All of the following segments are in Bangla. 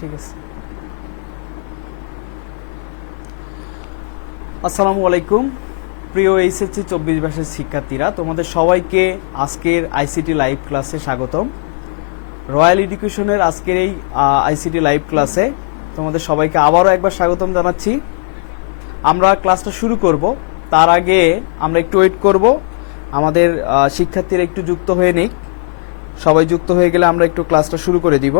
ঠিক আছে। আসসালামু আলাইকুম প্রিয় এইচএসসি 24 ব্যাচের শিক্ষার্থীরা, তোমাদের সবাইকে আজকের আইসিটি লাইভ ক্লাসে স্বাগতম। রয়্যাল এডুকেশনের আজকের এই আইসিটি লাইভ ক্লাসে তোমাদের সবাইকে আবারও একবার স্বাগতম জানাচ্ছি। আমরা ক্লাসটা শুরু করব, তার আগে আমরা একটু ওয়েট করব, আমাদের শিক্ষার্থীরা একটু যুক্ত হয়ে নিক। সবাই যুক্ত হয়ে গেলে আমরা একটু ক্লাসটা শুরু করে দিব।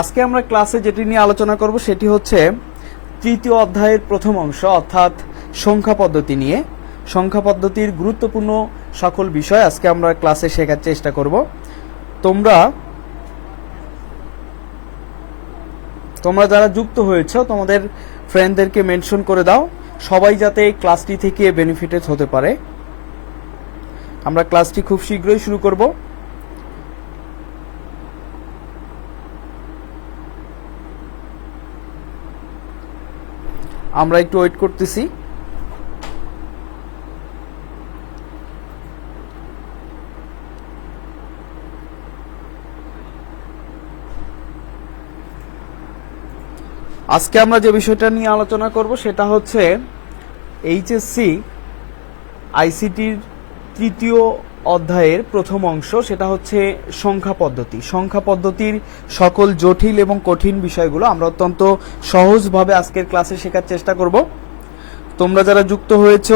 আজকে আমরা ক্লাসে যেটি নিয়ে আলোচনা করব সেটি হচ্ছে তৃতীয় অধ্যায়ের প্রথম অংশ, অর্থাৎ সংখ্যা পদ্ধতি নিয়ে। সংখ্যা পদ্ধতির গুরুত্বপূর্ণ সকল বিষয় আজকে আমরা ক্লাসে শেখার চেষ্টা করব। তোমরা যারা যুক্ত হয়েছ তোমাদের ফ্রেন্ডদেরকে মেনশন করে দাও, সবাই যাতে ক্লাসটি থেকে বেনিফিটেড হতে পারে। আমরা ক্লাসটি খুব শীঘ্রই শুরু করব। আমরা একটু ওয়েট করতেছি। আজকে আমরা যে বিষয়টা নিয়ে আলোচনা করব সেটা হচ্ছে এইচএসসি আইসিটির তৃতীয় অধ্যায়ের প্রথম অংশ, সেটা হচ্ছে সংখ্যা পদ্ধতি। সংখ্যা পদ্ধতির সকল জটিল এবং কঠিন বিষয়গুলো আমরা অত্যন্ত সহজভাবে আজকের ক্লাসে শেখার চেষ্টা করব। তোমরা যারা যুক্ত হয়েছ,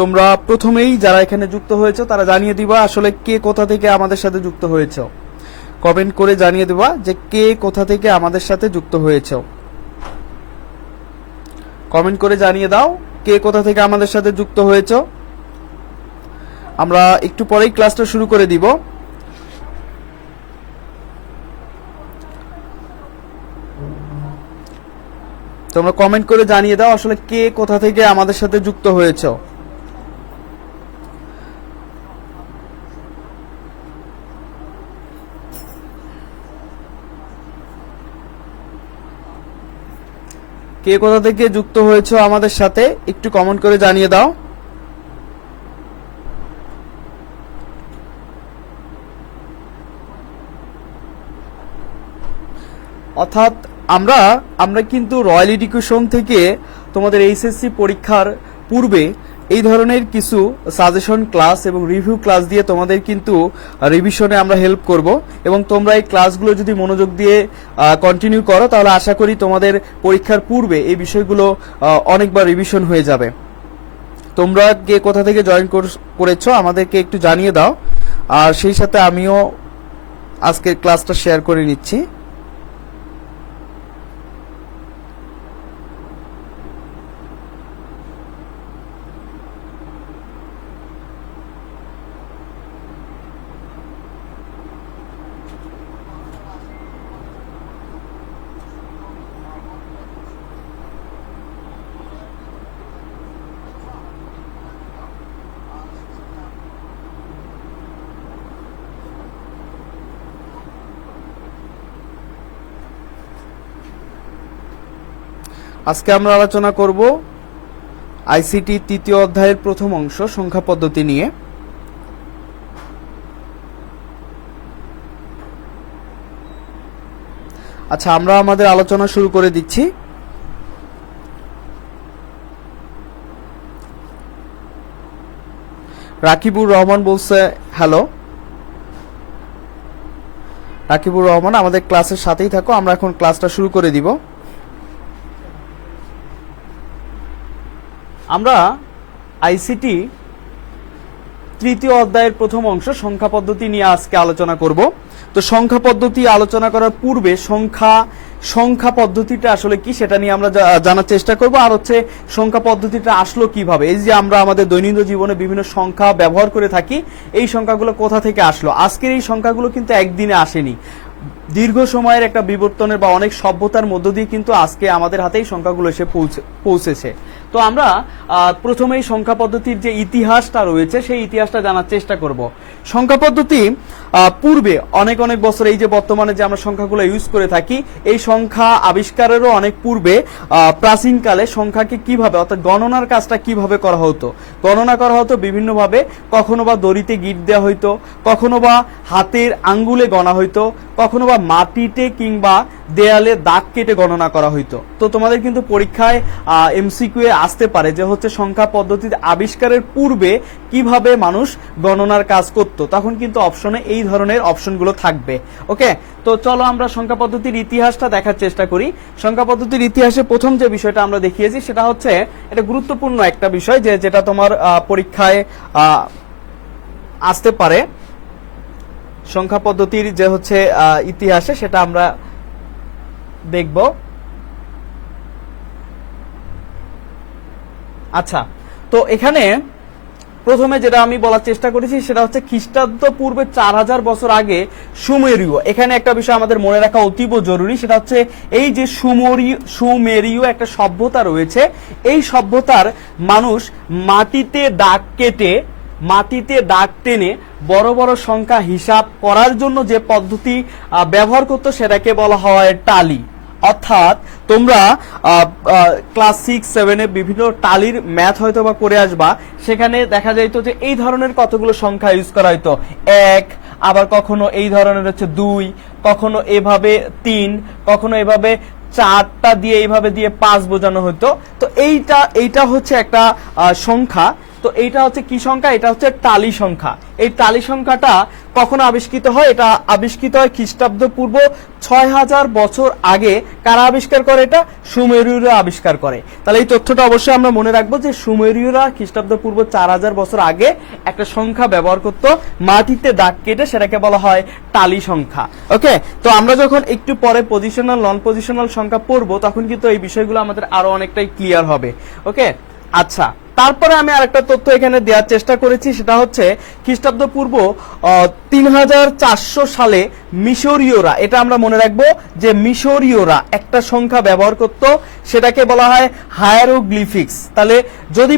তোমরা প্রথমেই যারা এখানে যুক্ত হয়েছ তারা জানিয়ে দিবা আসলে কে কোথা থেকে আমাদের সাথে যুক্ত হয়েছ। কমেন্ট করে জানিয়ে দিবা যে কে কোথা থেকে আমাদের সাথে যুক্ত হয়েছ। কমেন্ট করে জানিয়ে দাও কে কোথা থেকে আমাদের সাথে যুক্ত হয়েছ। আমরা একটু পরেই ক্লাসটা শুরু করে দিব। তোমরা কমেন্ট করে জানিয়ে দাও আসলে কে কোথা থেকে আমাদের সাথে যুক্ত হয়েছ। কে কোথা থেকে যুক্ত হয়েছ আমাদের সাথে একটু কমেন্ট করে জানিয়ে দাও। অর্থাৎ আমরা কিন্তু রয়্যাল এডুকেশন থেকে তোমাদের এইচএসসি পরীক্ষার পূর্বে এই ধরনের কিছু সাজেশন ক্লাস এবং রিভিউ ক্লাস দিয়ে তোমাদের কিন্তু রিভিশনে আমরা হেল্প করব, এবং তোমরা এই ক্লাসগুলো যদি মনোযোগ দিয়ে কন্টিনিউ করো তাহলে আশা করি তোমাদের পরীক্ষার পূর্বে এই বিষয়গুলো অনেকবার রিভিশন হয়ে যাবে। তোমরা কে কোথা থেকে জয়েন করেছো আমাদেরকে একটু জানিয়ে দাও, আর সেই সাথে আমিও আজকের ক্লাসটা শেয়ার করে নিচ্ছি। আজকে আমরা আলোচনা করব আইসিটি তৃতীয় অধ্যায়ের প্রথম অংশ সংখ্যা পদ্ধতি নিয়ে। আচ্ছা, আমরা আমাদের আলোচনা শুরু করে দিচ্ছি। রাকিবুর রহমান বলছে হ্যালো। রাকিবুর রহমান, আমাদের ক্লাসের সাথেই থাকো, আমরা এখন ক্লাসটা শুরু করে দিব। আমরা আইসিটি তৃতীয় অধ্যায়ের প্রথম অংশ সংখ্যা পদ্ধতি নিয়ে আজকে আলোচনা করব। তো সংখ্যা পদ্ধতি আলোচনা করার পূর্বে সংখ্যা পদ্ধতিটা আসলে কি সেটা নিয়ে আমরা জানার চেষ্টা করব, আর হচ্ছে সংখ্যা পদ্ধতিটা আসলো কিভাবে। এই যে আমরা আমাদের দৈনন্দিন জীবনে বিভিন্ন সংখ্যা ব্যবহার করে থাকি, এই সংখ্যাগুলো কোথা থেকে আসলো। আজকের এই সংখ্যাগুলো কিন্তু একদিনে আসেনি, দীর্ঘ সময়ের একটা বিবর্তনের বা অনেক সভ্যতার মধ্য দিয়ে কিন্তু আজকে আমাদের হাতেই সংখ্যাগুলো এসে পৌঁছেছে। তো তো আমরা প্রথমেই সংখ্যা পদ্ধতির যে ইতিহাসটা রয়েছে সেই ইতিহাসটা জানার চেষ্টা করব। সংখ্যা পদ্ধতি পূর্বে অনেক অনেক বছর, এই যে বর্তমানে যে আমরা সংখ্যাগুলো ইউজ করে থাকি, এই সংখ্যা আবিষ্কারেরও অনেক পূর্বে প্রাচীনকালে সংখ্যাকে কিভাবে, অর্থাৎ গণনার কাজটা কিভাবে করা হতো। গণনা করা হতো বিভিন্নভাবে, কখনো বা দড়িতে গিট দেওয়া হইতো, কখনো বা হাতের আঙ্গুলে গণা হইতো, কখনো বা মাটিতে কিংবা দেয়ালে দাগ কেটে গণনা করা হইতো। তো তোমাদের কিন্তু পরীক্ষায় এমসিকিউ এ আসতে পারে যে হচ্ছে সংখ্যা পদ্ধতির আবিষ্কারের পূর্বে কিভাবে মানুষ গণনার কাজ করত, তখন কিন্তু অপশনে এই ধরনের অপশনগুলো থাকবে। ওকে, তো চলো আমরা সংখ্যা পদ্ধতির ইতিহাসটা দেখার চেষ্টা করি। সংখ্যা পদ্ধতির ইতিহাসে প্রথম যে বিষয়টা আমরা দেখিয়েছি সেটা হচ্ছে, এটা গুরুত্বপূর্ণ একটা বিষয় যেটা তোমার পরীক্ষায় আসতে পারে। সংখ্যা পদ্ধতির যে হচ্ছে ইতিহাসে, সেটা আমরা দেখব। আচ্ছা, তো এখানে প্রথমে যেটা আমি বলার চেষ্টা করেছি সেটা হচ্ছে খ্রিস্টাব্দ পূর্বে 4000 বছর আগে সুমেরীয়। এখানে একটা বিষয় আমাদের মনে রাখা অতীব জরুরি, সেটা হচ্ছে এই যে সুমেরীয় একটা সভ্যতা রয়েছে, এই সভ্যতার মানুষ মাটিতে দাগ টেনে বড় বড় সংখ্যা হিসাব করার জন্য যে পদ্ধতি ব্যবহার করতো সেটাকে বলা হয় টালি। অর্থাৎ তোমরা ক্লাস 6-7 এ বিভিন্ন টালির ম্যাথ হয়তো বা করে আসবা, সেখানে দেখা যাইতো যে এই ধরনের কতগুলো সংখ্যা ইউজ করা হয়তো, 1, আবার কখনো এই ধরনের হচ্ছে 2, কখনো এভাবে 3, কখনো এভাবে 4টা দিয়ে এইভাবে দিয়ে 5 বোঝানো হতো। তো এইটা হচ্ছে একটা সংখ্যা। তো এইটা হচ্ছে কি সংখ্যা? এটা হচ্ছে টালি সংখ্যা। এই টালি সংখ্যাটা কখনো আবিষ্কৃত হয়? এটা আবিষ্কৃত হয় খ্রিস্টাব্দ পূর্ব 6000 বছর আগে। কারা আবিষ্কার করে? এটা সুমেরীয়রা আবিষ্কার করে। তাহলে এই তথ্যটা অবশ্যই আমরা মনে রাখবো যে সুমেরীয়রা খ্রিস্টাব্দ পূর্ব 4000 বছর আগে একটা সংখ্যা ব্যবহার করত, মাটিতে দাগ কেটে, সেটাকে বলা হয় টালি সংখ্যা। ওকে, তো আমরা যখন একটু পরে পজিশনাল নন পজিশনাল সংখ্যা পড়বো তখন কিন্তু এই বিষয়গুলো আমাদের আরো অনেকটাই ক্লিয়ার হবে। ওকে, আচ্ছা, তারপরে আমি আরেকটা তথ্য এখানে দেওয়ার চেষ্টা করেছি, সেটা হচ্ছে খ্রিস্টাব্দ পূর্ব 3400 সালে মিশরীয়রা, এটা আমরা মনে রাখবো যে মিশরীয়রা একটা সংখ্যা ব্যবহার করত, সেটাকে বলা হয় হায়ারোগ্লিফিক্স। তাহলে যদি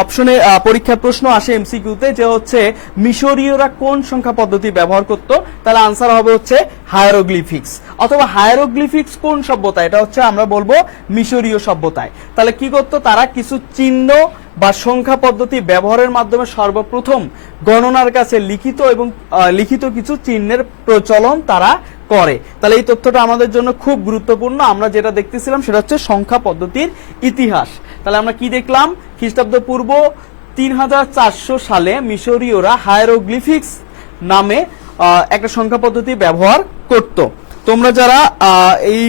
অপশনে পরীক্ষার প্রশ্ন আসে এমসিকিউতে যে হচ্ছে মিশরীয়রা কোন সংখ্যা পদ্ধতি ব্যবহার করত, তাহলে আনসার হবে হচ্ছে হায়ারোগ্লিফিক্স। অথবা হায়ারোগ্লিফিক্স কোন সভ্যতা? এটা হচ্ছে আমরা বলবো মিশরীয় সভ্যতায়। তাহলে কি করতো তারা? কিছু চিহ্ন বা সংখ্যা পদ্ধতি ব্যবহারের মাধ্যমে সর্বপ্রথম গণনার কাছে লিখিত কিছু চিহ্নের প্রচলন তারা করে। তাহলে এই তথ্যটা আমাদের জন্য খুব গুরুত্বপূর্ণ। আমরা যেটা দেখতেছিলাম সেটা হচ্ছে সংখ্যা পদ্ধতির ইতিহাস। তাহলে আমরা কি দেখলাম? খ্রিস্টাব্দ পূর্ব 3400 সালে মিশরীয়রা হায়ারোগ্লিফিক্স নামে একটা সংখ্যা পদ্ধতি ব্যবহার করত। তোমরা যারা এই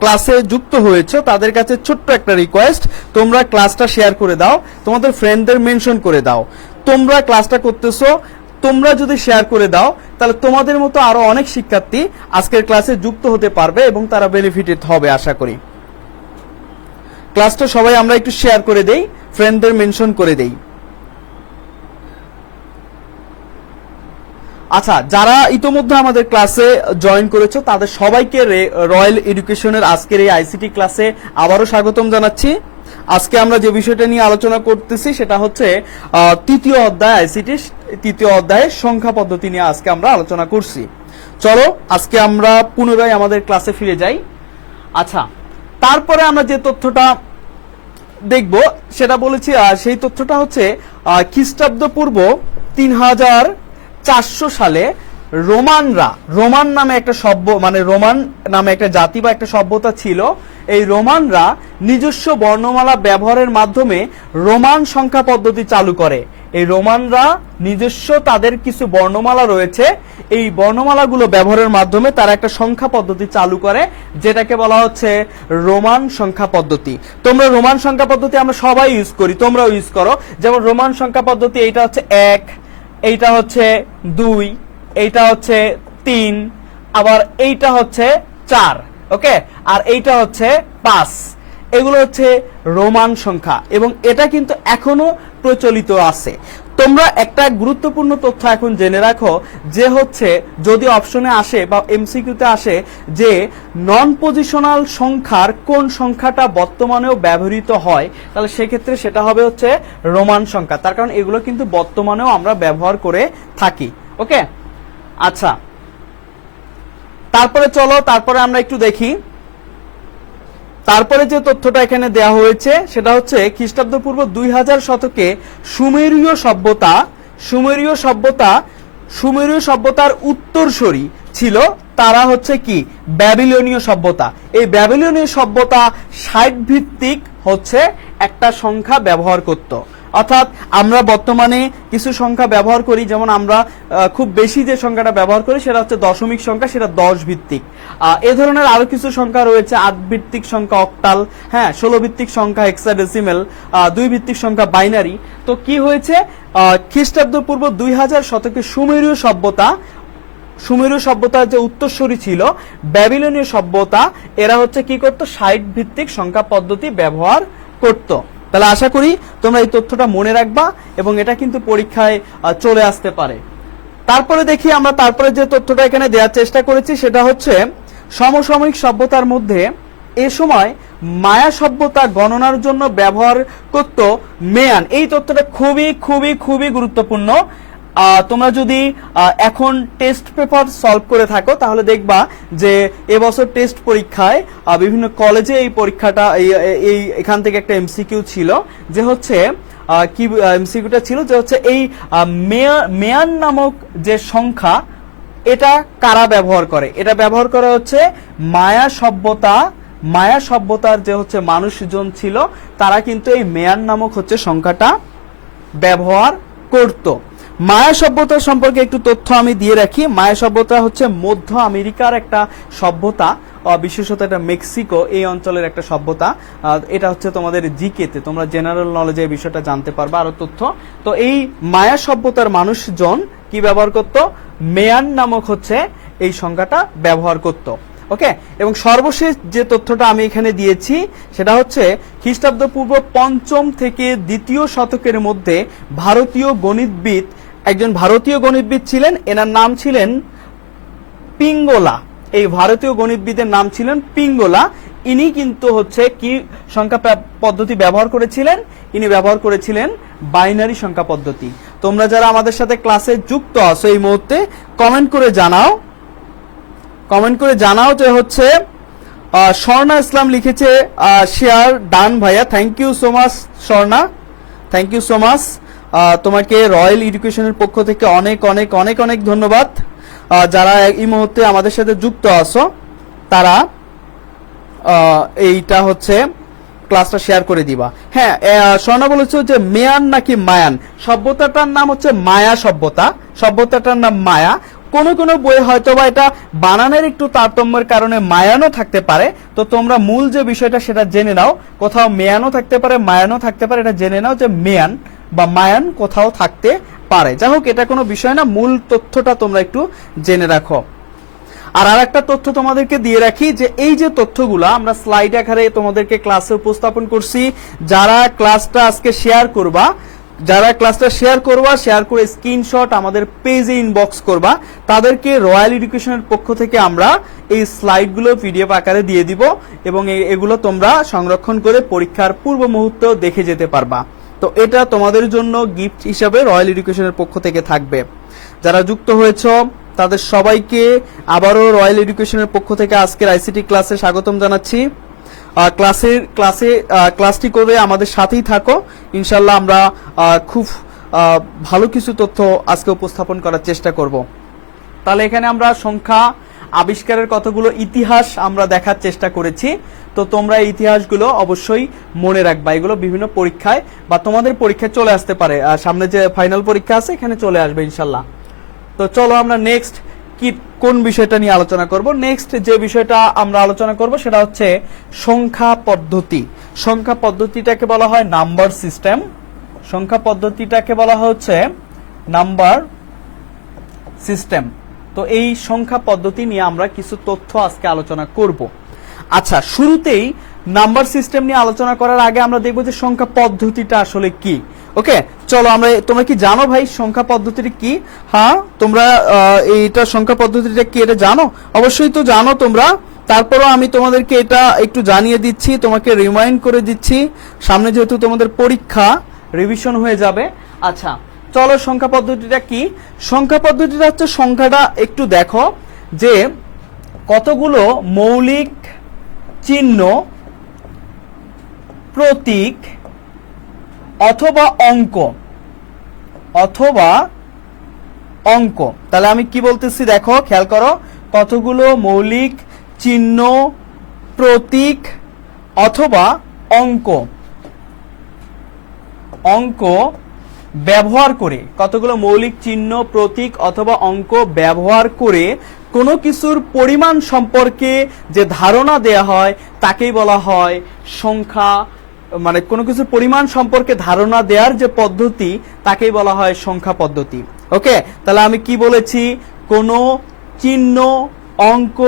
ক্লাসে যুক্ত হয়েছে তাদের কাছে ছোট্ট একটা রিকোয়েস্ট, তোমরা ক্লাসটা শেয়ার করে দাও, তোমাদের ফ্রেন্ডদের মেনশন করে দাও। তোমরা ক্লাসটা করতেছো, তোমরা যদি শেয়ার করে দাও তাহলে তোমাদের মতো আরো অনেক শিক্ষার্থী আজকের ক্লাসে যুক্ত হতে পারবে এবং তারা বেনিফিটেড হবে আশা করি। ক্লাসটা সবাই আমরা একটু শেয়ার করে দেই, ফ্রেন্ডদের মেনশন করে দেই। আচ্ছা, যারা ইতোমধ্যে আমাদের ক্লাসে জয়েন করেছো তাদের সবাইকে রয়্যাল এডুকেশনের আজকের এই আইসিটি ক্লাসে আবারও স্বাগতম জানাচ্ছি। আজকে আমরা যে বিষয়টা নিয়ে আলোচনা করতেছি সেটা হচ্ছে তৃতীয় অধ্যায়, আইসিটি তৃতীয় অধ্যায়ের সংখ্যা পদ্ধতি নিয়ে আজকে আমরা আলোচনা করছি। চলো আজকে আমরা পুনরায় আমাদের ক্লাসে ফিরে যাই। আচ্ছা, তারপরে আমরা যে তথ্যটা দেখব সেটা বলেছি, সেই তথ্যটা হচ্ছে খ্রিস্টাব্দ পূর্ব 3400 সালে রোমান নামে একটা রোমান নামে একটা জাতি বা একটা সভ্যতা ছিল। এই রোমানরা নিজস্ব বর্ণমালা ব্যবহারের মাধ্যমে রোমান সংখ্যা পদ্ধতি চালু করে। এই রোমানরা নিজস্ব তাদের কিছু বর্ণমালা রয়েছে, এই বর্ণমালাগুলো ব্যবহারের মাধ্যমে তারা একটা সংখ্যা পদ্ধতি চালু করে, যেটাকে বলা হচ্ছে রোমান সংখ্যা পদ্ধতি। তোমরা রোমান সংখ্যা পদ্ধতি আমরা সবাই ইউজ করি, তোমরাও ইউজ করো। যেমন রোমান সংখ্যা পদ্ধতি, এইটা হচ্ছে 1, এইটা হচ্ছে 2, এইটা হচ্ছে 3, আবার এইটা হচ্ছে 4, ওকে, আর এইটা হচ্ছে 5। এগুলো হচ্ছে রোমান সংখ্যা এবং এটা কিন্তু এখনো প্রচলিত আছে। তোমরা একটা গুরুত্বপূর্ণ তথ্য এখন জেনে রাখো যে হচ্ছে যদি অপশনে আসে বা এমসিকিউতে আসে যে নন পজিশনাল সংখ্যার কোন সংখ্যাটা বর্তমানেও ব্যবহৃত হয়, তাহলে সেক্ষেত্রে সেটা হবে হচ্ছে রোমান সংখ্যা। তার কারণ এগুলো কিন্তু বর্তমানেও আমরা ব্যবহার করে থাকি। ওকে, আচ্ছা, তারপরে চলো তারপরে আমরা একটু দেখি। তারপরে যে তথ্যটা এখানে দেয়া হয়েছে সেটা হচ্ছে খ্রিস্টাব্দপূর্ব 2000 শতকে সুমেরীয় সভ্যতার উত্তরসূরি ছিল তারা হচ্ছে কি ব্যাবিলনীয় সভ্যতা। এই ব্যাবিলনীয় সভ্যতা 60 ভিত্তিক হচ্ছে একটা সংখ্যা ব্যবহার করত। অর্থাৎ আমরা বর্তমানে কিছু সংখ্যা ব্যবহার করি, যেমন আমরা খুব বেশি যে সংখ্যাটা ব্যবহার করি সেটা হচ্ছে দশমিক সংখ্যা, সেটা 10 ভিত্তিক। এ ধরনের আরো কিছু সংখ্যা রয়েছে, 8 ভিত্তিক সংখ্যা অক্টাল, হ্যাঁ, 16 ভিত্তিক সংখ্যা হেক্সাডেসিমেল, 2 ভিত্তিক সংখ্যা বাইনারি। তো কি হয়েছে, খ্রিস্টাব্দপূর্ব 2000 শতকে সুমেরীয় সভ্যতার যে উত্তরসূরি ছিল ব্যাবিলনীয় সভ্যতা, এরা হচ্ছে কি করত, 60 ভিত্তিক সংখ্যা পদ্ধতি ব্যবহার করত। তাহলে আশা করি তোমরা এই তথ্যটা মনে রাখবা এবং এটা কিন্তু পরীক্ষায় চলে আসতে পারে। তারপরে দেখি আমরা, তারপরে যে তথ্যটা এখানে দেওয়ার চেষ্টা করেছি সেটা হচ্ছে সমসাময়িক সভ্যতার মধ্যে এ সময় মায়া সভ্যতা গণনার জন্য ব্যবহার করত মেয়ান। এই তথ্যটা খুবই খুবই খুবই গুরুত্বপূর্ণ। তোমরা যদি এখন টেস্ট পেপার সলভ করে থাকো তাহলে দেখবা যে এবছর টেস্ট পরীক্ষায় বিভিন্ন কলেজে এই পরীক্ষাটা এখান থেকে একটা এমসিকিউ ছিল যে হচ্ছে কি এমসিকিউটা ছিল যে হচ্ছে এই মেয়ান নামক যে সংখ্যা এটা কারা ব্যবহার করে, এটা ব্যবহার করা হচ্ছে মায়া সভ্যতার যে হচ্ছে মানুষজন ছিল তারা কিন্তু এই মেয়ান নামক হচ্ছে সংখ্যাটা ব্যবহার করত। মায়া সভ্যতা সম্পর্কে একটু তথ্য আমি দিয়ে রাখি। মায়া সভ্যতা হচ্ছে মধ্য আমেরিকার একটা সভ্যতা, বিশেষত এটা মেক্সিকো এই অঞ্চলের একটা সভ্যতা। এটা হচ্ছে তোমাদের জিকেতে, তোমরা জেনারেল নলেজে এই বিষয়টা জানতে পারবে আরো তথ্য। তো এই মায়া সভ্যতার মানুষজন কি ব্যবহার করত, মেয়ান নামক হচ্ছে এই সংখ্যাটা ব্যবহার করত। ওকে, এবং সর্বশেষ যে তথ্যটা আমি এখানে দিয়েছি সেটা হচ্ছে খ্রিস্টাব্দপূর্ব 5ম থেকে 2য় শতকের মধ্যে একজন ভারতীয় গণিতবিদ ছিলেন, এনার নাম ছিলেন পিঙ্গলা। এই ভারতীয় গণিতবিদের নাম ছিলেন পিঙ্গলা। ইনি কিন্তু হচ্ছে কি সংখ্যা পদ্ধতি ব্যবহার করেছিলেন, ইনি ব্যবহার করেছিলেন বাইনারি সংখ্যা পদ্ধতি। তোমরা যারা আমাদের সাথে ক্লাসে যুক্ত আছো এই মুহূর্তে কমেন্ট করে জানাও যে হচ্ছে স্বর্ণা ইসলাম লিখেছে শেয়ার ডান ভাইয়া, thank you so much Swarna, thank you so much. তোমাকে রয়্যাল এডুকেশনের পক্ষ থেকে অনেক অনেক অনেক অনেক ধন্যবাদ। যারা এই মুহূর্তে আমাদের সাথে যুক্ত আছো তারা এইটা হচ্ছে ক্লাসটা শেয়ার করে দিবা। হ্যাঁ, স্বর্ণা বলেছে যে মেয়ান নাকি মায়ান, সভ্যতাটার নাম হচ্ছে মায়া সভ্যতাটার নাম মায়া। কোন বইয়ে হয়তো বা এটা বানানের একটু তারতম্যের কারণে মায়ানও থাকতে পারে। তো তোমরা মূল যে বিষয়টা সেটা জেনে নাও, কোথাও মেয়ানও থাকতে পারে মায়ানও থাকতে পারে, এটা জেনে নাও যে মেয়ান বা মায়ান কোথাও থাকতে পারে। যাই হোক, এটা কোনো বিষয় না, মূল তথ্যটা তোমরা একটু জেনে রাখো। আর একটা তথ্য তোমাদেরকে দিয়ে রাখি যে এই যে তথ্যগুলো আমরা স্লাইড আকারে তোমাদেরকে ক্লাসে উপস্থাপন করছি, যারা ক্লাসটা আজকে শেয়ার করে স্ক্রিনশট আমাদের পেজে ইনবক্স করবা, তাদেরকে রয়্যাল এডুকেশনের পক্ষ থেকে আমরা এই স্লাইডগুলো পিডিএফ আকারে দিয়ে দিব এবং এগুলো তোমরা সংরক্ষণ করে পরীক্ষার পূর্ব মুহূর্তেও দেখে যেতে পারবা। তো এটা তোমাদের জন্য গিফট হিসাবে রয়্যাল এডুকেশনের পক্ষ থেকে থাকবে। যারা যুক্ত হয়েছো তাদের সবাইকে আবারও রয়্যাল এডুকেশনের পক্ষ থেকে আজকের আইসিটি ক্লাসে স্বাগতম জানাচ্ছি। ক্লাসটি করে আমাদের সাথেই থাকো, ইনশাল্লাহ আমরা খুব ভালো কিছু তথ্য আজকে উপস্থাপন করার চেষ্টা করব। তাহলে এখানে আমরা সংখ্যা আবিষ্কারের কতগুলো ইতিহাস আমরা দেখার চেষ্টা করেছি। তো তোমরা এই ইতিহাসগুলো অবশ্যই মনে রাখবা, এগুলো বিভিন্ন পরীক্ষায় বা তোমাদের পরীক্ষায় চলে আসতে পারে। সামনে যে ফাইনাল পরীক্ষা আছে এখানে চলে আসবে ইনশাল্লাহ। তো চলো আমরা নেক্সট কোন বিষয়টা নিয়ে আলোচনা করব। নেক্সট যে বিষয়টা আমরা আলোচনা করব সেটা হচ্ছে সংখ্যা পদ্ধতি। সংখ্যা পদ্ধতিটাকে বলা হয় নাম্বার সিস্টেম। সংখ্যা পদ্ধতিটাকে বলা হচ্ছে নাম্বার সিস্টেম। তো এই সংখ্যা পদ্ধতি নিয়ে আমরা কিছু তথ্য আজকে আলোচনা করব। আচ্ছা, শুরুতেই নাম্বার সিস্টেম নিয়ে আলোচনা করার আগে আমরা দেখব যে সংখ্যা পদ্ধতিটা আসলে কি। ওকে, চলো তোমরা কি জানো ভাই সংখ্যা পদ্ধতিটি কি? হ্যাঁ, তোমরা এইটা সংখ্যা পদ্ধতিটা কি এটা জানো? অবশ্যই তো জানো তোমরা। তারপরও আমি তোমাদেরকে এটা একটু জানিয়ে দিচ্ছি, তোমাকে রিমাইন্ড করে দিচ্ছি, সামনে যেহেতু তোমাদের পরীক্ষা, রিভিশন হয়ে যাবে। আচ্ছা চলো, সংখ্যা পদ্ধতিটা কি? সংখ্যা পদ্ধতিটা হচ্ছে, সংখ্যাটা একটু দেখো যে কতগুলো মৌলিক চিহ্ন, প্রতীক অথবা অঙ্ক, তাহলে আমি কি বলতেছি দেখো, খেয়াল করো, কতগুলো মৌলিক চিহ্ন, প্রতীক অথবা অঙ্ক ব্যবহার করে, কতগুলো মৌলিক চিহ্ন, প্রতীক অথবা অঙ্ক ব্যবহার করে কোনো কিছুর পরিমাণ সম্পর্কে যে ধারণা দেয়া হয় তাকেই বলা হয় সংখ্যা, মানে কোনো কিছুর পরিমাণ সম্পর্কে ধারণা দেওয়ার যে পদ্ধতি তাকেই বলা হয় সংখ্যা পদ্ধতি। ওকে, তাহলে আমি কি বলেছি? কোনো চিহ্ন, অঙ্ক,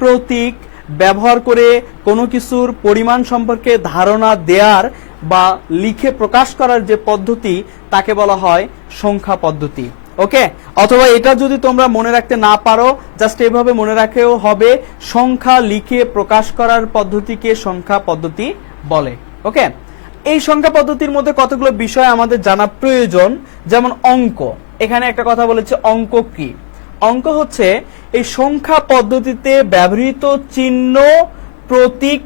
প্রতীক ব্যবহার করে কোনো কিছুর পরিমাণ সম্পর্কে ধারণা দেওয়ার বা লিখে প্রকাশ করার যে পদ্ধতি তাকে বলা হয় সংখ্যা পদ্ধতি। ওকে, অথবা এটা যদি তোমরা মনে রাখতে না পারো, জাস্ট এভাবে মনে রাখলেও হবে, সংখ্যা লিখে প্রকাশ করার পদ্ধতিকে সংখ্যা পদ্ধতি বলে। ওকে, এই সংখ্যা পদ্ধতির মধ্যে কতগুলো বিষয় আমাদের জানা প্রয়োজন, যেমন অঙ্ক। এখানে একটা কথা বলেছে, অঙ্ক কি? অঙ্ক হচ্ছে এই সংখ্যা পদ্ধতিতে ব্যবহৃত চিহ্ন, প্রতীক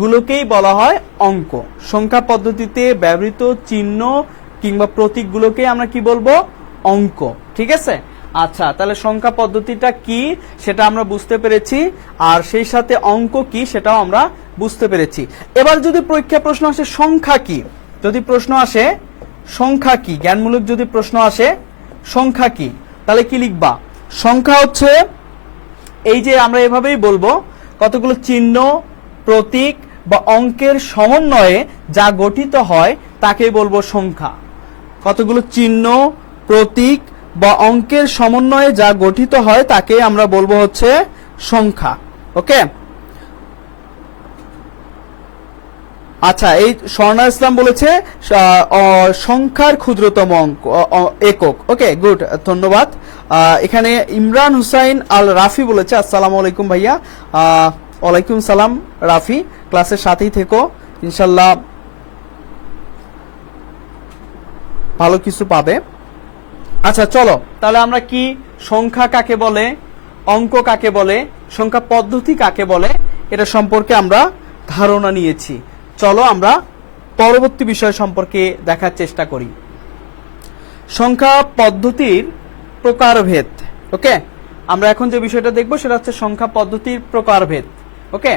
গুলোকেই বলা হয় অঙ্ক। সংখ্যা পদ্ধতিতে ব্যবহৃত চিহ্ন কিংবা প্রতীকগুলোকে আমরা কি বলবো? অঙ্ক। ঠিক আছে, আচ্ছা তাহলে সংখ্যা পদ্ধতিটা কি সেটা আমরা বুঝতে পেরেছি, আর সেই সাথে অঙ্ক কি সেটাও আমরা বুঝতে পেরেছি। এবার যদি পরীক্ষা প্রশ্ন আসে সংখ্যা কি, যদি প্রশ্ন আসে সংখ্যা কি, জ্ঞানমূলক যদি প্রশ্ন আসে সংখ্যা কি, তাহলে কি লিখবা? সংখ্যা হচ্ছে এই যে আমরা এভাবেই বলবো, কতগুলো চিহ্ন, প্রতীক বা অঙ্কের সমন্বয়ে যা গঠিত হয় তাকে বলবো সংখ্যা। কতগুলো চিহ্ন, প্রতীক বা অঙ্কের সমন্বয়ে যা গঠিত হয় তাকে আমরা বলবো হচ্ছে সংখ্যা। ওকে, আচ্ছা এই স্বর্ণা ইসলাম বলেছে সংখ্যার ক্ষুদ্রতম একক। ওকে গুড, ধন্যবাদ। এখানে ইমরান হুসাইন আল রাফি বলেছে আসসালামু আলাইকুম ভাইয়া। ওয়ালাইকুম সালাম রাফি, ক্লাসের সাথেই থেকো, ইনশাল্লাহ ভালো কিছু পাবে। আচ্ছা চলো, তাহলে আমরা কি সংখ্যা কাকে বলে, অঙ্ক কাকে বলে, সংখ্যা পদ্ধতি কাকে বলে, এটা সম্পর্কে আমরা ধারণা নিয়েছি। চলো আমরা পরবর্তী বিষয় সম্পর্কে দেখার চেষ্টা করি, সংখ্যা পদ্ধতির প্রকারভেদ। ওকে, আমরা এখন যে বিষয়টা দেখবো সেটা হচ্ছে সংখ্যা পদ্ধতির প্রকারভেদ। ওকে,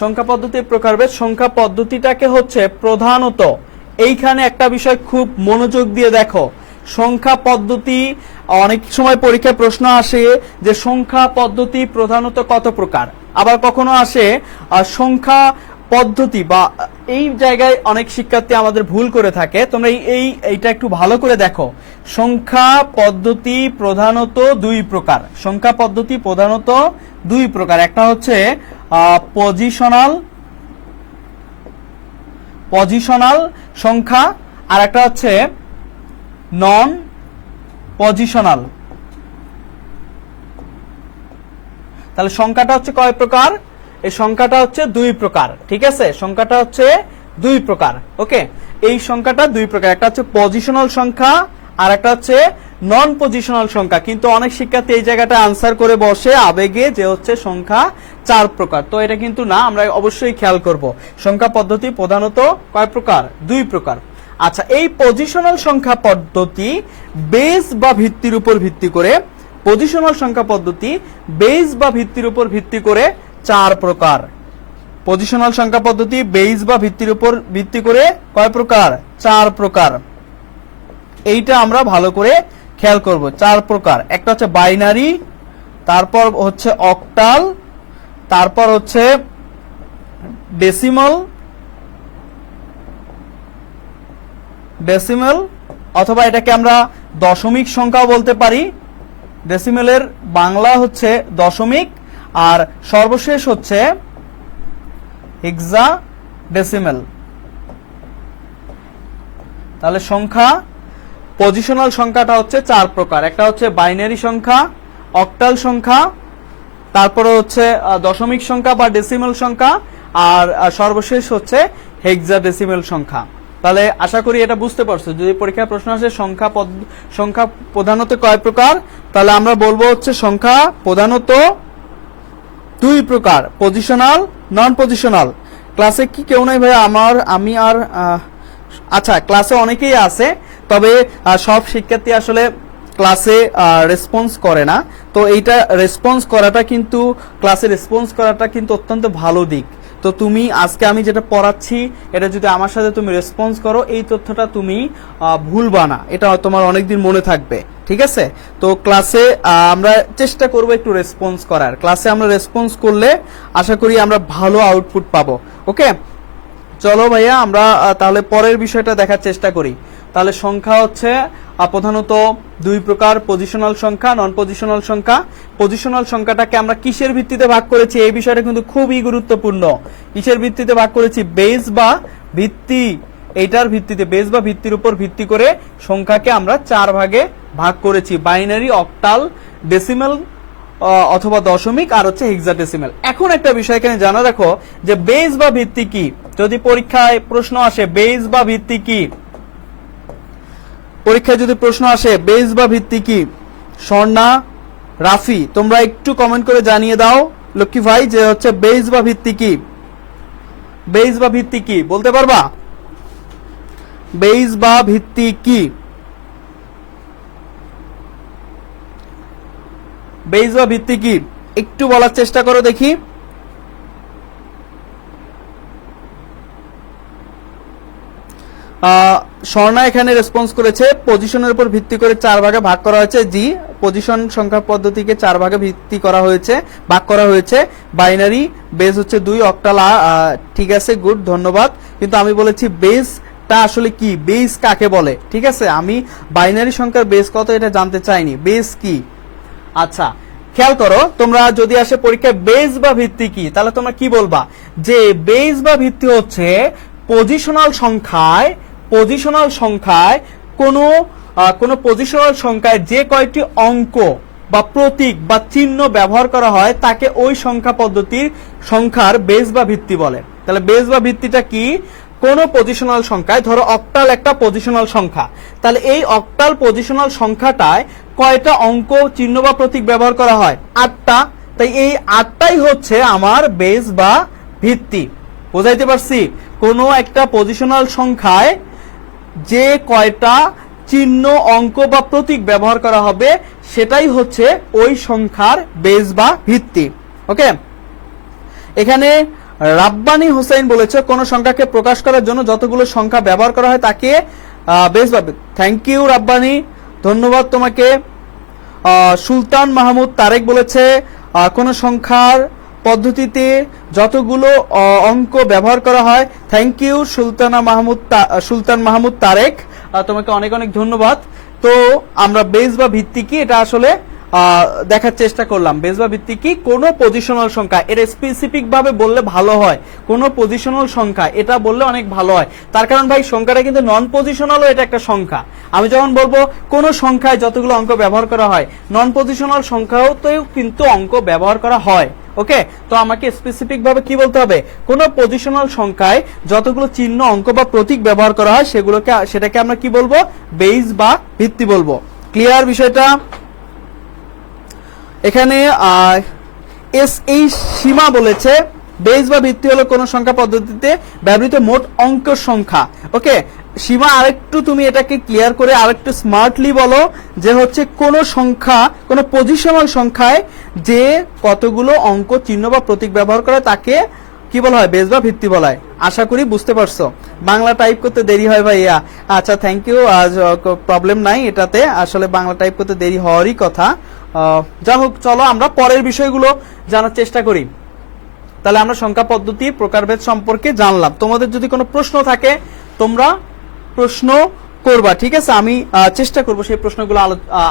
সংখ্যা পদ্ধতির প্রকারভেদ। সংখ্যা পদ্ধতিটাকে হচ্ছে প্রধানত, এইখানে একটা বিষয় খুব মনোযোগ দিয়ে দেখো, সংখ্যা পদ্ধতি, অনেক সময় পরীক্ষায় প্রশ্ন আসে যে সংখ্যা পদ্ধতি প্রধানত কত প্রকার, আবার কখনো আসে সংখ্যা পদ্ধতি, বা এই জায়গায় অনেক শিক্ষার্থী আমাদের ভুল করে থাকে। তোমরা এইটা একটু ভালো করে দেখো, সংখ্যা পদ্ধতি প্রধানত দুই প্রকার। সংখ্যা পদ্ধতি প্রধানত দুই প্রকার, একটা হচ্ছে পজিশনাল সংখ্যা, আর একটা হচ্ছে নন পজিশনাল। তাহলে সংখ্যাটা হচ্ছে কয় প্রকার? এই সংখ্যাটা হচ্ছে দুই প্রকার। ঠিক আছে, সংখ্যাটা হচ্ছে দুই প্রকার। ওকে, এই সংখ্যাটা দুই প্রকার, একটা হচ্ছে পজিশনাল সংখ্যা আর একটা হচ্ছে নন পজিশনাল সংখ্যা। কিন্তু অনেক শিক্ষার্থী এই জায়গাটা আনসার করে বসে আবেগে যে হচ্ছে সংখ্যা চার প্রকার, তো এটা কিন্তু না, আমরা অবশ্যই খেয়াল করব সংখ্যা পদ্ধতি প্রধানত কয় প্রকার? দুই প্রকার। আচ্ছা, এই পজিশনাল সংখ্যা পদ্ধতি বেস বা ভিত্তির উপর ভিত্তি করে, পজিশনাল সংখ্যা পদ্ধতি বেস বা ভিত্তির উপর ভিত্তি করে চার প্রকার। পজিশনাল সংখ্যা পদ্ধতি বেস বা ভিত্তির উপর ভিত্তি করে কয় প্রকার? চার প্রকার। এইটা আমরা ভালো করে খেয়াল করব, চার প্রকার। একটা হচ্ছে বাইনারি, তারপর হচ্ছে অক্টাল, তারপর হচ্ছে ডেসিমাল, অথবা এটাকে আমরা দশমিক সংখ্যাও বলতে পারি। ডেসিমেলের বাংলা হচ্ছে দশমিক, আর সর্বশেষ হচ্ছে হেক্সাডেসিমেল। তাহলে সংখ্যা পজিশনাল সংখ্যাটা হচ্ছে 4 প্রকার। একটা হচ্ছে বাইনারি সংখ্যা, অক্টাল সংখ্যা, তারপরে হচ্ছে দশমিক সংখ্যা বা ডেসিমাল সংখ্যা, আর সর্বশেষ হচ্ছে হেক্সাডেসিমাল সংখ্যা। তাহলে আশা করি এটা বুঝতে পারছো। যদি পরীক্ষায় প্রশ্ন আসে সংখ্যা প্রধানত কয় প্রকার, তাহলে আমরা বলবো হচ্ছে সংখ্যা প্রধানত 2 প্রকার, পজিশনাল, নন পজিশনাল। ক্লাসে কি কেউ নাই ভাই? আমি আর আচ্ছা, ক্লাসে অনেকেই আছে, তবে সব শিক্ষার্থী আসলে ক্লাসে রেসপন্স করে না। তো এইটা রেসপন্স করাটা কিন্তু, ক্লাসে রেসপন্স করাটা কিন্তু অত্যন্ত ভালো দিক। তো তুমি আজকে আমি যেটা পড়াচ্ছি এটা যদি আমার সাথে তুমি রেসপন্স করো, এই তথ্যটা তুমি ভুলবা না, এটা তোমার অনেকদিন মনে থাকবে। ঠিক আছে? তো ক্লাসে আমরা চেষ্টা করব একটু রেসপন্স করার। ক্লাসে আমরা রেসপন্স করলে আশা করি আমরা ভালো আউটপুট পাবো। ওকে, চলো ভাইয়া আমরা তাহলে পরের বিষয়টা দেখার চেষ্টা করি। তাহলে সংখ্যা হচ্ছে প্রধানত 2 প্রকার, পজিশনাল সংখ্যা, নন পজিশনাল সংখ্যা। পজিশনাল সংখ্যাটাকে আমরা কিসের ভিত্তিতে ভাগ করেছি, এই বিষয়টা কিন্তু খুবই গুরুত্বপূর্ণ। কিসের ভিত্তিতে ভাগ করেছি? বেস বা ভিত্তি। এইটার ভিত্তিতে, বেস বা ভিত্তির উপর ভিত্তি করে সংখ্যাকে আমরা 4 ভাগে ভাগ করেছি: বাইনারি, অক্টাল, ডেসিমাল অথবা দশমিক, আর হচ্ছে হেক্সাডেসিমাল। এখন একটা বিষয় এখানে জানা রাখো যে বেস বা ভিত্তি কি। যদি পরীক্ষায় প্রশ্ন আসে বেস বা ভিত্তি কি, পরীক্ষায় যদি প্রশ্ন আসে বেস বা ভিত্তি কি, স্বর্ণা, রাফি তোমরা একটু কমেন্ট করে জানিয়ে দাও লক্ষ্মী ভাই যে হচ্ছে বেস বা ভিত্তি কি। বেস বা ভিত্তি কি বলতে পারবা? বেস বা ভিত্তি কি? বেস বা ভিত্তি কি একটু বলার চেষ্টা করো দেখি। স্বর্ণা এখানে রেসপন্স করেছে পজিশনের উপর ভিত্তি করে 4 ভাগে ভাগ করা হয়েছে। জি, পজিশন সংখ্যা পদ্ধতিকে 4 ভাগে ভিত্তি করা হয়েছে, ভাগ করা হয়েছে। বাইনারি, বেস হচ্ছে 2, অক্টাল। ঠিক আছে, গুড, ধন্যবাদ। কিন্তু আমি বলেছি বেসটা আসলে কি, বেস কাকে বলে। ঠিক আছে, আমি বাইনারি সংখ্যার বেস কত এটা জানতে চাইনি, বেস কি। আচ্ছা, খেয়াল করো, তোমরা যদি আসে পরীক্ষায় বেস বা ভিত্তি কি, তাহলে তোমরা কি বলবা? যে বেস বা ভিত্তি হচ্ছে পজিশনাল সংখ্যায় কোন পজিশনাল সংখ্যায় যে কয়টি অঙ্ক বা প্রতীক বা চিহ্ন ব্যবহার করা হয় তাকে ওই সংখ্যা পদ্ধতির সংখ্যার বেস বা ভিত্তি বলে। তাহলে বেস বা ভিত্তিটা কি? কোন পজিশনাল সংখ্যায়, ধরো অক্টাল একটা পজিশনাল সংখ্যা, তাহলে এই অক্টাল পজিশনাল সংখ্যাটায় কয়টা অঙ্ক, চিহ্ন বা প্রতীক ব্যবহার করা হয়? 8টা। তাই এই 8টাই হচ্ছে আমার বেস বা ভিত্তি। বুঝাইতে পারছি? কোন একটা পজিশনাল সংখ্যায় যে কয়টা চিহ্ন, অঙ্ক বা প্রতীক ব্যবহার করা হবে সেটাই হচ্ছে ওই সংখ্যার বেস বা ভিত্তি। ওকে, এখানে রাব্বানি হোসেন বলেছে কোন সংখ্যাকে প্রকাশ করার জন্য যতগুলো সংখ্যা ব্যবহার করা হয় তাকে বেস বা ভিত্তি। থ্যাংক ইউ রাব্বানি, ধন্যবাদ তোমাকে। সুলতান মাহমুদ তারেক বলেছে কোন সংখ্যার পদ্ধতিতে যতগুলো অঙ্ক ব্যবহার করা হয়। থ্যাংক ইউ সুলতান মাহমুদ তারেক, তোমাকে অনেক অনেক ধন্যবাদ। তো আমরা বেস বা ভিত্তি কি এটা আসলে দেখার চেষ্টা করলাম। বেস বা ভিত্তি কি? কোন পজিশনাল সংখ্যা, এটা স্পেসিফিক ভাবে বললে ভালো হয়। কোন পজিশনাল সংখ্যা এটা বললে অনেক ভালো হয়। তার কারণ ভাই সংখ্যাটা কিন্তু নন পজিশনালও এটা একটা সংখ্যা। আমি যখন বলবো কোন সংখ্যায় যতগুলো অঙ্ক ব্যবহার করা হয়, নন পজিশনাল সংখ্যাতেও কিন্তু অঙ্ক ব্যবহার করা হয়। ওকে, তো আমাকে স্পেসিফিক ভাবে কি বলতে হবে? কোন পজিশনাল সংখ্যায় যতগুলো চিহ্ন, অঙ্ক বা প্রতীক ব্যবহার করা হয় সেটাকে আমরা কি বলবো? বেস বা ভিত্তি বলবো। ক্লিয়ার বিষয়টা? এখানে এই সীমা বলেছে বেস বা ভিত্তি হলো কোন সংখ্যা পদ্ধতিতে ব্যবহৃত মোট অঙ্কের সংখ্যা। ওকে, সীমা আরেকটু তুমি এটাকে ক্লিয়ার করে আরেকটু স্মার্টলি বলো যে হচ্ছে কোন সংখ্যা, কোন পজিশনাল সংখ্যায় যে কতগুলো অঙ্ক, চিহ্ন বা প্রতীক ব্যবহার করে তাকে কি বলা হয়? বেস বা ভিত্তি বলা হয়। আশা করি বুঝতে পারছো। বাংলা টাইপ করতে দেরি হয় ভাইয়া। আচ্ছা, থ্যাংক ইউ, প্রবলেম নাই এটাতে, আসলে বাংলা টাইপ করতে দেরি হওয়ারই কথা। যা হোক, চলো আমরা পরের বিষয়গুলো জানার চেষ্টা করি। তাহলে আমরা সংখ্যা পদ্ধতির প্রকারভেদ সম্পর্কে জানলাম। তোমাদের যদি কোনো প্রশ্ন থাকে তোমরা প্রশ্ন করবা, ঠিক আছে? আমি চেষ্টা করব সেই প্রশ্নগুলো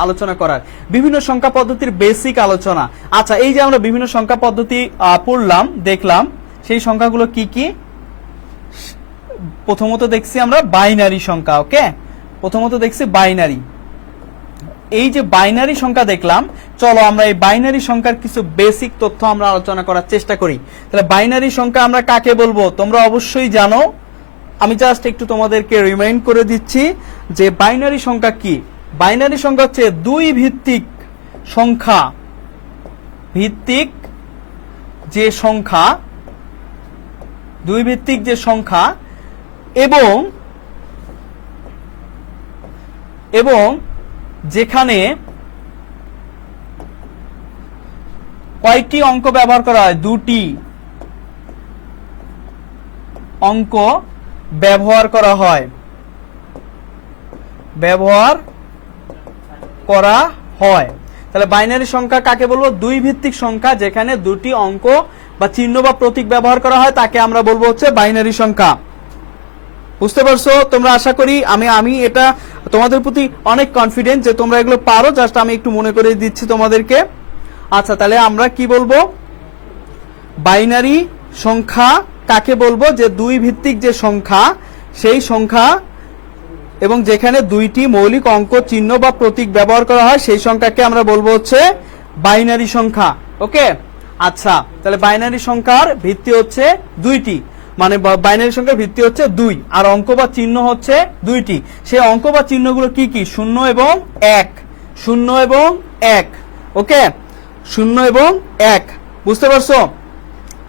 আলোচনা করার। বিভিন্ন সংখ্যা পদ্ধতির বেসিক আলোচনা। আচ্ছা, এই যে আমরা বিভিন্ন সংখ্যা পদ্ধতি পড়লাম, দেখলাম সেই সংখ্যাগুলো কি কি। প্রথমত দেখছি আমরা বাইনারি সংখ্যা। ওকে, প্রথমত দেখছি বাইনারি। এই যে বাইনারি সংখ্যা দেখলাম, চলো আমরা এই বাইনারি সংখ্যার কিছু বেসিক তথ্য আমরা আলোচনা করার চেষ্টা করি। তাহলে বাইনারি সংখ্যা আমরা কাকে বলবো তোমরা অবশ্যই জানো, আমি জাস্ট একটু তোমাদেরকে রিমাইন্ড করে দিচ্ছি যে বাইনারি সংখ্যা কি। বাইনারি সংখ্যা হচ্ছে দুই ভিত্তিক সংখ্যা, ভিত্তিক যে সংখ্যা, দুই ভিত্তিক যে সংখ্যা এবং যেখানে কয়টি অঙ্ক ব্যবহার করা হয়, দুটি অঙ্ক ব্যবহার করা হয়, তাহলে বাইনারি সংখ্যা কাকে বলবো? দুই ভিত্তিক সংখ্যা যেখানে দুটি অঙ্ক বা চিহ্ন বা প্রতীক ব্যবহার করা হয় তাকে আমরা বলবো হচ্ছে বাইনারি সংখ্যা। বুঝতে পারছো তোমরা? আশা করি আমি এটা তোমাদের প্রতি অনেক কনফিডেন্ট যে তোমরা এগুলো পারো, জাস্ট আমি একটু মনে করে দিচ্ছি তোমাদেরকে। আচ্ছা, তাহলে আমরা কি বলবো? বাইনারি সংখ্যা কাকে বলবো? যে দুই ভিত্তিক যে সংখ্যা, সেই সংখ্যা এবং যেখানে দুইটি মৌলিক অঙ্ক, চিহ্ন বা প্রতীক ব্যবহার করা হয় সেই সংখ্যাকে আমরা বলবো হচ্ছে বাইনারি সংখ্যা। ওকে, আচ্ছা, তাহলে বাইনারি সংখ্যার ভিত্তি হচ্ছে দুইটি, মানে বাইনারি সংখ্যার ভিত্তি হচ্ছে দুই, আর অঙ্ক বা চিহ্ন হচ্ছে দুইটি। সেই অঙ্ক বা চিহ্নগুলো কি কি? 0 এবং 1, 0 এবং 1। ওকে, 0 এবং 1, বুঝতে পারছো?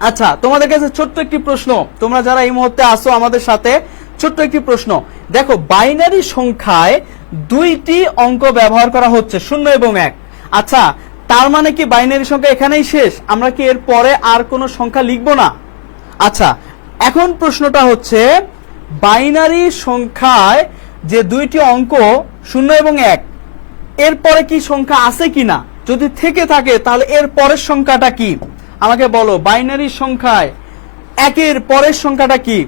আচ্ছা, তোমাদের কাছে ছোট্ট একটি প্রশ্ন, তোমরা যারা এই মুহূর্তে আসো আমাদের সাথে, ছোট্ট একটি প্রশ্ন। দেখো, বাইনারি সংখ্যায় দুইটি অঙ্ক ব্যবহার করা হচ্ছে, 0 এবং 1। আচ্ছা, তার মানে কি বাইনারি সংখ্যা এখানেই শেষ? আমরা কি এর পরে আর কোনো সংখ্যা লিখবো না? আচ্ছা, এখন প্রশ্নটা হচ্ছে বাইনারি সংখ্যায় যে দুইটি অঙ্ক 0 এবং 1, এর পরে কি সংখ্যা আছে কিনা? যদি থেকে থাকে তাহলে এর পরের সংখ্যাটা কি? আমাকে বলো, বাইনারি সংখ্যায় 1-এর পরের সংখ্যাটা কি?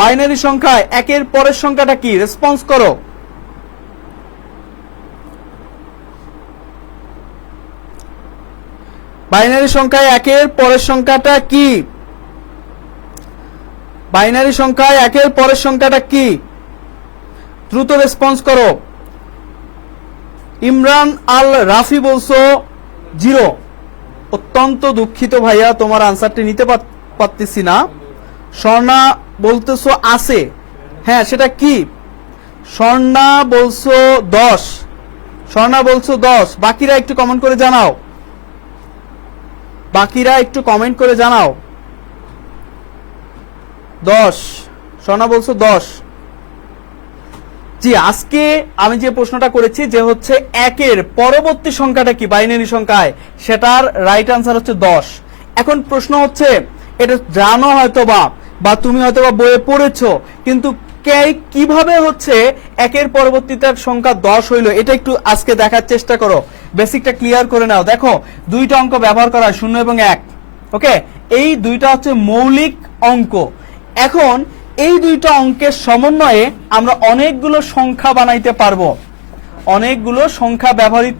বাইনারি সংখ্যায় 1-এর পরের সংখ্যাটা কি? রেসপন্স করো। বাইনারি সংখ্যায় 1-এর পরের সংখ্যাটা কি? বাইনারি সংখ্যায় 1-এর পরের সংখ্যাটা কি? দ্রুত রেসপন্স করো। ইমরান আল রাফি বলছো 0। অত্যন্ত দুঃখিত ভাইয়া, তোমার আনসারটি নিতে পারতেছি না। স্বর্ণা বলতেছো আছে, হ্যাঁ সেটা কি? স্বর্ণা বলছো 10, স্বর্ণা বলছো 10। বাকিরা একটু কমেন্ট করে জানাও, বাকিরা একটু কমেন্ট করে জানাও। 10, স্বর্ণা বলছো 10। জি, আজকে আমি যে প্রশ্নটা করেছি যে হচ্ছে 1-এর পরবর্তী সংখ্যাটা কি বাইনারি সংখ্যায়, সেটার রাইট আনসার হচ্ছে 10। এখন প্রশ্ন হচ্ছে, এটা জানো হয়তোবা বা তুমি হয়তোবা বইয়ে পড়েছো, কিন্তু কিভাবে হচ্ছে 1-এর পরবর্তীটার সংখ্যা 10 হইলো, এটা একটু আজকে দেখার চেষ্টা করো, বেসিকটা ক্লিয়ার করে নাও। দেখো, দুইটা অঙ্ক ব্যবহার করা হয়, 0 এবং 1। ওকে, এই দুইটা হচ্ছে মৌলিক অঙ্ক। এখন এই দুইটা অঙ্কের সমন্বয়ে আমরা অনেকগুলো সংখ্যা বানাইতে পারবো, অনেকগুলো সংখ্যা ব্যবহৃত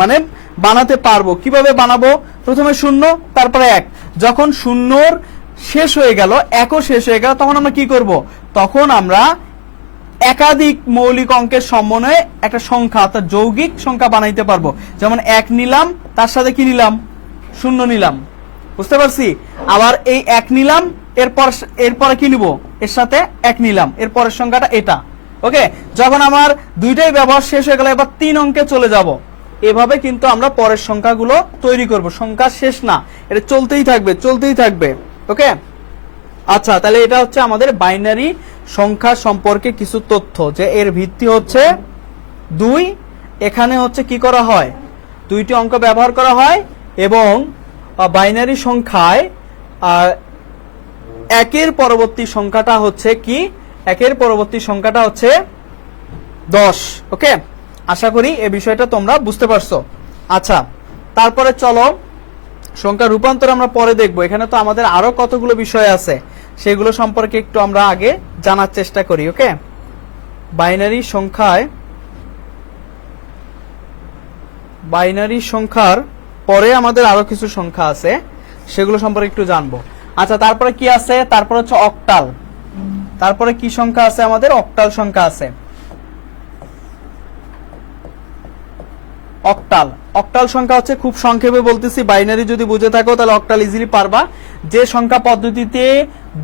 মানে বানাতে পারবো। কিভাবে বানাবো? প্রথমে 0, তারপরে 1। যখন 0 শেষ হয়ে গেল, 1ও শেষ হয়ে গেল, তখন আমরা কি করব? তখন আমরা একাধিক মৌলিক অঙ্কের সমন্বয়ে একটা সংখ্যা অর্থাৎ যৌগিক সংখ্যা বানাইতে পারবো। যেমন 1 নিলাম, তার সাথে কি নিলাম? 0 নিলাম। বুঝতে পারছি? আবার এই 1 নিলাম, এরপরে কি নিব? এর সাথে 1 নিলাম, এর পরের সংখ্যাটা এটা। ওকে, যখন আমার দুইটাই ব্যবহার শেষ হয়ে গেল, এবার 3 অঙ্কে চলে যাব। এভাবে কিন্তু আমরা পরের সংখ্যাগুলো তৈরি করব। সংখ্যা শেষ না, এটা চলতেই থাকবে, চলতেই থাকবে। ওকে, আচ্ছা, তাহলে এটা হচ্ছে আমাদের বাইনারি সংখ্যা সম্পর্কে কিছু তথ্য, যে এর ভিত্তি হচ্ছে 2। এখানে হচ্ছে কি করা হয়? দুইটি অঙ্ক ব্যবহার করা হয় এবং বাইনারি সংখ্যায় 1-এর পরবর্তী সংখ্যাটা হচ্ছে কি? 1-এর পরবর্তী সংখ্যাটা হচ্ছে 10। ওকে, আশা করি এই বিষয়টা তোমরা বুঝতে পারছো। আচ্ছা, তারপরে চলো সংখ্যা রূপান্তর আমরা পরে দেখবো। এখানে তো আমাদের আরো কতগুলো বিষয় আছে, সেগুলো সম্পর্কে একটু আমরা আগে জানার চেষ্টা করি। ওকে, বাইনারি সংখ্যার পরে আমাদের আরো কিছু সংখ্যা আছে, সেগুলো সম্পর্কে একটু জানবো। আচ্ছা, তারপরে কি আছে? তারপর হচ্ছে অক্টাল। তারপরে কি সংখ্যা আছে আমাদের? অক্টাল সংখ্যা আছে। অক্টাল, অক্টাল সংখ্যা হচ্ছে, খুব সংক্ষেপে বলতেছি, বাইনারি যদি বুঝে থাকো তাহলে অক্টাল ইজিলি পারবা। যে সংখ্যা পদ্ধতিতে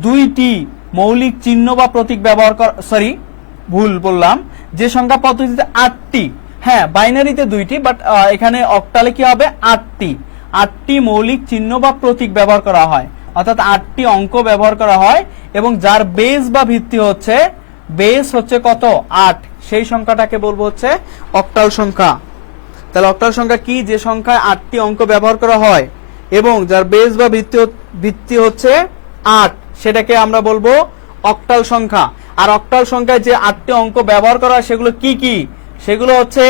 দুইটি মৌলিক চিহ্ন বা প্রতীক ব্যবহার করা, সরি ভুল বললাম, যে সংখ্যা পদ্ধতিতে 8টি, হ্যাঁ বাইনারিতে 2টি, বাট এখানে অক্টালে কি হবে? 8টি মৌলিক চিহ্ন বা প্রতীক ব্যবহার করা হয়, অর্থাৎ 8টি অঙ্ক ব্যবহার করা হয়, এবং যার বেস বা ভিত্তি হচ্ছে, বেস হচ্ছে কত? 8, সেই সংখ্যাটাকে বলবো হচ্ছে অক্টাল সংখ্যা। তাহলে অক্টাল সংখ্যা কি? যে সংখ্যায় 8টি অঙ্ক ব্যবহার করা হয় এবং যার বেস বা ভিত্তি হচ্ছে 8, সেটাকে আমরা বলবো অক্টাল সংখ্যা। আর অক্টাল সংখ্যায় যে 8টি অঙ্ক ব্যবহার করা হয় সেগুলো কি কি? সেগুলো হচ্ছে,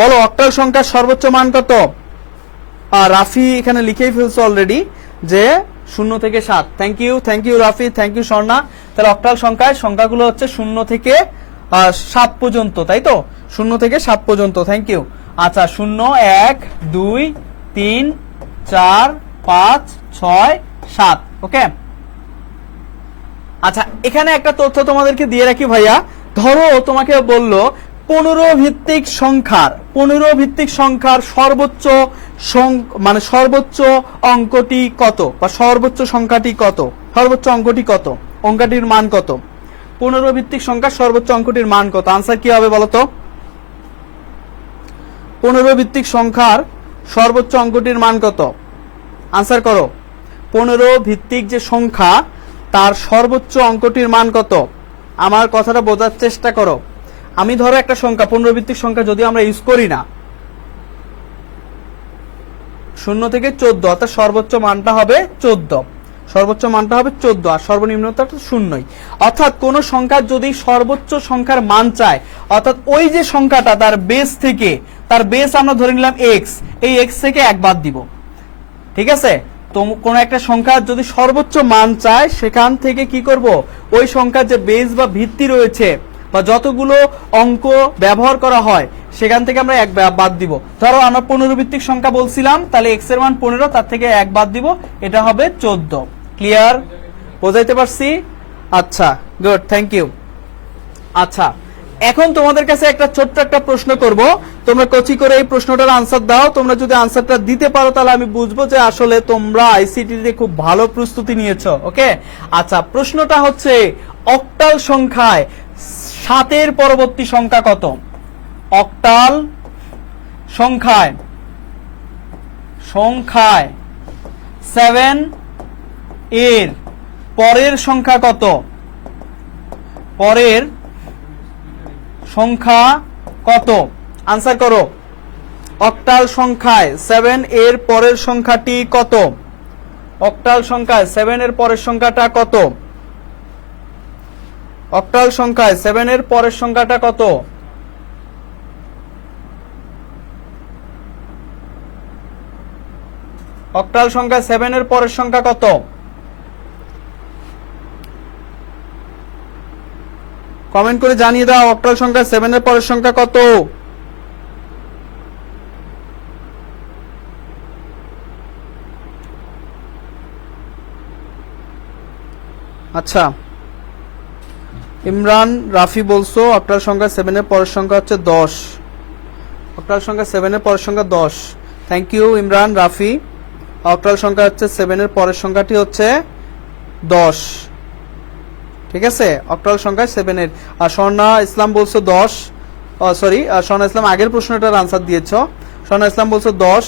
বলো অক্টাল সংখ্যার সর্বোচ্চ মান কত? রাফি এখানে লিখেই ফেলছো অলরেডি যে 0 থেকে 7। Thank you Rafi, thank you Swarna. তাহলে অক্টাল সংখ্যায় সংখ্যাগুলো হচ্ছে 0 থেকে 7 পর্যন্ত, তাই তো? 0 থেকে 7 পর্যন্ত, থ্যাংক ইউ। আচ্ছা, 0, 1, 2, 3, 4, 5, 6, 7, ওকে। আচ্ছা, এখানে একটা তথ্য তোমাদেরকে দিয়ে রাখি ভাইয়া। ধরো তোমাকে বললো 15 ভিত্তিক সংখ্যার সর্বোচ্চ মানে সর্বোচ্চ অঙ্কটি কত, বা সর্বোচ্চ সংখ্যাটি কত, সর্বোচ্চ অঙ্কটি কত, অঙ্কটির মান কত? 15 ভিত্তিক সংখ্যার সর্বোচ্চ অঙ্কটির মান কত? আনসার কি হবে বলো তো? 15 ভিত্তিক সংখ্যার সর্বোচ্চ অঙ্কটির মান কত? আনসার করো। 15 ভিত্তিক যে সংখ্যা তার সর্বোচ্চ অঙ্কটির মান কত? আমার কথাটা বোঝার চেষ্টা করো। আমি ধরো একটা সংখ্যা, 15 ভিত্তিক সংখ্যা যদি আমরা ইউজ করি না, 0 থেকে 14, অর্থাৎ সর্বোচ্চ মানটা হবে 14, সর্বোচ্চ মানটা হবে 14, আর সর্বনিম্নটা 0। অর্থাৎ কোন সংখ্যার যদি সর্বোচ্চ সংখ্যার মান চায়, অর্থাৎ ওই যে সংখ্যাটা তার বেস থেকে, তার বেস আমরা ধরে নিলাম x, এই x থেকে 1 বাদ দিব, ঠিক আছে? তো কোন একটা সংখ্যার যদি সর্বোচ্চ মান চায়, সেখান থেকে কি করব? ওই সংখ্যার যে বেস বা ভিত্তি রয়েছে, বা যতগুলো অঙ্ক ব্যবহার করা হয়, সেখান থেকে আমরা 1 বাদ দিব। ধরো আমরা 15 ভিত্তিক সংখ্যা বলছিলাম, তাহলে x এর মান 15, তার থেকে 1 বাদ দিব, এটা হবে 14। ক্লিয়ার? বোঝাইতে পারছি? আচ্ছা, গুড, থ্যাংক ইউ। আচ্ছা, এখন তোমাদের কাছে একটা ছোট্ট একটা প্রশ্ন করব, তোমরা কচি করে এই প্রশ্নটার আনসার দাও। তোমরা যদি আনসারটা দিতে পারো তাহলে আমি বুঝবো যে আসলে তোমরা আইসিটি তে খুব ভালো প্রস্তুতি নিয়েছো, ওকে? আচ্ছা, প্রশ্নটা হচ্ছে অক্টাল সংখ্যায় 7 এর পরবর্তী সংখ্যা কত? অক্টাল সংখ্যায় 7 এর পরের সংখ্যা কত? পরের সংখ্যা কত? আনসার করো। অক্টাল সংখ্যায় 7 এর পরের সংখ্যাটি কত? অক্টাল সংখ্যায় 7 এর পরের সংখ্যাটা কত? অক্টাল সংখ্যায় 7 এর পরের সংখ্যাটা কত? অক্টাল সংখ্যায় 7 এর পরের সংখ্যা কত? কমেন্ট করে জানিয়ে দাও, অক্টাল সংখ্যা 7 এর পরের সংখ্যা কত? আচ্ছা, ইমরান রাফি বলছো অক্টাল সংখ্যা 7 এর পরের সংখ্যা হচ্ছে 10। অক্টাল সংখ্যা 7 এর পরের সংখ্যা 10। Thank you Imran Rafi. Octal সংখ্যা হচ্ছে 7 এর পরের সংখ্যাটি হচ্ছে 10, ঠিক আছে? অক্টাল সংখ্যা 7 এর। আর স্বর্ণা ইসলাম বলছো 10, সরি স্বর্ণা ইসলাম আগের প্রশ্নটার আনসার দিয়েছো। স্বর্ণা ইসলাম বলছো 10,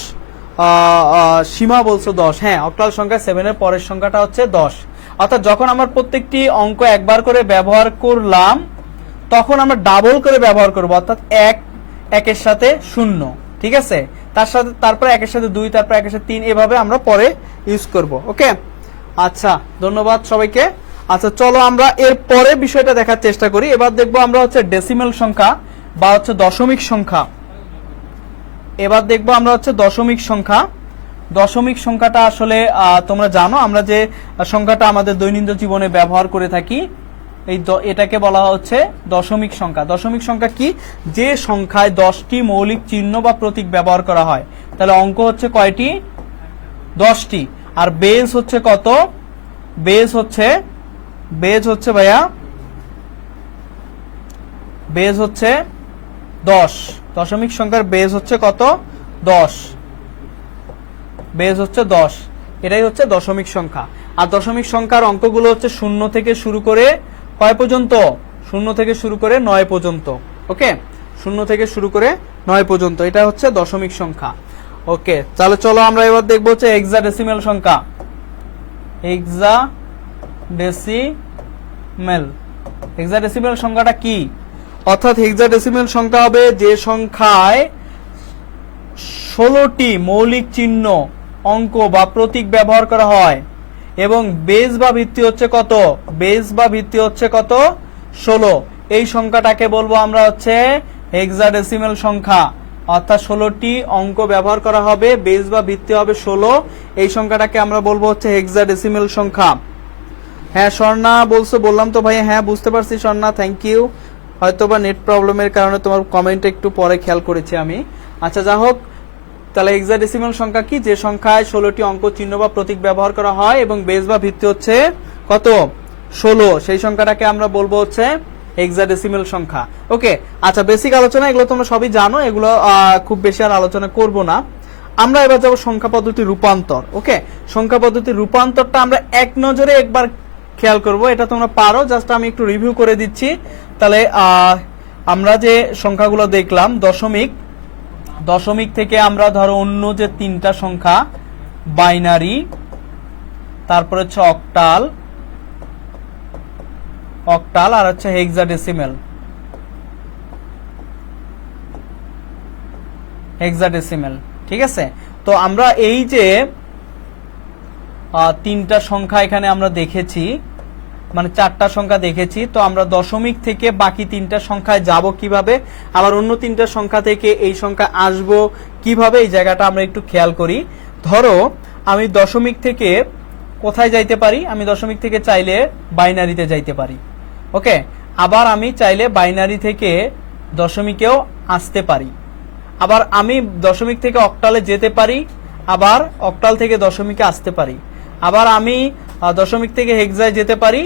সীমা বলছো 10। হ্যাঁ, অক্টাল সংখ্যা 7 এর পরের সংখ্যাটা হচ্ছে 10। অর্থাৎ যখন আমার প্রত্যেকটি অঙ্ক একবার করে ব্যবহার করলাম, তখন আমরা ডাবল করে ব্যবহার করব, অর্থাৎ 1 এর সাথে 0, ঠিক আছে? তার সাথে তারপর 1 এর সাথে 2, তারপর 1 এর সাথে 3, এভাবে আমরা পরে ইউজ করব, ওকে? আচ্ছা, ধন্যবাদ সবাইকে। আচ্ছা, চলো আমরা এর পরে বিষয়টা দেখার চেষ্টা করি। এবার দেখবো আমরা হচ্ছে ডেসিমেল সংখ্যা বা হচ্ছে দশমিক সংখ্যা। এবার দেখবো আমরা হচ্ছে দশমিক সংখ্যা। দশমিক সংখ্যাটা আসলে তোমরা জানো, আমরা যে সংখ্যাটা আমাদের দৈনন্দিন জীবনে ব্যবহার করে থাকি, এটাকে বলা হচ্ছে দশমিক সংখ্যা। দশমিক সংখ্যা কি? যে সংখ্যায় 10টি মৌলিক চিহ্ন বা প্রতীক ব্যবহার করা হয়। তাহলে অঙ্ক হচ্ছে কয়টি? 10টি। আর বেস হচ্ছে কত? বেস হচ্ছে ভাইয়া বেজ হচ্ছে 10, দশমিক সংখ্যার বেজ হচ্ছে কত? 10, বেজ হচ্ছে 10, এটাই হচ্ছে দশমিক সংখ্যা। আর দশমিক সংখ্যার অঙ্কগুলো হচ্ছে 0 থেকে শুরু করে কয় পর্যন্ত? 0 থেকে শুরু করে 9 পর্যন্ত। ওকে, 0 থেকে শুরু করে 9 পর্যন্ত, এটা হচ্ছে দশমিক সংখ্যা। ওকে, তাহলে চলো আমরা এবার দেখবো হচ্ছে হেক্সাডেসিমাল সংখ্যা। হেক্সাডেসিমাল সংখ্যাটা কি? অর্থাৎ হেক্সাডেসিমাল সংখ্যা হবে যে সংখ্যায় 16টি মৌলিক চিহ্ন, অঙ্ক বা প্রতীক ব্যবহার করা হয় এবং বেজ বা ভিত্তি হচ্ছে কত? বেজ বা ভিত্তি হচ্ছে কত? 16। এই সংখ্যাটাকে বলবো আমরা হচ্ছে হেক্সাডেসিমাল সংখ্যা। অর্থাৎ 16টি অঙ্ক ব্যবহার করা হবে, বেজ বা ভিত্তি হবে 16, এই সংখ্যাটাকে আমরা বলবো হচ্ছে হেক্সাডেসিমাল সংখ্যা। হ্যাঁ স্বর্ণা বলছো, বললাম তো ভাই, হ্যাঁ বুঝতে পারছি স্বর্ণা, থ্যাংক ইউ। হয়তোবা নেট প্রবলেমের কারণে তোমার কমেন্ট একটু পরে খেয়াল করেছি আমি। আচ্ছা যা হোক, তাহলে হেক্সাডেসিমাল সংখ্যা কি? যে সংখ্যায় 16টি অঙ্ক, চিহ্ন বা প্রতীক ব্যবহার করা হয় এবং বেজ বা ভিত্তি হচ্ছে কত? 16, সেই সংখ্যাটাকে আমরা বলবো হচ্ছে হেক্সাডেসিমাল সংখ্যা। ওকে, আচ্ছা বেসিক আলোচনা এগুলো তোমরা সবই জানো, এগুলো খুব বেশি আর আলোচনা করব না। আমরা এবার যাবো সংখ্যা পদ্ধতির রূপান্তর। ওকে, সংখ্যা পদ্ধতির রূপান্তরটা আমরা এক নজরে একবার খেয়াল করব, এটা তোমরা পারো, জাস্ট আমি একটু রিভিউ করে দিচ্ছি। তাহলে আমরা যে সংখ্যাগুলো দেখলাম, দশমিক থেকে আমরা ধরো অন্য যে 3টা সংখ্যা, বাইনারি, তারপর হচ্ছে অক্টাল আর হচ্ছে হেক্সাডেসিমাল, ঠিক আছে? তো আমরা এই যে 3টা সংখ্যা এখানে আমরা দেখেছি, মানে 4টা সংখ্যা দেখেছি, তো আমরা দশমিক থেকে বাকি 3টা সংখ্যায় যাব কিভাবে, আবার অন্য 3টা সংখ্যা থেকে এই সংখ্যা আসবো কিভাবে, এই জায়গাটা আমরা একটু খেয়াল করি। ধরো আমি দশমিক থেকে কোথায় যাইতে পারি? আমি দশমিক থেকে চাইলে বাইনারিতে যাইতে পারি। ওকে, আবার আমি চাইলে বাইনারি থেকে দশমিকেও আসতে পারি, আবার আমি দশমিক থেকে অক্টালে যেতে পারি, আবার অক্টাল থেকে দশমিকে আসতে পারি, আবার আমি দশমিক থেকে হেক্সায় যেতে পারি,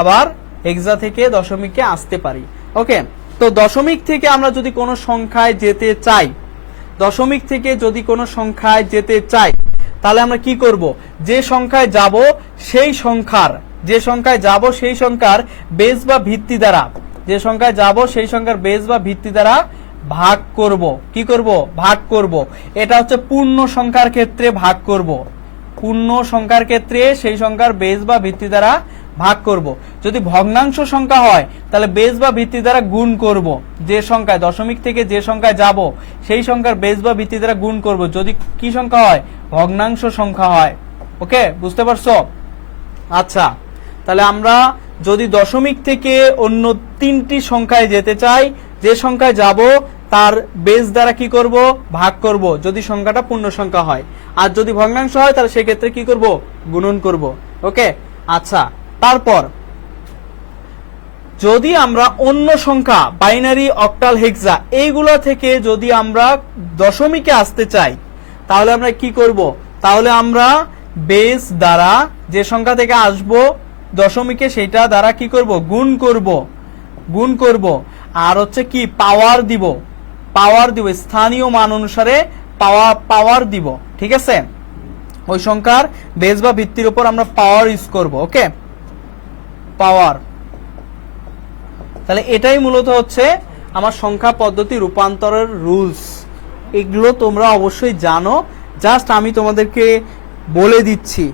আবার হেক্সা থেকে দশমিকে আসতে পারি। ওকে, তো দশমিক থেকে আমরা যদি কোনো সংখ্যায় যেতে চাই, তাহলে আমরা কি করব? যে সংখ্যায় যাব সেই সংখ্যার বেজ বা ভিত্তি দ্বারা ভাগ করব। কি করব? ভাগ করব। এটা হচ্ছে পূর্ণ সংখ্যার ক্ষেত্রে ভাগ করব। পূর্ণ সংখ্যার ক্ষেত্রে সেই সংখ্যার বেজ বা ভিত্তি দ্বারা ভাগ করব। যদি ভগ্নাংশ সংখ্যা হয় তাহলে বেজ বা ভিত্তি দ্বারা গুণ করব। যে সংখ্যায় দশমিক থেকে যে সংখ্যায় যাব সেই সংখ্যার বেজ বা ভিত্তি দ্বারা গুণ করব, যদি কি সংখ্যা হয়? ভগ্নাংশ সংখ্যা হয়। ওকে, বুঝতে পারছো? আচ্ছা, তাহলে আমরা যদি দশমিক থেকে অন্য 3টি সংখ্যায় যেতে চাই, যে সংখ্যায় যাব তার বেজ দ্বারা কি করব? ভাগ করব, যদি সংখ্যাটা পূর্ণ সংখ্যা হয়। আর যদি ভগ্নাংশ হয় তাহলে সেক্ষেত্রে কি করব? গুণন করব। ওকে, আচ্ছা, তারপর যদি আমরা অন্য সংখ্যা, বাইনারি, অক্টাল, হেক্সা, এইগুলো থেকে যদি আমরা দশমিকে আসতে চাই, তাহলে আমরা কি করব? তাহলে আমরা বেজ দ্বারা যে সংখ্যা থেকে আসব দশমিকে, সেটা দ্বারা কি করব? গুণ করব। আর হচ্ছে কি? পাওয়ার দিব, স্থানীয় মান অনুসারে পাওয়ার দিব। ঠিক আছে, ওই সংখ্যার বেজ বা ভিত্তির উপর আমরা পাওয়ার ইউজ করব। ওকে, পাওয়ার। তাহলে এটাই মূলত হচ্ছে আমার সংখ্যা পদ্ধতি রূপান্তরের রুলস। এগুলো তোমরা অবশ্যই জানো, জাস্ট আমি তোমাদেরকে বলে দিচ্ছি।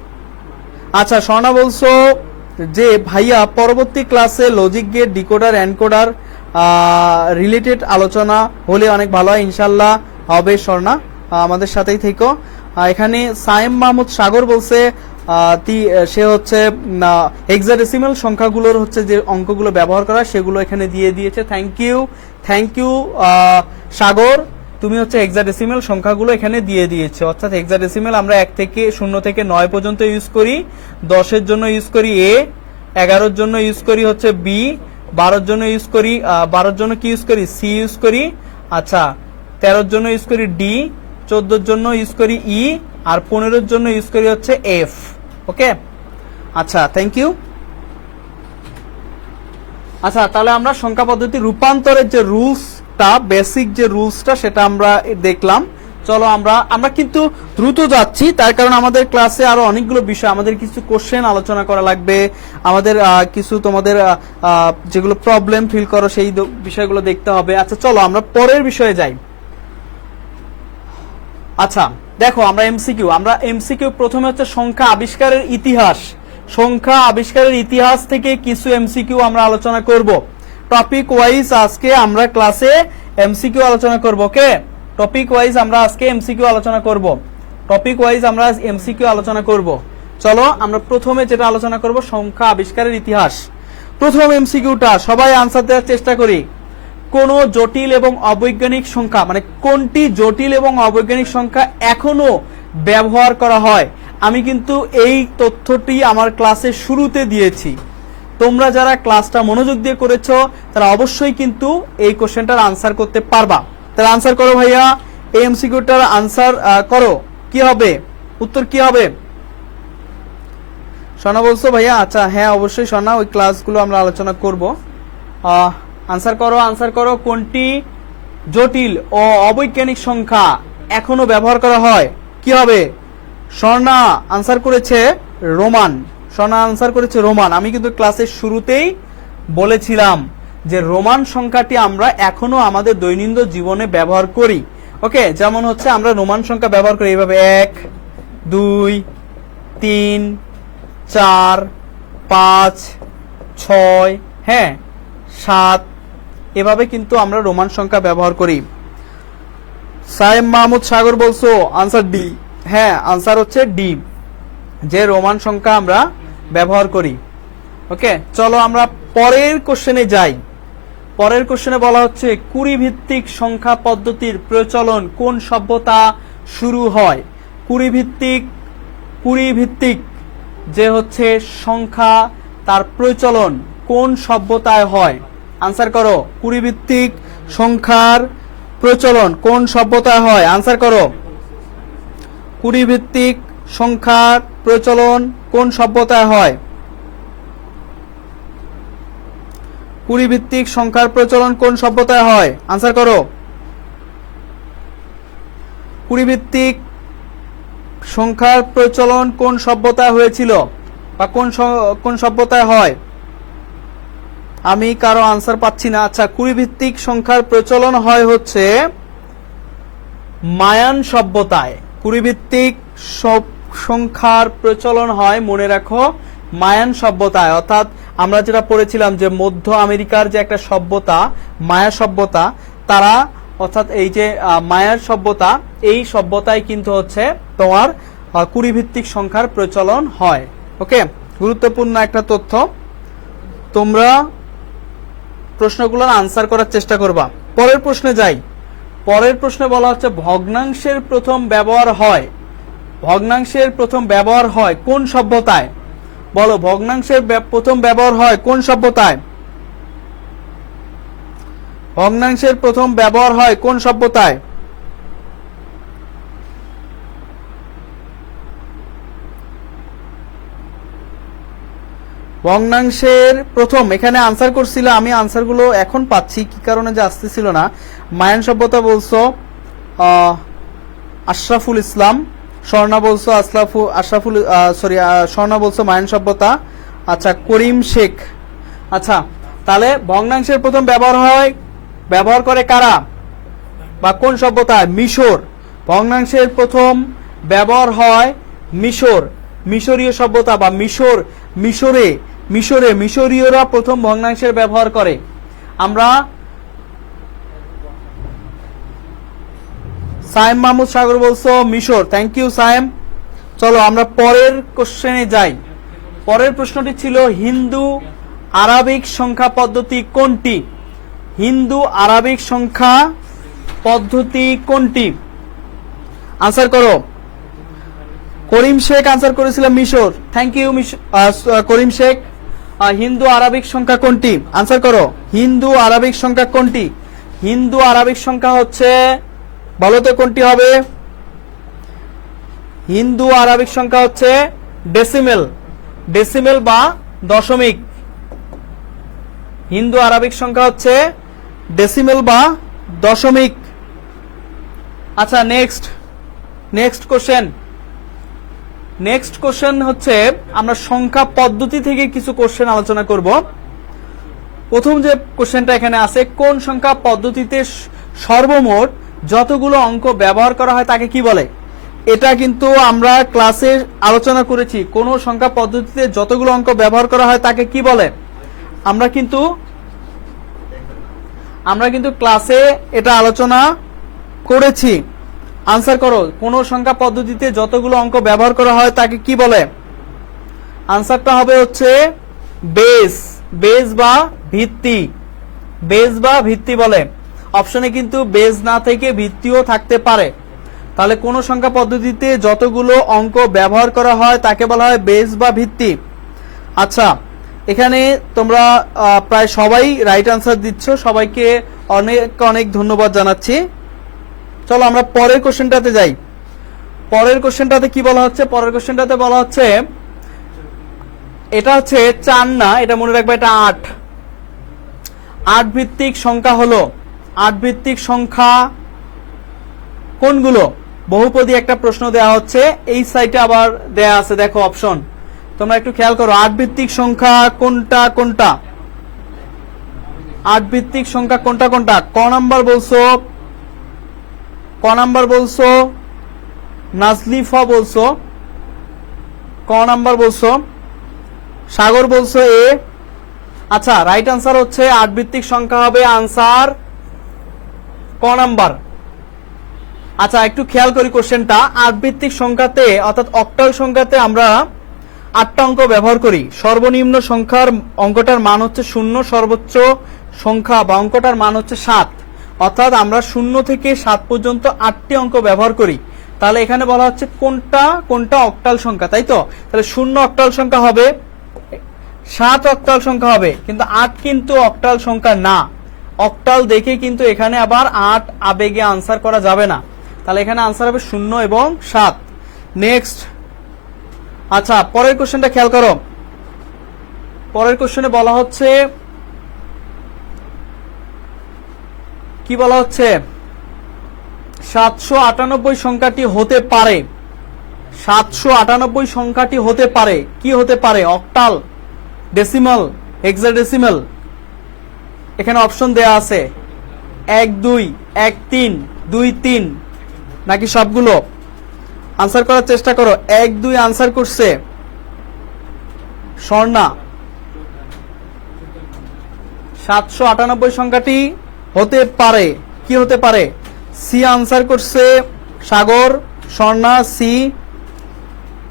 আচ্ছা, স্বর্ণা বলছো যে ভাইয়া পরবর্তী ক্লাসে logic gate, decoder, encoder related আলোচনা হলে অনেক ভালো হয়। ইনশাল্লাহ হবে স্বর্ণা, আমাদের সাথেই থেকো। এখানে সায়েম মাহমুদ সাগর বলছে সে হচ্ছে হেক্সাডেসিমাল সংখ্যাগুলোর হচ্ছে যে অঙ্কগুলো ব্যবহার করা সেগুলো এখানে দিয়ে দিয়েছে। থ্যাংক ইউ সাগর, তুমি হচ্ছে হেক্সাডেসিমাল সংখ্যাগুলো এখানে দিয়ে দিয়েছে। অর্থাৎ হেক্সাডেসিমাল আমরা 0 থেকে 9 পর্যন্ত ইউজ করি, 10-এর জন্য ইউজ করি A, 11-এর জন্য ইউজ করি হচ্ছে B, 12-এর জন্য ইউজ করি 12-এর জন্য কি ইউজ করি? C ইউজ করি। আচ্ছা, 13-এর জন্য ইউজ করি D, 14-এর জন্য ইউজ করি E, আর 15-এর জন্য ইউজ করি হচ্ছে F। ওকে, আচ্ছা, থ্যাংক ইউ। আচ্ছা, তাহলে আমরা সংখ্যা পদ্ধতি রূপান্তরের যে রুলসটা, বেসিক যে রুলসটা সেটা আমরা দেখলাম। চলো আমরা কিন্তু দ্রুত যাচ্ছি, তার কারণ আমাদের ক্লাসে আরো অনেকগুলো বিষয়, আমাদের কিছু কোশ্চেন আলোচনা করা লাগবে, আমাদের কিছু তোমাদের যেগুলো প্রবলেম ফিল করো সেই বিষয়গুলো দেখতে হবে। আচ্ছা চলো আমরা পরের বিষয়ে যাই। আচ্ছা দেখো, আমরা এমসিকিউ প্রথমে হচ্ছে সংখ্যা আবিষ্কারের ইতিহাস। সংখ্যা আবিষ্কারের ইতিহাস থেকে কিছু এমসিকিউ আমরা আলোচনা করব। টপিক ওয়াইজ আজকে আমরা ক্লাসে এমসিকিউ আলোচনা করব। ওকে, টপিক ওয়াইজ আমরা আজকে এমসিকিউ আলোচনা করব। চলো আমরা প্রথমে যেটা আলোচনা করব সংখ্যা আবিষ্কারের ইতিহাস। প্রথম এমসিকিউটা সবাই আনসার দেওয়ার চেষ্টা করি। কোন জটিল এবং অবৈজ্ঞানিক সংখ্যা, মানে কোনটি জটিল এবং অবৈজ্ঞানিক সংখ্যা এখনো ব্যবহার করা হয়? আমি কিন্তু এই তথ্যটি আমার ক্লাসের শুরুতে দিয়েছি। তোমরা যারা ক্লাসটা মনোযোগ দিয়ে করেছো তারা অবশ্যই কিন্তু এই কোশ্চেনটার আনসার করতে পারবা। তাহলে আনসার করো ভাইয়া, এই এমসিকিউটার আনসার করো। কি হবে, উত্তর কি হবে? সোনা বলছো ভাইয়া? আচ্ছা হ্যাঁ অবশ্যই সোনা, ওই ক্লাসগুলো আমরা আলোচনা করব। আনসার করো কোনটি জটিল ও অবৈজ্ঞানিক সংখ্যা এখনো ব্যবহার করা হয়? কি হবে? স্বর্ণা আনসার করেছে রোমান। আমি কিন্তু ক্লাসের শুরুতেই বলেছিলাম যে রোমান সংখ্যাটি আমরা এখনো আমাদের দৈনন্দিন জীবনে ব্যবহার করি। ওকে, যেমন হচ্ছে আমরা রোমান সংখ্যা ব্যবহার করি এইভাবে 1 2 3 4 5 6 হ্যাঁ 7, এভাবে কিন্তু আমরা রোমান সংখ্যা ব্যবহার করি। সাইম মাহমুদ সাগর বলছো আনসার ডি। হ্যাঁ আনসার হচ্ছে ডি, যে রোমান সংখ্যা আমরা ব্যবহার করি। ওকে, চলো আমরা পরের কোশ্চেনে যাই। পরের কোশ্চেনে বলা হচ্ছে কুড়ি ভিত্তিক সংখ্যা পদ্ধতির প্রচলন কোন সভ্যতা শুরু হয়? কুড়ি ভিত্তিক যে হচ্ছে সংখ্যা, তার প্রচলন কোন সভ্যতায় হয়? আনসার করো, কুড়ি ভিত্তিক সংখ্যার প্রচলন কোন সভ্যতায় হয়? আনসার করো, কুড়ি ভিত্তিক সংখ্যার প্রচলন কোন সভ্যতায় হয়? কুড়ি ভিত্তিক সংখ্যার প্রচলন কোন সভ্যতায় হয়? আনসার করো। কুড়ি ভিত্তিক সংখ্যার প্রচলন কোন সভ্যতায় হয়েছিল বা কোন সভ্যতায় হয়? আমি কারো আনসার পাচ্ছি না। আচ্ছা, কুড়ি ভিত্তিক সংখ্যার প্রচলন হয় হচ্ছে মায়ান সভ্যতায়। কুড়ি ভিত্তিক সংখ্যার প্রচলন হয়, মনে রাখো, মায়ান সভ্যতায়। অর্থাৎ আমরা যেটা পড়েছিলাম যে মধ্য আমেরিকার যে একটা সভ্যতা, মায়া সভ্যতা, তারা অর্থাৎ এই যে মায়ার সভ্যতা, এই সভ্যতায় কিন্তু হচ্ছে তোমার কুড়ি ভিত্তিক সংখ্যার প্রচলন হয়। ওকে, গুরুত্বপূর্ণ একটা তথ্য। তোমরা প্রশ্নগুলোর আনসার করার চেষ্টা করবা। পরের প্রশ্নে যাই। পরের প্রশ্নে বলা হচ্ছে ভগ্নাংশের প্রথম ব্যবহার হয় কোন সভ্যতায়? বলো, ভগ্নাংশের প্রথম ব্যবহার হয় কোন সভ্যতায়? ভগ্নাংশের প্রথম ব্যবহার হয় কোন সভ্যতায়? ভগ্নাংশের প্রথম, এখানে আনসার করছিল, আমি আনসারগুলো এখন পাচ্ছি, কি কারণে যে আসতেছিল না। মায়ান সভ্যতা বলছো আশরাফুল ইসলাম, স্বর্ণা বলছো স্বর্ণা বলছো মায়ান সভ্যতা। আচ্ছা, করিম শেখ। আচ্ছা, তাহলে ভগ্নাংশের প্রথম ব্যবহার করে কারা বা কোন সভ্যতায়? মিশর। ভগ্নাংশের প্রথম ব্যবহার হয় মিশরীয় সভ্যতা বা মিশরীয়রা প্রথম ভগ্নাংশের ব্যবহার করে। আমরা সাইম মাহমুদ সাগর বলছো মিশর, থ্যাংক ইউ সাইম। চলো আমরা পরের কোশ্চেনে যাই। পরের প্রশ্নটি ছিল হিন্দু আরবিক সংখ্যা পদ্ধতি কোনটি? হিন্দু আরবিক সংখ্যা পদ্ধতি কোনটি? আনসার করো। করিম শেখ আনসার করেছিল মিশর, thank you Karim Sheikh. Hindu Arabic সংখ্যা কোনটি? আনসার করো। হিন্দু আরবিক সংখ্যা কোনটি? হিন্দু আরবিক সংখ্যা হচ্ছে, বলো তো কোনটি হবে? হিন্দু আরবিক সংখ্যা হচ্ছে ডেসিমেল বা দশমিক। হিন্দু আরবিক সংখ্যা হচ্ছে ডেসিমেল বা দশমিক। আচ্ছা, নেক্সট কোশ্চেন হচ্ছে আমরা সংখ্যা পদ্ধতি থেকে কিছু কোশ্চেন আলোচনা করব। প্রথম যে কোশ্চেনটা এখানে আছে, কোন সংখ্যা পদ্ধতিতে সর্বমোট যতগুলো অঙ্ক ব্যবহার করা হয় তাকে কি বলে? এটা কিন্তু আমরা ক্লাসে আলোচনা করেছি। কোন সংখ্যা পদ্ধতিতে যতগুলো অঙ্ক ব্যবহার করা হয় তাকে কি বলে? আমরা কিন্তু ক্লাসে এটা আলোচনা করেছি। আনসার করো, কোন সংখ্যা পদ্ধতিতে যতগুলো অঙ্ক ব্যবহার করা হয় তাকে কি বলে? আনসারটা হবে হচ্ছে বেস বা ভিত্তি বলে। অপশনে কিন্তু বেস না থেকে ভিত্তিও থাকতে পারে। তাহলে কোন সংখ্যা পদ্ধতিতে যতগুলো অঙ্ক ব্যবহার করা হয় তাকে বলা হয় বেস বা ভিত্তি। আচ্ছা, এখানে তোমরা প্রায় সবাই রাইট আনসার দিচ্ছ, সবাইকে অনেক ধন্যবাদ জানাচ্ছি। চলো আমরা পরের কোশ্চেনটাতে যাই। পরের কোশ্চেনটাতে কি বলা হচ্ছে? পরের কোশ্চেনটাতে বলা হচ্ছে, এটা হচ্ছে 4 না, এটা মনে রাখবে, এটা 8। 8 ভিত্তিক সংখ্যা হলো, 8 ভিত্তিক সংখ্যা কোনগুলো? বহুপদী একটা প্রশ্ন দেওয়া হচ্ছে, এই সাইটে আবার দেয়া আছে, দেখো অপশন, তোমরা একটু খেয়াল করো। 8 ভিত্তিক সংখ্যা কোনটা? 8 ভিত্তিক সংখ্যা কোনটা? ক নাম্বার বলছো নাজলিফা বলছো, ক নাম্বার বলছো, সাগর বলছো এ। আচ্ছা, রাইট আনসার হচ্ছে 8 ভিত্তিক সংখ্যা হবে আনসার ক নাম্বার। আচ্ছা, একটু খেয়াল করি কোশ্চেনটা। 8 ভিত্তিক সংখ্যাতে অর্থাৎ অক্টাল সংখ্যাতে আমরা 8টা অঙ্ক ব্যবহার করি। সর্বনিম্ন সংখ্যার অঙ্কটার মান হচ্ছে 0, সর্বোচ্চ সংখ্যা বা অঙ্কটার মান হচ্ছে 7। অর্থাৎ আমরা 0 থেকে 7 পর্যন্ত 8টি অঙ্ক ব্যবহার করি। তাহলে এখানে বলা হচ্ছে কোনটা অক্টাল সংখ্যা, তাই তো? তাহলে 0 অক্টাল সংখ্যা হবে, 7 অক্টাল সংখ্যা হবে, কিন্তু 8 কিন্তু অক্টাল সংখ্যা না। অক্টাল দেখে কিন্তু এখানে আবার 8 আবেগে আনসার করা যাবে না। তাহলে এখানে আনসার হবে 0 এবং 7। নেক্সট। আচ্ছা, পরের কোশ্চেনটা খেয়াল করো। পরের কোশ্চেনে বলা হচ্ছে, কি বলা হচ্ছে? 798 সংখ্যাটি হতে পারে, 798 সংখ্যাটি হতে পারে, কি হতে পারে? Octal, decimal, hexadecimal. এখানে অপশন দেয়া আছে 1 2 1 3 2 3, নাকি সবগুলো? আনসার করার চেষ্টা করো। 1 2 আনসার করছে স্বর্ণা। 798 সংখ্যাটি হতে পারে, কি হতে পারে? সি আনসার করছে সাগর, স্বর্ণা সি,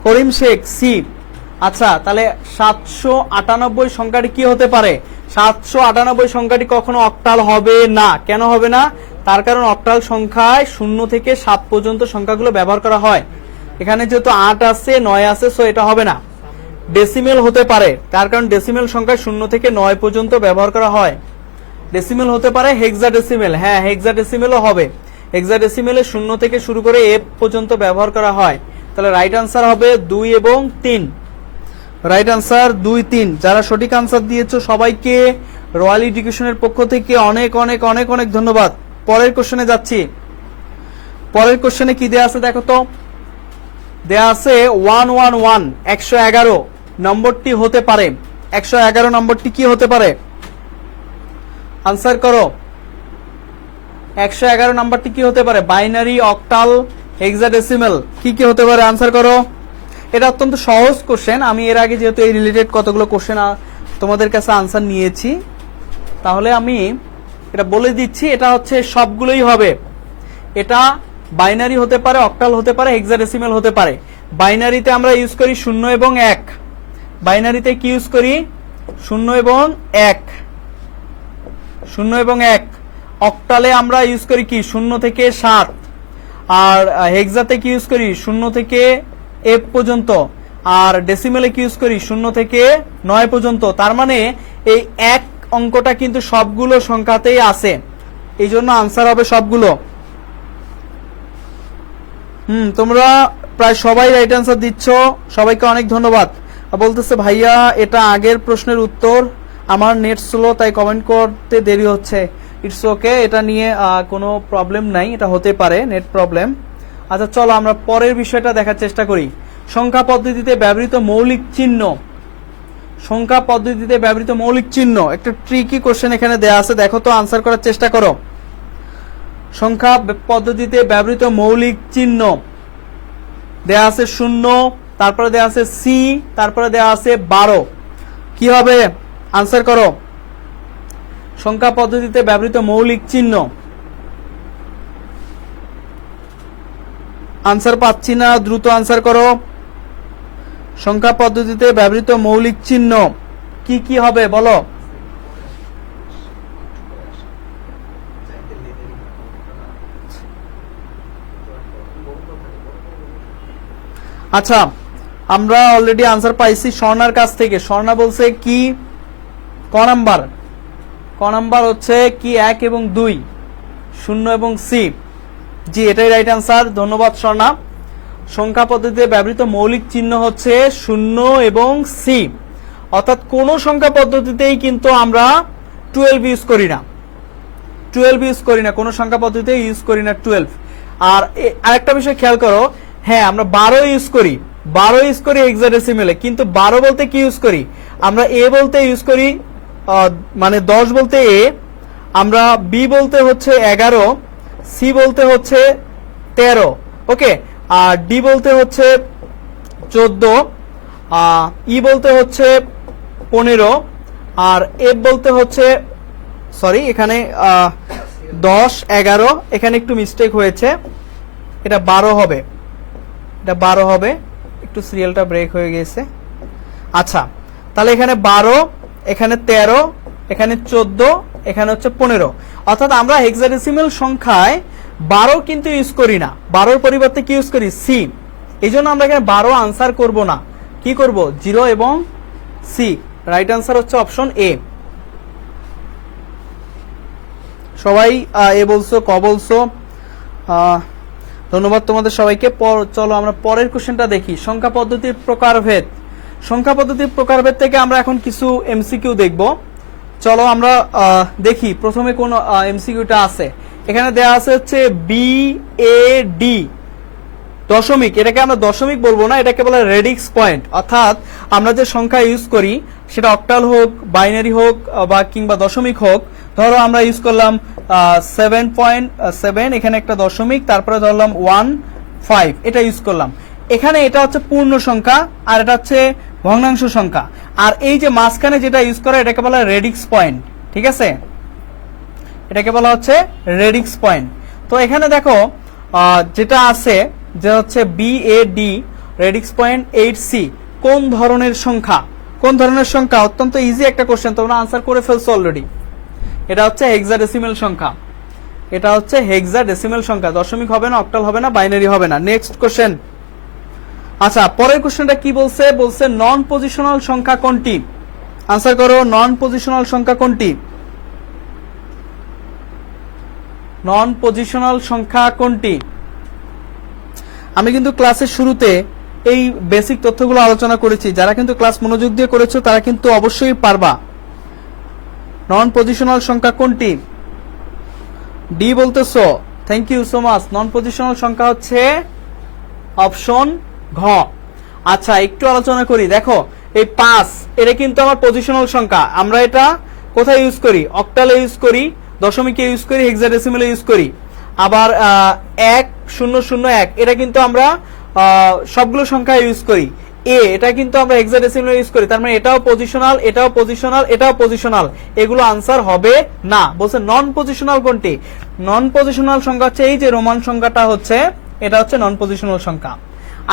করিম শেখ সি। আচ্ছা, তাহলে 798 সংখ্যাটি কি হতে পারে? 798 সংখ্যাটি কখনো অক্টাল হবে না। কেন হবে না? তার কারণ অক্টাল সংখ্যায় 0 থেকে 7 পর্যন্ত সংখ্যাগুলো ব্যবহার করা হয়। এখানে যেহেতু 8 আছে, 9 আছে, সো এটা হবে না। ডেসিমেল হতে পারে, তার কারণ ডেসিমেল সংখ্যায় 0 থেকে 9 পর্যন্ত ব্যবহার করা হয়। ডেসিমেল হতে পারে, হেক্সাডেসিমেল, হ্যাঁ হেক্সাডেসিমেলও হবে। হেক্সাডেসিমেলে 0 থেকে শুরু করে এফ পর্যন্ত ব্যবহার করা হয়। তাহলে রাইট আনসার হবে 2 এবং 3। Right answer 2 3। যারা সঠিক আনসার দিয়েছো সবাইকে রয়্যাল এডুকেশনের পক্ষ থেকে অনেক ধন্যবাদ। পরের কোশ্চেনে যাচ্ছি। পরের কোশ্চেনে কি দেয়া আছে দেখো তো। দেয়া আছে 111, 111 নম্বরটি হতে পারে। 111 নম্বরটি কি হতে পারে? আনসার করো। 111 নাম্বারটি কি হতে পারে? বাইনারি, অক্টাল, হেক্সাডেসিমাল, কি হতে পারে? আনসার করো। এটা অত্যন্ত সহজ কোশ্চেন। আমি এর আগে যেহেতু এই রিলেটেড কতগুলো কোশ্চেন তোমাদের কাছে আনসার নিয়েছি, তাহলে আমি এটা বলে দিচ্ছি। এটা হচ্ছে সবগুলোই হবে। এটা বাইনারি হতে পারে, অক্টাল হতে পারে, হেক্সাডেসিমাল হতে পারে। বাইনারিতে আমরা ইউজ করি 0 এবং 1। বাইনারিতে কি ইউজ করি? 0 এবং 1, 0 এবং 1। অক্টালে আমরা ইউজ করি কি? 0 থেকে 7। আর হেক্সাতে কি ইউজ করি? 0 থেকে এফ পর্যন্ত। আর ডেসিমেলে কি ইউজ করি? 0 থেকে 9 পর্যন্ত। তার মানে এই 1 অঙ্কটা কিন্তু সবগুলো সংখ্যাতেই আছে, এই জন্য আনসার হবে সবগুলো। তোমরা প্রায় সবাই রাইট আনসার দিচ্ছ, সবাইকে অনেক ধন্যবাদ। বলতেছে ভাইয়া এটা আগের প্রশ্নের উত্তর, আমার নেট স্লো, তাই কমেন্ট করতে দেরি হচ্ছে। ইটস ওকে, এটা নিয়ে কোনো প্রবলেম নাই, এটা হতে পারে নেট প্রবলেম। আচ্ছা চলো আমরা পরের বিষয়টা দেখার চেষ্টা করি। সংখ্যা পদ্ধতিতে ব্যবহৃত মৌলিক চিহ্ন। সংখ্যা পদ্ধতিতে ব্যবহৃত মৌলিক চিহ্ন, একটা ট্রিকি কোশ্চেন এখানে দেয়া আছে, দেখো তো আনসার করার চেষ্টা করো। সংখ্যা পদ্ধতিতে ব্যবহৃত মৌলিক চিহ্ন দেয়া আছে 0, তারপরে দেয়া আছে সি, তারপরে দেয়া আছে 12। কি হবে? আনসার করো। সংখ্যা পদ্ধতিতে ব্যবহৃত মৌলিক চিহ্ন। আনসার পাচ্ছি না, দ্রুত আনসার করো। সংখ্যা পদ্ধতিতে ব্যবহৃত মৌলিক চিহ্ন কি কি হবে বলো? আচ্ছা, আমরা অলরেডি আনসার পাইছি স্বর্ণার কাছ থেকে। স্বর্ণা বলছে কি ক নাম্বার? ক নাম্বার হচ্ছে কি 1 এবং 2, 0 এবং সি। জি, এটাই রাইট আনসার, ধন্যবাদ স্বর্ণা। সংখ্যা পদ্ধতিতে ব্যবহৃত মৌলিক চিহ্ন হচ্ছে 0 এবং সি। অর্থাৎ কোন সংখ্যা পদ্ধতিতেই কিন্তু আমরা 12 ইউজ করি না, 12 ইউজ করি না, কোন সংখ্যা পদ্ধতিতে ইউজ করি না 12। আর আরেকটা বিষয় খেয়াল করো, হ্যাঁ আমরা 12 ইউজ করি, 12 ইউজ করি হেক্সাডেসিমেলে, কিন্তু 12 বলতে কি ইউজ করি? আমরা এ বলতে ইউজ করি, মানে 10 বলতে এ, আমরা বি বলতে হচ্ছে 11, সি বলতে হচ্ছে 13, ওকে, আর ডি বলতে হচ্ছে 14, ই বলতে হচ্ছে 15, আর এফ বলতে হচ্ছে, সরি এখানে 10, 11, এখানে একটু মিস্টেক হয়েছে, এটা 12 হবে, এটা 12 হবে, একটু সিরিয়ালটা ব্রেক হয়ে গেছে। আচ্ছা, তাহলে এখানে 12, এখানে 13, এখানে 14, এখানে হচ্ছে 15। অর্থাৎ আমরা হেক্সাডেসিমাল সংখ্যায় 12 কিন্তু ইউজ করি না, 12 পরিবর্তে কি ইউজ করি? সি। এই জন্য আমরা এখানে 12 আনসার করব না, কি করব? 0 এবং সি। রাইট আনসার হচ্ছে অপশন এ। সবাই এ বলছো, ক বলছো, ধন্যবাদ তোমাদের সবাইকে। চলো আমরা পরের কোশ্চেনটা দেখি। সংখ্যা পদ্ধতির প্রকারভেদ। সংখ্যা পদ্ধতির প্রকারভেদ থেকে আমরা এখন কিছু এমসিকিউ দেখব। চলো আমরা দেখি প্রথমে কোন এমসিকিউটা আছে। এখানে দেয়া আছে হচ্ছে বি এ ডি দশমিক, এটাকে আমরা দশমিক বলবো না, এটাকে বলে রেডিক্স পয়েন্ট। অর্থাৎ আমরা যে সংখ্যা ইউজ করি সেটা অক্টাল হোক, বাইনারি হোক বা কিংবা দশমিক হোক, ধরো আমরা ইউজ করলাম 7.7, এখানে একটা দশমিক, তারপরে ধরলাম 1.5, এটা ইউজ করলাম। এখানে এটা হচ্ছে পূর্ণ সংখ্যা আর এটা হচ্ছে ভগ্নাংশ সংখ্যা, আর এই যে মাঝখানে যেটা ইউজ করা এটাকে বলা হয় রেডিক্স পয়েন্ট, ঠিক আছে, এটাকে বলা হচ্ছে রেডিক্স পয়েন্ট। তো এখানে দেখো যেটা আছে যে হচ্ছে B A D radix point 8C, কোন ধরনের সংখ্যা? কোন ধরনের সংখ্যা? অত্যন্ত ইজি একটা কোশ্চেন, তোমরা আনসার করে ফেলছো অলরেডি। এটা হচ্ছে হেক্সাডেসিমাল সংখ্যা, এটা হচ্ছে হেক্সাডেসিমাল সংখ্যা, দশমিক হবে না, অক্টাল হবে না, বাইনারি হবে না। Next question. আচ্ছা, পরের কোশ্চেনটা কি বলছে? বলছে নন পজিশনাল সংখ্যা কোনটি? আনসার করো, নন পজিশনাল সংখ্যা কোনটি? নন পজিশনাল সংখ্যা কোনটি? আমি কিন্তু ক্লাসের শুরুতে এই বেসিক তথ্যগুলো আলোচনা করেছি, যারা কিন্তু ক্লাস মনোযোগ দিয়ে করেছো তারা কিন্তু অবশ্যই পারবা। নন পজিশনাল সংখ্যা কোনটি? ডি বলতেছো, thank you so much. Non positional সংখ্যা হচ্ছে অপশন ঘ। আচ্ছা, একটু আলোচনা করি। দেখো এই 5, এটা কিন্তু আমার পজিশনাল সংখ্যা, আমরা এটা কোথায় ইউজ করি? অক্টালে ইউজ করি, দশমিকে ইউজ করি, হেক্সাডেসিমালে ইউজ করি। আবার 1001 এটা কিন্তু আমরা সবগুলো সংখ্যা ইউজ করি। এটা কিন্তু আমরা হেক্সাডেসিমালে ইউজ করি, তার মানে এটাও পজিশনাল, এটাও পজিশনাল, এটাও পজিশনাল, এগুলো আনসার হবে না। বলছে নন পজিশনাল কোনটি? নন পজিশনাল সংখ্যা হচ্ছে এই যে রোমান সংখ্যাটা হচ্ছে, এটা হচ্ছে নন পজিশনাল সংখ্যা।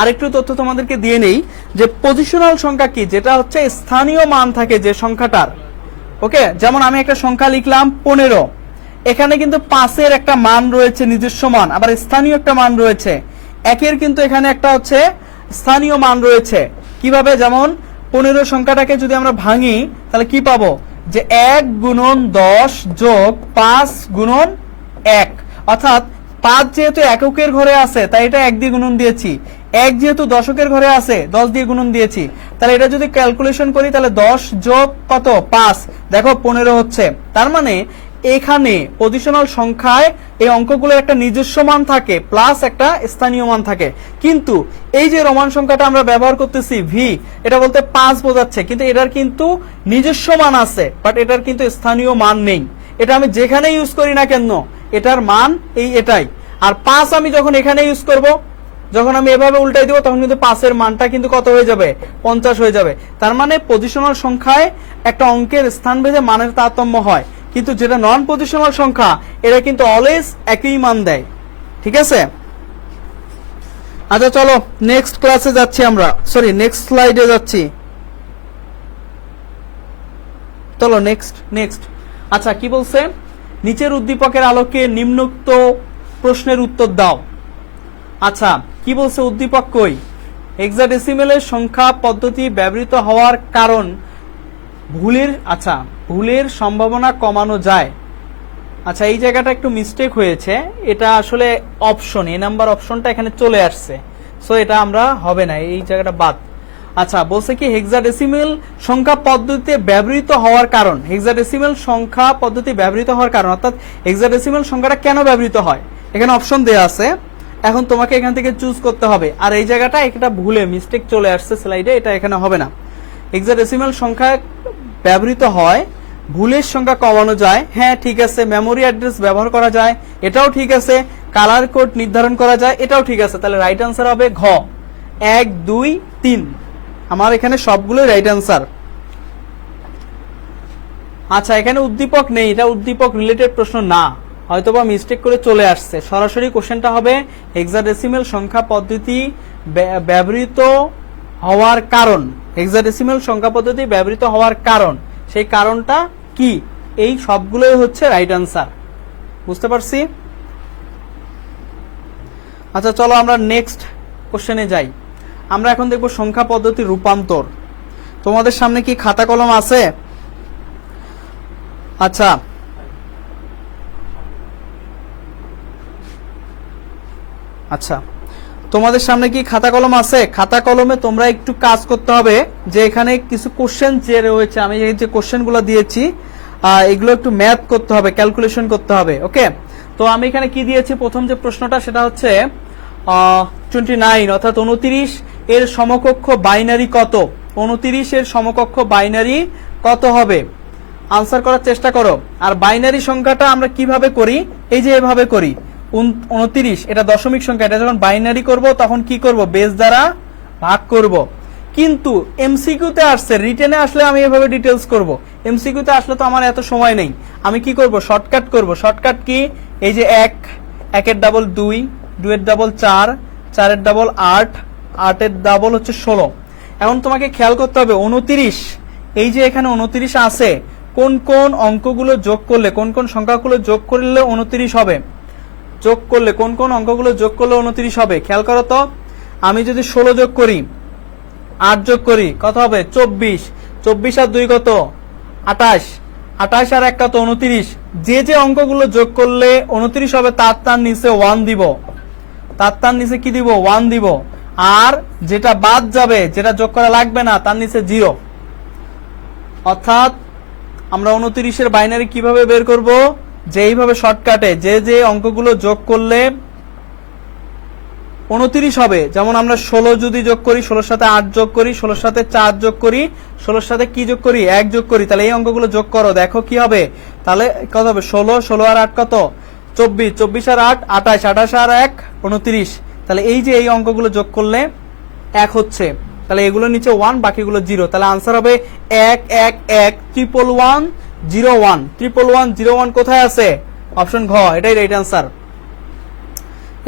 আরেকটু তথ্য তোমাদেরকে দিয়ে নেই যে পজিশনাল সংখ্যা কি, যেটা হচ্ছে স্থানীয় মান থাকে যে সংখ্যাটার, ওকে। যেমন আমি একটা সংখ্যা লিখলাম 15, এখানে কিন্তু 5-এর একটা মান রয়েছে নিজস্ব মান, আবার স্থানীয় একটা মান রয়েছে। 1-এর কিন্তু এখানে একটা হচ্ছে স্থানীয় মান রয়েছে। কিভাবে? যেমন 15 সংখ্যাটাকে যদি আমরা ভাঙি তাহলে কি পাবো? যে 1 গুণন 10 যোগ 5 গুণন 1, অর্থাৎ 5 যেহেতু এককের ঘরে আছে তাই এটা 1 দিয়ে গুণন দিয়েছি, 1 যেহেতু দশকের ঘরে আছে 10 দিয়ে গুণন দিয়েছি, তাহলে এটা যদি ক্যালকুলেশন করি তাহলে 10 যোগ কত 5 দেখো 15 হচ্ছে। তার মানে এখানে পজিশনাল সংখ্যায় এই অঙ্কগুলোর একটা নিজস্ব মান থাকে প্লাস একটা স্থানীয় মান থাকে, কিন্তু এই যে রোমান সংখ্যাটা আমরা ব্যবহার করতেছি ভি, এটা বলতে 5 বোঝাচ্ছে, কিন্তু এটার কিন্তু নিজস্ব মান আছে বাট এটার কিন্তু স্থানীয় মান নেই। এটা আমি যেখানে ইউজ করি না কেন এটার মান এটাই। আর 5 আমি যখন এখানে ইউজ করব, যখন আমি এভাবে উল্টাই দিব তখন কিন্তু 5 এর মানটা কিন্তু কত হয়ে যাবে 50 হয়ে যাবে। তার মানে পজিশনাল সংখ্যায় একটা অঙ্কের স্থান ভেদে মানের তারতম্য হয়, কিন্তু যেটা নন পজিশনাল সংখ্যা এরা কিন্তু অলওয়েজ একই মান দেয়। ঠিক আছে, আচ্ছা চলো নেক্সট ক্লাসে যাচ্ছি আমরা, সরি নেক্সট স্লাইডে যাচ্ছি। চলো নেক্সট। আচ্ছা কি বলছে, নিচের উদ্দীপকের আলোকে নিম্নোক্ত প্রশ্নের উত্তর দাও। আচ্ছা কি বলছে উদ্দীপক কই, হেক্সাডেসিমেলের সংখ্যা পদ্ধতি ব্যবহৃত হওয়ার কারণ ভুলের সম্ভাবনা কমানো যায়। আচ্ছা এই জায়গাটা একটু মিস্টেক হয়েছে, এটা আসলে অপশন এ নাম্বার অপশনটা এখানে চলে আসছে, সো এটা আমরা হবে না, এই জায়গাটা বাদ। আচ্ছা বলছে কি হেক্সাডেসিমেল সংখ্যা পদ্ধতিতে ব্যবহৃত হওয়ার কারণ, হেক্সাডেসিমেল সংখ্যা পদ্ধতি ব্যবহৃত হওয়ার কারণ অর্থাৎ হেক্সাডেসিমেল সংখ্যাটা কেন ব্যবহৃত হয়, এখানে অপশন দেয়া আছে, এখন তোমাকে এখান থেকে চুজ করতে হবে। আর এই জায়গাটা একটা ভুলে মিস্টেক চলে আসছে স্লাইডে, এটা এখানে হবে না। হেক্সাডেসিমেল সংখ্যা ব্যবহৃত হয়, ভুলের সংখ্যা কমানো যায়, হ্যাঁ ঠিক আছে, মেমোরি অ্যাড্রেস ব্যবহার করা যায়, এটাও ঠিক আছে, কালার কোড নির্ধারণ করা যায়, এটাও ঠিক আছে। তাহলে রাইট আনসার হবে ঘ 1 2 3, আমার এখানে সবগুলোই রাইট আনসার। আচ্ছা এখানে উদ্দীপক নেই, এটা উদ্দীপক রিলেটেড প্রশ্ন না, হয়তোবা মিস্টেক করে চলে আসছে। সরাসরি কোশ্চেনটা হবে হেক্সাডেসিমেল সংখ্যা পদ্ধতি ব্যবহৃত হওয়ার কারণ, হেক্সাডেসিমেল সংখ্যা পদ্ধতি ব্যবহৃত হওয়ার কারণ, সেই কারণটা কি, এই সবগুলোই হচ্ছে রাইট আনসার। বুঝতে পারছি? আচ্ছা চলো আমরা নেক্সট কোশ্চেনে যাই। আমরা এখন দেখব সংখ্যা পদ্ধতির রূপান্তর। তোমাদের সামনে কি খাতা কলম আছে? আচ্ছা তোমাদের সামনে কি খাতা কলম আছে? খাতা কলমে তোমরা একটু কাজ করতে হবে, যে এখানে কিছু কোশ্চেন যে রয়েছে, আমি এই যে কোশ্চেনগুলো দিয়েছি এগুলো একটু ম্যাথ করতে হবে, ক্যালকুলেশন করতে হবে। ওকে, তো আমি এখানে কি দিয়েছি, প্রথম যে প্রশ্নটা সেটা হচ্ছে 29 অর্থাৎ 29 এর সমকক্ষ বাইনারি কত, 29 এর সমকক্ষ বাইনারি কত হবে, আনসার করার চেষ্টা করো। আর বাইনারি সংখ্যাটা আমরা কিভাবে করি, এই যে এভাবে করি, 29 এটা দশমিক সংখ্যা, এটা যখন বাইনারি করব তখন কি করব, বেস দ্বারা ভাগ করব। কিন্তু এমসিকিউতে আসছে, রিটেনে আসলে আমি এভাবে ডিটেইলস করব, এমসিকিউতে আসলে তো আমার এত সময় নেই, আমি কি করব, শর্টকাট করব। শর্টকাট কি, এই যে 1 এর ডাবল 2, 2 এর ডাবল 4, 4 এর ডাবল 8, 8 এর ডাবল হচ্ছে 16। এখন তোমাকে খেয়াল করতে হবে 29, এই যে এখানে 29 আছে, কোন কোন অঙ্কগুলো যোগ করলে, কোন কোন সংখ্যাগুলো যোগ করলে 29 হবে, যোগ করলে কোন কোন অঙ্কগুলো যোগ করলে 29 হবে, খেয়াল করো তো। আমি যদি 16 যোগ করি, 8 যোগ করি, কত হবে 24, 24 আর 2 কত 28, 28 আর 1 কত 29। যে যে অঙ্কগুলো যোগ করলে 29 হবে তার নিচে 1 দিব, তার নিচে কি দিব, 1 দিব। আর যেটা বাদ যাবে, যেটা যোগ করা লাগবে না, তার নিচে 0। অর্থাৎ আমরা 29 এর বাইনারি কিভাবে বের করব, যে এইভাবে শর্টকাটে যে যে অঙ্কগুলো যোগ করলে 29 হবে, যেমন আমরা 16 যদি যোগ করি, 16 সাথে 8 যোগ করি, 16 সাথে 4 যোগ করি, 16 সাথে কি যোগ করি, 1 যোগ করি, তাহলে এই অঙ্কগুলো যোগ করো, দেখো কি হবে, তাহলে কত হবে 16, 16 আর 8 কত 24, 24 আর 8 28, 28 আর 1 29। তাহলে এই যে এই অঙ্কগুলো যোগ করলে 1 হচ্ছে, তাহলে এগুলো নিচে 1, বাকিগুলো 0, তাহলে আনসার হবে 1 1 1 1 1 0 1 1 0 1 কোথায় আছে, অপশন ঘ, এটাই রাইট আনসার,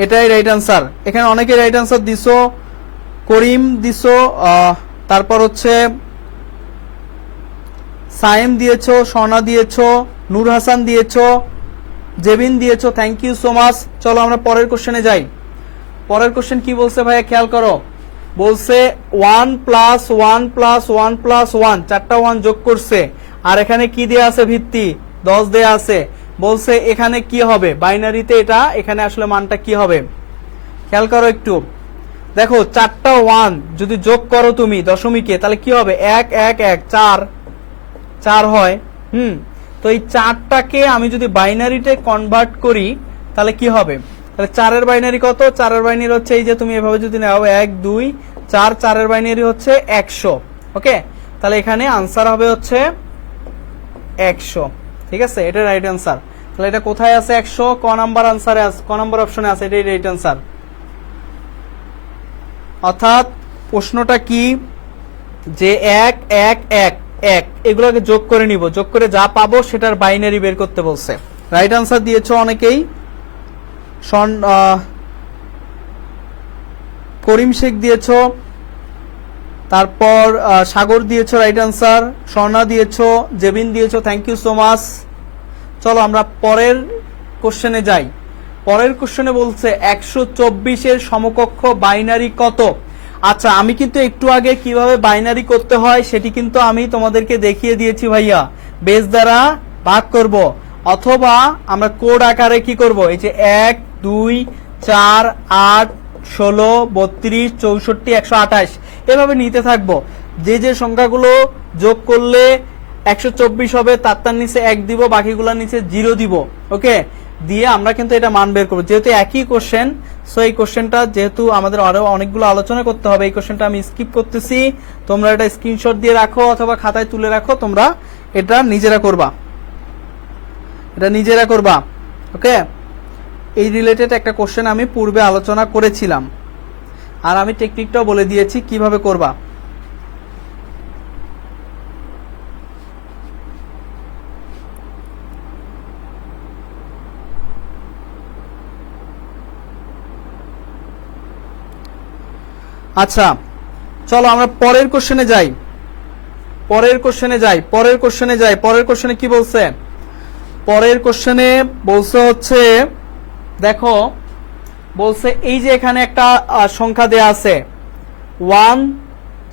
এটাই রাইট আনসার। এখানে অনেকে রাইট আনসার দিছো, করিম দিছো, তারপর হচ্ছে সাইম দিয়েছো, স্বর্ণা দিয়েছো, নূর হাসান দিয়েছো, জেবিন দিয়েছো, থ্যাংক ইউ সো মাচ। চলো আমরা পরের কোশ্চেনে যাই। পরের কোশ্চেন কি বলছে ভাইয়া, খেয়াল করো, বলছে 1 প্লাস 1 প্লাস 1 প্লাস 1, 4টা 1 যোগ করছে, আর এখানে কি দেয়া আছে, ভিত্তি 10 দেয়া আছে। বলছে এখানে কি হবে, বাইনারিতে এটা, এখানে আসলে মানটা কি হবে, খেয়াল করো একটু। দেখো 4টা 1 যদি যোগ করো তুমি দশমিকে তাহলে কি হবে 1 1 1 4 4 হয়। তো এই 4টাকে আমি যদি বাইনারিতে কনভার্ট করি তাহলে কি হবে, তাহলে 4 এর বাইনারি কত, 4 এর বাইনারি হচ্ছে এই যে তুমি এভাবে যদি নাও 1 2 4, 4 এর বাইনারি হচ্ছে 100। ওকে, তাহলে এখানে আনসার হবে হচ্ছে 100। ঠিক আছে, এটা রাইট আনসার। তাহলে এটা কোথায় আছে 100, ক নাম্বার আনসারে আছে, ক নাম্বার অপশনে আছে, এটাই রাইট আনসার। অর্থাৎ প্রশ্নটা কি যে 1 1 1 1 এগুলোকে যোগ করে নিব, যোগ করে যা পাবো সেটার বাইনারি বের করতে বলছে। রাইট আনসার দিয়েছো অনেকেই। করিম শেখ দিয়েছো, তারপর সাগর দিয়েছো রাইট আনসার, স্বর্ণা দিয়েছো, জেবিন দিয়েছো, থ্যাংক ইউ সো মাচ। চলো আমরা পরের কোশ্চেনে যাই। পরের কোশ্চেনে বলছে 124 এর সমকক্ষ বাইনারি কত। আচ্ছা, আমি কিন্তু একটু আগে কিভাবে বাইনারি করতে হয় সেটি কিন্তু আমি তোমাদেরকে দেখিয়ে দিয়েছি ভাইয়া। বেস দ্বারা ভাগ করব, অথবা আমরা কোড আকারে কি করব, এই যে 1 2 4 8 16 32 64 128 এভাবে নিতে থাকবো। যে যে সংখ্যাগুলো যোগ করলে 124 হবে তার নিচে 1 দিব, বাকিগুলোর নিচে 0 দিব। ওকে, দিয়ে আমরা কিন্তু এটা মান বের করবো। যেহেতু একই কোশ্চেন, সো এই কোশ্চেনটা যেহেতু আমাদের আরো অনেকগুলো আলোচনা করতে হবে, এই কোশ্চেনটা আমি স্কিপ করতেছি। তোমরা এটা স্ক্রিনশট দিয়ে রাখো অথবা খাতায় তুলে রাখো, তোমরা এটা নিজেরা করবা, এটা নিজেরা করবা। ওকে, এই রিলেটেড একটা কোশ্চেন আমি পূর্বে আলোচনা করেছিলাম, আর আমি টেকনিকটাও বলে দিয়েছি কিভাবে করবা। আচ্ছা, চলো আমরা পরের কোশ্চেনে যাই। পরের কোশ্চেনে কি বলছে, পরের কোশ্চেনে বলছে হচ্ছে, দেখো বলছে এই যে এখানে একটা সংখ্যা দেয়া আছে 1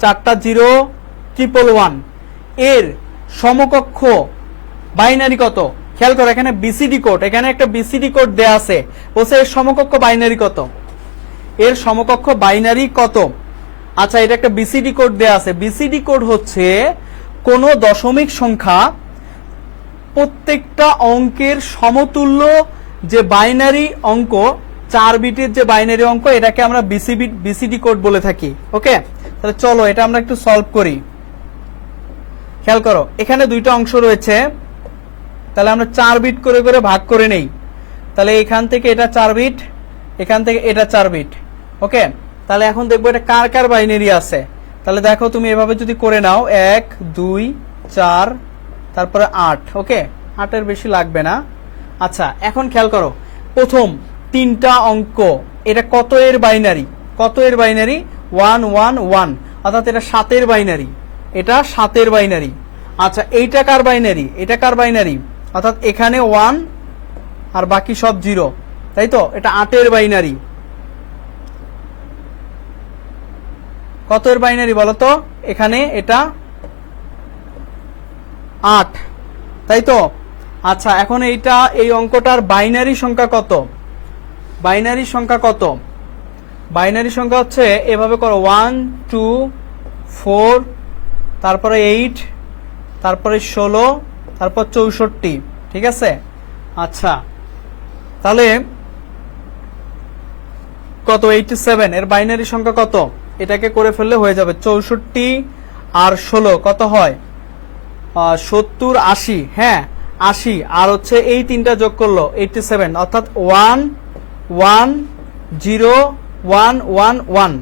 4টা 0 111, এর সমকক্ষ বাইনারি কত। খেয়াল করো এখানে বিসিডি কোড, এখানে একটা বিসিডি কোড দেয়া আছে, বলছে এর সমকক্ষ বাইনারি কত, এর সমকক্ষ বাইনারি কত। আচ্ছা, এটা একটা বিসিডি কোড দেয়া আছে। বিসিডি কোড হচ্ছে কোন দশমিক সংখ্যা প্রত্যেকটা অঙ্কের সমতুল্য যে বাইনারি অঙ্ক, 4 বিটের যে বাইনারি অঙ্ক, এটাকে আমরা বিসিডি কোড বলে থাকি। ওকে, তাহলে চলো এটা আমরা একটু সলভ করি। খেয়াল করো এখানে দুইটা অংশ রয়েছে, তাহলে আমরা 4 বিট করে করে ভাগ করে নেই। তাহলে এখান থেকে এটা 4 বিট, এখান থেকে এটা 4 বিট। ওকে, তাহলে এখন দেখবো এটা কার কার বাইনারি আছে। তাহলে দেখো তুমি এভাবে যদি করে নাও 1 2 4 তারপরে 8। ওকে, 8 এর বেশি লাগবে না। আচ্ছা, এখন খেয়াল করো প্রথম 3টা অঙ্ক, এটা কত এর বাইনারি, কত এর বাইনারি 1 1 1, অর্থাৎ এটা 7 এর বাইনারি, এটা 7 এর বাইনারি। আচ্ছা, এইটা কার বাইনারি, এটা কার বাইনারি, অর্থাৎ এখানে 1 আর বাকি সব 0, তাই তো, এটা 8 এর বাইনারি। কত এর বাইনারি বলো তো, এখানে এটা 8, তাই তো। আচ্ছা, এখন এইটা এই অঙ্কটার বাইনারি সংখ্যা কত, বাইনারি সংখ্যা কত, বাইনারি সংখ্যা হচ্ছে এভাবে করো 1 2 4 তারপরে 8 তারপরে 16 তারপর 64। ঠিক আছে, আচ্ছা তাহলে কত 87, এর বাইনারি সংখ্যা কত, এটাকে করে ফেললে হয়ে যাবে 64 আর 16 কত হয় 70 80। হ্যাঁ 80, আর হচ্ছে এই তিনটা যোগ করলো 87, অর্থাৎ 1 1 0 1 1 1,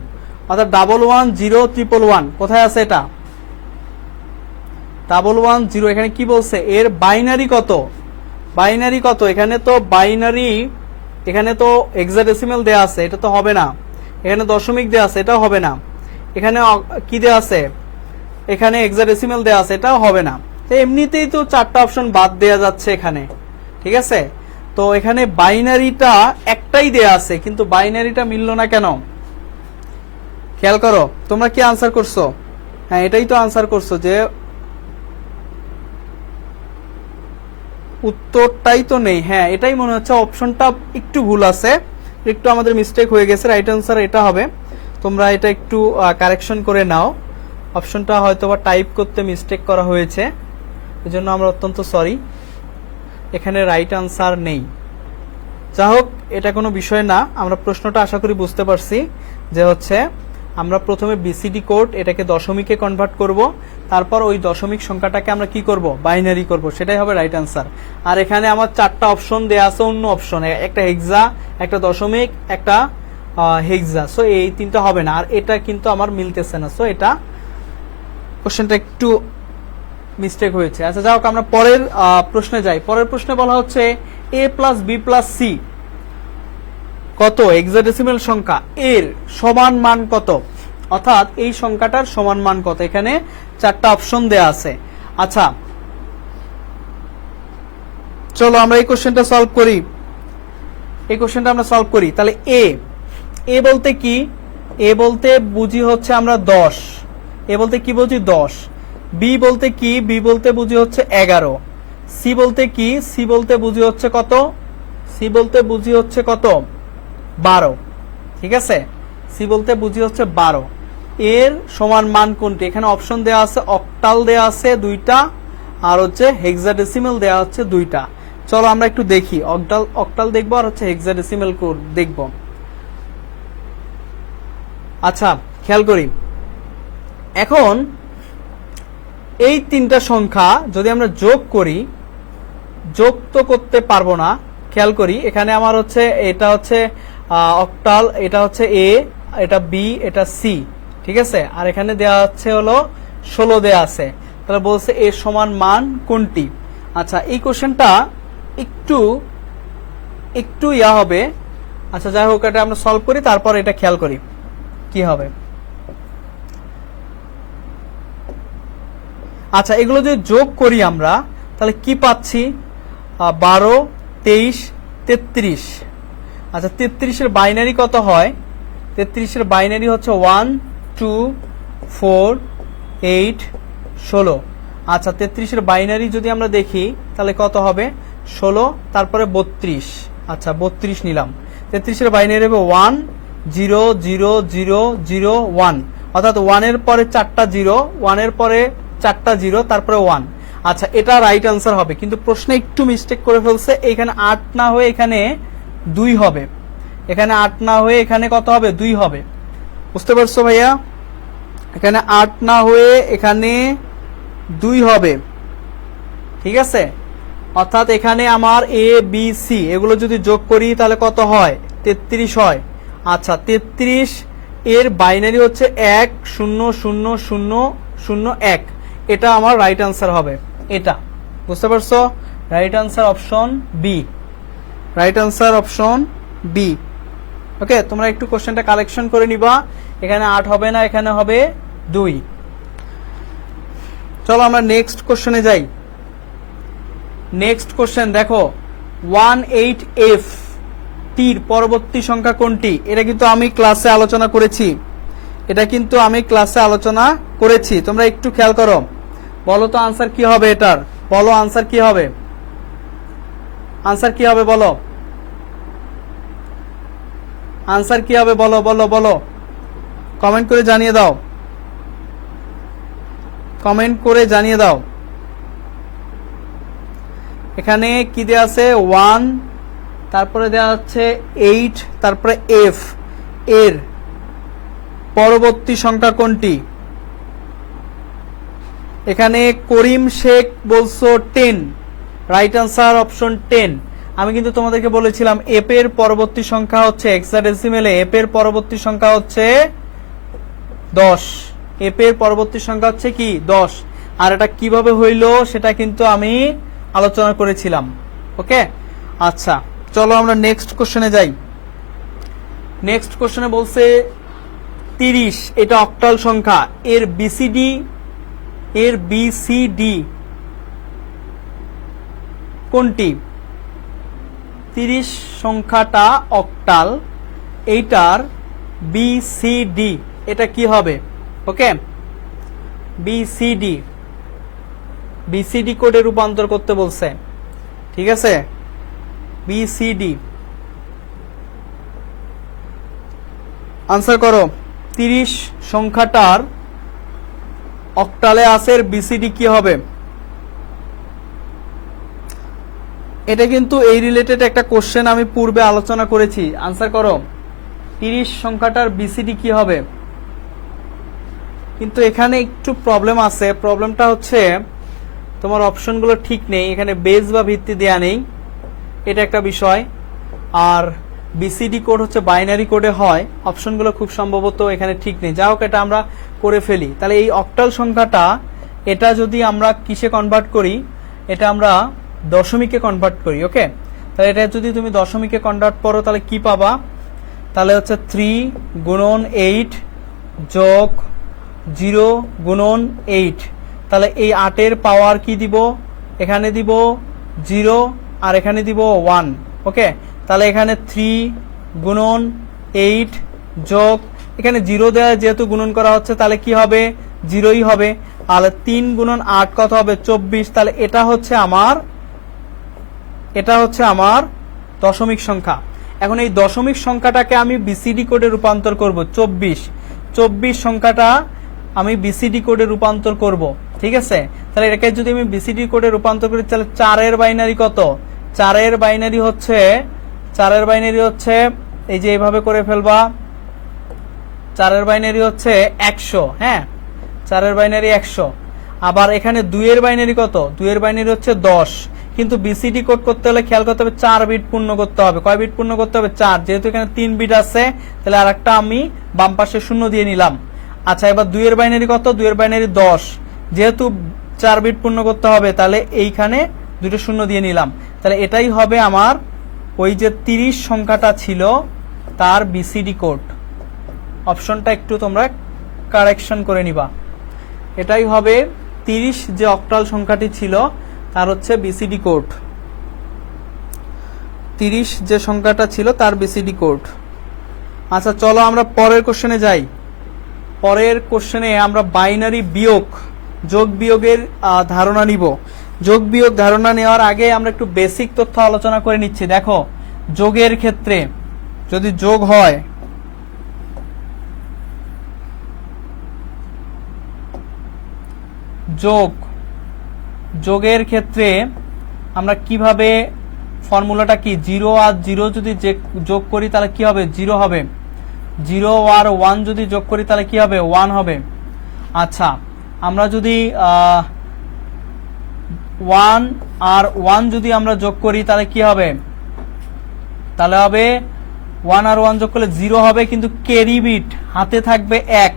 অর্থাৎ 11 0 111। কোথায় আছে এটা 11 0, এখানে কি বলছে এর বাইনারি কত, বাইনারি কত, এখানে তো বাইনারি, এখানে তো হেক্সাডেসিমাল দেয়া আছে, এটা তো হবে না, এখানে দশমিক দেয়া আছে, এটাও হবে না, এখানে কি দেয়া আছে, এখানে হেক্সাডেসিমাল দেয়া আছে, এটাও হবে না। তো এমনিতেই তো 4টা অপশন বাদ দেয়া যাচ্ছে এখানে। ঠিক আছে, তো এখানে বাইনারিটা একটাই দেয়া আছে, কিন্তু বাইনারিটা মিললো না কেন, খেয়াল করো তোমরা কি আনসার করছো। হ্যাঁ, এটাই তো আনসার করছো, যে উত্তরটাই তো নেই। হ্যাঁ, এটাই মনে হচ্ছে, অপশনটা একটু ভুল আছে, একটু আমাদের মিস্টেক হয়ে গেছে, রাইট আনসার এটা হবে। তোমরা এটা একটু কারেকশন করে নাও, অপশনটা হয়তো বা টাইপ করতে মিস্টেক করা হয়েছে, এজন্য আমরা অত্যন্ত সরি, এখানে রাইট আনসার নেই। যা হোক, এটা কোনো বিষয় না, আমরা প্রশ্নটা আশা করি বুঝতে পারছি যে হচ্ছে আমরা প্রথমে বিসিডি কোড এটাকে দশমিকে কনভার্ট করব, তারপর ওই দশমিক সংখ্যাটাকে আমরা কি করব, বাইনারি করব, সেটাই হবে রাইট আনসার। আর এখানে আমার 4টা অপশন দেয়া আছে, অন্য অপশন, একটা হেক্সা, একটা দশমিক, একটা হেক্সা, সো এই 3টা হবে না, আর এটা কিন্তু আমার মিলতেছে না, সো এটা কোশ্চেনটা একটু মিস্টেক হয়েছে। আচ্ছা যাই হোক, আমরা পরের প্রশ্নে যাই। পরের প্রশ্নে বলা হচ্ছে a plus B plus C কত হেক্সাডেসিমাল সংখ্যা, এর সমান মান কত, অর্থাৎ এই সংখ্যাটার সমান মান কত। এখানে 4টা অপশন দেয়া আছে। আচ্ছা চলো আমরা এই কোশ্চেনটা সলভ করি। এই কোশ্চেনটা আমরা সলভ করি। তাহলে এ বলতে কি, এ বলতে বুঝি হচ্ছে আমরা 10, এ বলতে কি বুঝি 10। বি বলতে কি, বি বলতে বুঝি হচ্ছে 11। সি বলতে কি, সি বলতে বুঝি হচ্ছে কত, সি বলতে বুঝি হচ্ছে কত, 12। ঠিক আছে, সি বলতে বুঝি হচ্ছে 12। এর সমান মান কোনটি? এখানে অপশন দেওয়া আছে, অক্টাল দেওয়া আছে 2টা, আর হচ্ছে হেক্সাডেসিমাল দেওয়া হচ্ছে 2টা। চলো আমরা একটু দেখি, অক্টাল দেখবো আর হচ্ছে হেক্সাডেসিমাল কোড দেখবো। আচ্ছা খেয়াল করি, এখন এই 3টা সংখ্যা যদি আমরা যোগ করি, যোগ তো করতে পারবো না। খেয়াল করি, এখানে আমার হচ্ছে এটা হচ্ছে অক্টাল, এটা হচ্ছে এ, এটা বি, এটা সি, ঠিক আছে, আর এখানে দেওয়া হচ্ছে হলো 16 দেওয়া আছে। তাহলে বলছে এর সমান মান কোনটি। আচ্ছা এই কোশ্চেনটা একটু ইয়া হবে। আচ্ছা যাই হোক, এটা আমরা সলভ করি, তারপর এটা খেয়াল করি কি হবে। আচ্ছা এগুলো যদি যোগ করি আমরা, তাহলে কি পাচ্ছি, 12, 23, 33। আচ্ছা 33-এর বাইনারি কত হয়? 33-এর বাইনারি হচ্ছে 1, 2, 4, 8, 16। আচ্ছা 33-এর বাইনারি যদি আমরা দেখি তাহলে কত হবে, 16 তারপরে 32। আচ্ছা 32 নিলাম। 33-এর বাইনারি হবে 1, 0, 0, 0, 0, 1, অর্থাৎ 1-এর পরে 4টা 0, 1-এর পরে 4টা 0, তারপরে 1। আচ্ছা এটা রাইট আনসার হবে, কিন্তু প্রশ্নে একটু মিস্টেক করে ফেলছে, এখানে 8 না হয়ে এখানে 2 হবে, এখানে 8 না হয়ে এখানে কত হবে, 2 হবে। বুঝতে পারছো ভাইয়া? এখানে 8 না হয়ে এখানে 2 হবে, ঠিক আছে। অর্থাৎ এখানে আমার এ বি সি এগুলো যদি যোগ করি তাহলে কত হয়, 33 হয়। আচ্ছা 33 এর বাইনারি হচ্ছে 1, 0, 0, 0, 0, 1। এটা আমার রাইট আনসার হবে, এটা। বুঝতে পারছো? Right answer option B, right answer option B. Okay, তোমরা একটু কোশ্চেনটা কালেকশন করে নিবা। এখানে 8 হবে না, এখানে হবে 2। চলো আমরা নেক্সট কোশ্চেনে যাই। নেক্সট কোশ্চেন দেখো, 18F টির পরবর্তী সংখ্যা কোনটি? এটা কিন্তু আমি ক্লাসে আলোচনা করেছি, এটা কিন্তু আমি ক্লাসে আলোচনা করেছি, তোমরা একটু খেয়াল করো। বলো তো আনসার কি হবে এটার, বলো আনসার কি হবে, আনসার কি হবে বলো, আনসার কি হবে বলো বলো বলো, কমেন্ট করে জানিয়ে দাও, কমেন্ট করে জানিয়ে দাও। এখানে কি দেয়া আছে, 1, তারপরে দেওয়া হচ্ছে 8, তারপরে এফ, এর পরবর্তী সংখ্যা কোনটি? এখানে করিম শেখ বলছো 10, রাইট আনসার অপশন 10। আমি কিন্তু তোমাদেরকে বলেছিলাম এফ এর পরবর্তী সংখ্যা হচ্ছে হেক্সাডেসিমেলে, এফ এর পরবর্তী সংখ্যা হচ্ছে 10, এফ এর পরবর্তী সংখ্যা হচ্ছে কি 10। আর এটা কিভাবে হইলো সেটা কিন্তু আমি আলোচনা করেছিলাম। ওকে, আচ্ছা চলো আমরা নেক্সট কোশ্চেনে যাই। নেক্সট কোশ্চেনে বলছে 30, এটা অক্টাল সংখ্যা, এর বিসিডি কোনটি? 30 সংখ্যাটা অক্টাল, এইটার বিসিডি এটা কি হবে? ওকে, বিসিডি কোডে রূপান্তর করতে বলছে, ঠিক আছে। বিসিডি আনসার করো। 30 সংখ্যাটার অক্টালে আছে বিসিডি কি হবে? এটা কিন্তু এই রিলেটেড একটা কোশ্চেন আমি পূর্বে আলোচনা করেছি। আনসার করো, 30 সংখ্যাটার বিসিডি কি হবে? কিন্তু এখানে একটু প্রবলেম আছে। প্রবলেমটা হচ্ছে তোমার অপশনগুলো ঠিক নেই, এখানে বেস বা ভিত্তি দেয়া নেই, এটা একটা বিষয়। আর বিসিডি কোড হচ্ছে বাইনারি কোডে হয়, অপশনগুলো খুব সম্ভবত এখানে ঠিক নেই। যা হোক, এটা আমরা করে ফেলি। তাহলে এই অক্টাল সংখ্যাটা, এটা যদি আমরা কিসে কনভার্ট করি, এটা আমরা দশমিকে কনভার্ট করি। ওকে, তাহলে এটা যদি তুমি দশমিকে কনভার্ট করো তাহলে কি পাবা? তাহলে হচ্ছে 3 গুণন 8 যোগ 0 গুণন 8। তাহলে এই 8-এর পাওয়ার কি দিব? এখানে দিব 0 আর এখানে দিব 1। ওকে, তাহলে এখানে 3 গুণন 8 যোগ, এখানে 0 দেওয়া যেহেতু গুণন করা হচ্ছে তাহলে কি হবে? 0ই হবে। আর 3 গুণন 8 কত হবে? 24। তাহলে এটা হচ্ছে আমার দশমিক সংখ্যা। এখন এই দশমিক সংখ্যাটাকে আমি বিসিডি কোডে রূপান্তর করব। 24 সংখ্যাটা আমি বিসিডি কোডে রূপান্তর করব। ঠিক আছে, তাহলে এটাকে যদি আমি বিসিডি কোডে রূপান্তর করি তাহলে 4-এর বাইনারি কত? 4-এর বাইনারি হচ্ছে এই যে এইভাবে করে ফেলবা। 4-এর বাইনারি হচ্ছে 100। হ্যাঁ, 4-এর বাইনারি 100। আবার এখানে 2-এর বাইনারি কত? 2-এর বাইনারি হচ্ছে 10। কিন্তু বিসিডি কোড করতে হলে খেয়াল করতে হবে 4 বিট পূর্ণ করতে হবে। কয় বিট পূর্ণ করতে হবে? 4। যেহেতু এখানে 3 বিট আছে তাহলে আরেকটা আমি বাম পাশে 0 দিয়ে নিলাম। আচ্ছা, এবার 2-এর বাইনারি কত? 2-এর বাইনারি 10। যেহেতু 4 বিট পূর্ণ করতে হবে তাহলে এইখানে 2টো 0 দিয়ে নিলাম। তাহলে এটাই হবে আমার ওই যে 30 সংখ্যাটা ছিল তার বিসিডি কোড। অপশনটা একটু তোমরা কারেকশন করে নিবা। এটাই হবে 30 যে অক্টাল সংখ্যাটি ছিল তার হচ্ছে বিসিডি কোড। 30 যে সংখ্যাটা ছিল তার বিসিডি কোড। আচ্ছা, চলো আমরা পরের কোশ্চেনে যাই। পরের কোশ্চেনে আমরা বাইনারি যোগ বিয়োগের ধারণা নিব। যোগ বিয়োগ ধারণা নেওয়ার আগে আমরা একটু বেসিক তথ্য আলোচনা করে নিচ্ছি। দেখো, যোগের ক্ষেত্রে যদি যোগ হয়, যোগের ক্ষেত্রে আমরা কিভাবে, ফর্মুলাটা কি? 0 আর 0 যদি যোগ করি তাহলে কি হবে? 0 হবে। 0 আর 1 যদি যোগ করি তাহলে কি হবে? 1 হবে। আচ্ছা, আমরা যদি 1 আর 1 যদি আমরা যোগ করি তাহলে কি হবে? তাহলে হবে 1 আর 1 যোগ করলে 0 হবে, কিন্তু ক্যারি বিট হাতে থাকবে 1।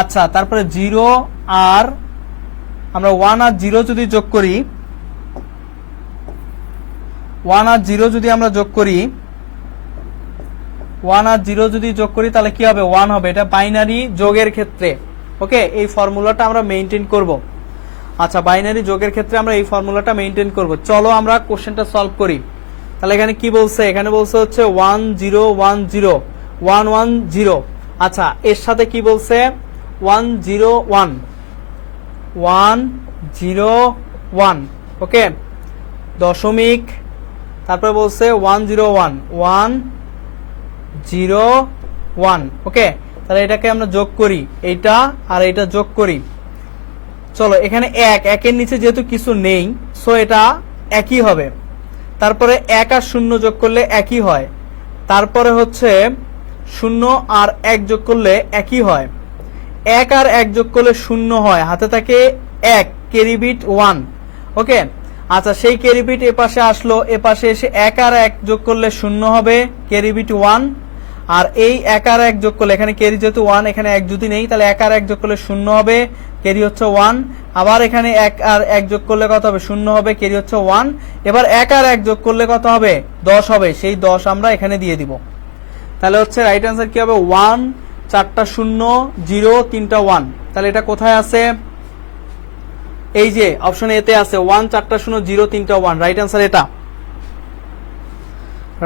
আচ্ছা, তারপরে 0 আর আমরা 1 আর 0 যদি যোগ করি, 1 আর 0 যদি আমরা যোগ করি, 1 আর 0 যদি যোগ করি তাহলে কি হবে? 1 হবে। এটা বাইনারি যোগের ক্ষেত্রে। ওকে, এই ফর্মুলাটা আমরা মেইনটেইন করব। আচ্ছা, বাইনারি যোগের ক্ষেত্রে আমরা এই ফর্মুলাটা মেইনটেইন করব। চলো আমরা কোশ্চেনটা সলভ করি। তাহলে এখানে কি বলছে? এখানে বলছে হচ্ছে 1 0 1 0 1 1 0। আচ্ছা, এর সাথে কি বলছে? 1 0 1 1 0 1। ওকে, দশমিক, তারপরে বলছে 1 0 1 1 0 1। ওকে, তাহলে এটাকে আমরা যোগ করি, এইটা আর এটা যোগ করি। চলো, এখানে 1-এর নিচে যেহেতু কিছু নেই, সো এটা একই হবে। তারপরে 1 আর 0 যোগ করলে একই হয়। তারপরে হচ্ছে 0 আর 1 যোগ করলে একই হয়। 1 আর 1 যোগ করলে 0 হয়, হাতে থাকে 1, ক্যারি বিট 1। ওকে, আচ্ছা, সেই ক্যারি বিট এপাশে আসলো, এপাশে এসে 1 আর 1 যোগ করলে 0 হবে, ক্যারি বিট 1। আর এই 1 আর 1 যোগ করলে, এখানে ক্যারি যেহেতু 1, এখানে 1 যদি নেই তাহলে 1 আর 1 যোগ করলে 0 হবে, ক্যারি হচ্ছে 1। আবার এখানে 1 আর 1 যোগ করলে কত হবে? 0 হবে, ক্যারি হচ্ছে 1। এবার 1 আর 1 যোগ করলে কত হবে? 10 হবে। সেই 10 আমরা এখানে দিয়ে দিব। তাহলে হচ্ছে রাইট অ্যান্সার কি হবে? 1 4টা 0 0 3টা 1। তাহলে এটা কোথায় আছে? এই যে অপশন এতে আছে, 1 4টা 0 0 3টা 1। রাইট অ্যান্সার এটা,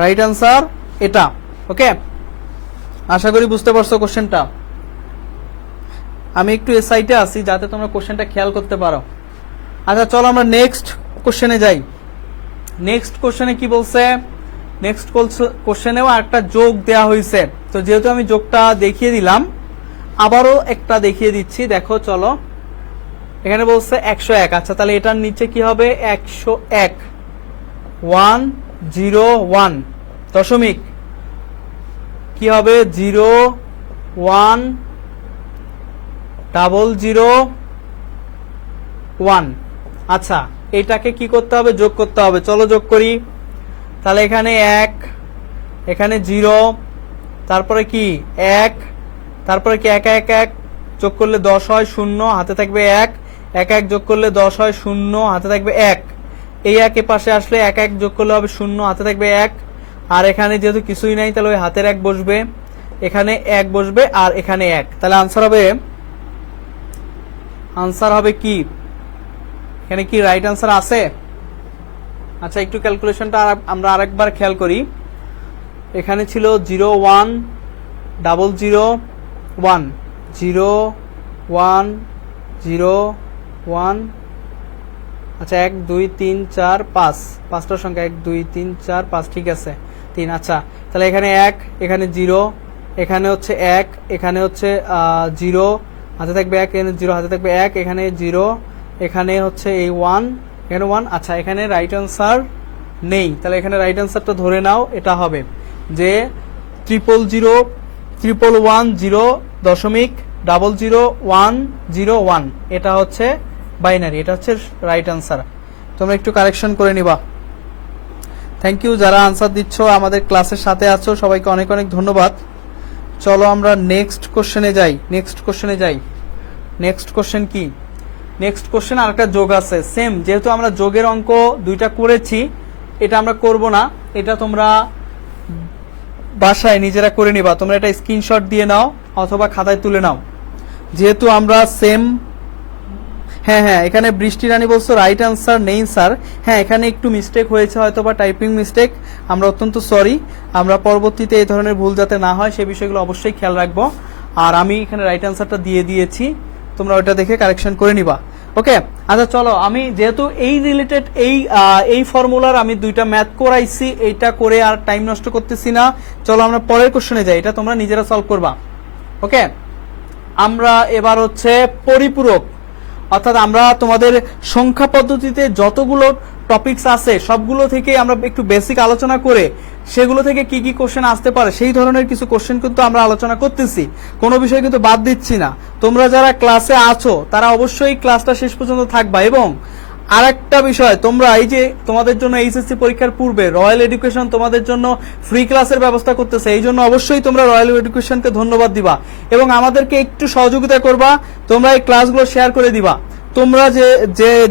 রাইট অ্যান্সার এটা। ওকে, আশা করি বুঝতে পারছো কোশ্চেনটা। আমি একটু এই সাইডে আসি যাতে তোমরা কোশ্চেনটা খেয়াল করতে পারো। আচ্ছা, চলো আমরা নেক্সট কোশ্চেনে যাই। নেক্সট কোশ্চেনে কি বলছে? নেক্সট কোশ্চেনেও একটা যোগ দেয়া হয়েছে। তো যেহেতু আমি যোগটা দেখিয়ে দিলাম, আবারও একটা দেখিয়ে দিচ্ছি, দেখো চলো। এখানে বলছে 101। আচ্ছা, তাহলে এটার নিচে কি হবে? 101, 101 দশমিক কি হবে? 01001। আচ্ছা, এটাকে কি করতে হবে? যোগ করতে হবে। চলো যোগ করি। তাহলে এখানে 1, এখানে 0, তারপরে কি 1, তারপরে কি 1 1 1 যোগ করলে 10 হয়, 0 হাতে থাকবে 1, 1 1 যোগ করলে 10 হয়, 0 হাতে থাকবে 1। এই 1 এর পাশে আসলে 1 1 যোগ করলে হবে 0 হাতে থাকবে 1। আর এখানে যেহেতু কিছুই নাই তাহলে ওই হাতের 1 বসবে, এখানে 1 বসবে, আর এখানে 1। তাহলে আনসার হবে কি? এখানে কি রাইট আনসার আছে? আচ্ছা, একটু ক্যালকুলেশনটা আমরা আরেকবার খেয়াল করি। এখানে ছিল 01 001 01 01। আচ্ছা, 1 2 3 4 5, পাঁচটা সংখ্যা 1 2 3 4 5, ঠিক আছে 3। আচ্ছা, তাহলে এখানে 1, এখানে 0, এখানে হচ্ছে 1, এখানে হচ্ছে 0 হাতে থাকবে 1, এখানে 0 হাতে থাকবে 1, এখানে 0, এখানে হচ্ছে এই 1, এখানে 1। আচ্ছা, এখানে রাইট আনসার নেই। তাহলে এখানে রাইট আনসারটা ধরে নাও, এটা হবে যে 00010.00101। এটা হচ্ছে বাইনারি, এটা হচ্ছে রাইট আনসার। তোমরা একটু কারেকশন করে নিবা। থ্যাংক ইউ যারা আনসার দিচ্ছ, আমাদের ক্লাসের সাথে আছো, সবাইকে অনেক অনেক ধন্যবাদ। চলো আমরা নেক্সট কোশ্চেনে যাই। নেক্সট কোশ্চেন কি? নেক্সট কোশ্চেন আরেকটা যোগ আছে, সেম। যেহেতু আমরা যোগের অঙ্ক দুইটা করেছি, এটা আমরা করব না, এটা তোমরা বাসায় নিজেরা করে নিবা। তোমরা এটা স্ক্রিনশট দিয়ে নাও অথবা খাতায় তুলে নাও, যেহেতু আমরা সেম। হ্যাঁ, এখানে বৃষ্টি রানী বলছো রাইট আনসার নেই স্যার। হ্যাঁ, এখানে একটু মিস্টেক হয়েছে, হয়তো বা টাইপিং মিস্টেক। আমরা অত্যন্ত সরি। আমরা পরবর্তীতে এই ধরনের ভুল যাতে না হয় সেই বিষয়গুলো অবশ্যই খেয়াল রাখবো। আর আমি এখানে রাইট আনসারটা দিয়ে দিয়েছি, তোমরা ওইটা দেখে কারেকশন করে নিবা। ওকে, আচ্ছা চলো, আমি যেহেতু এই রিলেটেড এই ফর্মুলার আমি দুইটা ম্যাথ করাইছি, এইটা করে আর টাইম নষ্ট করতেছি না। চলো আমরা পরের কোশ্চেনে যাই, এটা তোমরা নিজেরা সলভ করবা। ওকে, আমরা এবার হচ্ছে পরিপূরক, অর্থাৎ আমরা তোমাদের সংখ্যা পদ্ধতিতে যতগুলো টপিকস আছে সবগুলো থেকে আমরা একটু বেসিক আলোচনা করে সেগুলো থেকে কি কি কোশ্চেন আসতে পারে সেই ধরনের কিছু কোশ্চেন কিন্তু আমরা আলোচনা করতেছি, কোনো বিষয় কিন্তু বাদ দিচ্ছি না। তোমরা যারা ক্লাসে আছো তারা অবশ্যই ক্লাসটা শেষ পর্যন্ত থাকবা। এবং আরেকটা বিষয়, তোমরা এই যে তোমাদের জন্য এইচএসসি পরীক্ষার পূর্বে রয়্যাল এডুকেশন তোমাদের জন্য ফ্রি ক্লাসের ব্যবস্থা করতেছে, এই জন্য অবশ্যই তোমরা রয়্যাল এডুকেশনকে ধন্যবাদ দিবা এবং আমাদেরকে একটু সহযোগিতা করবা। তোমরা এই ক্লাসগুলো শেয়ার করে দিবা। তোমরা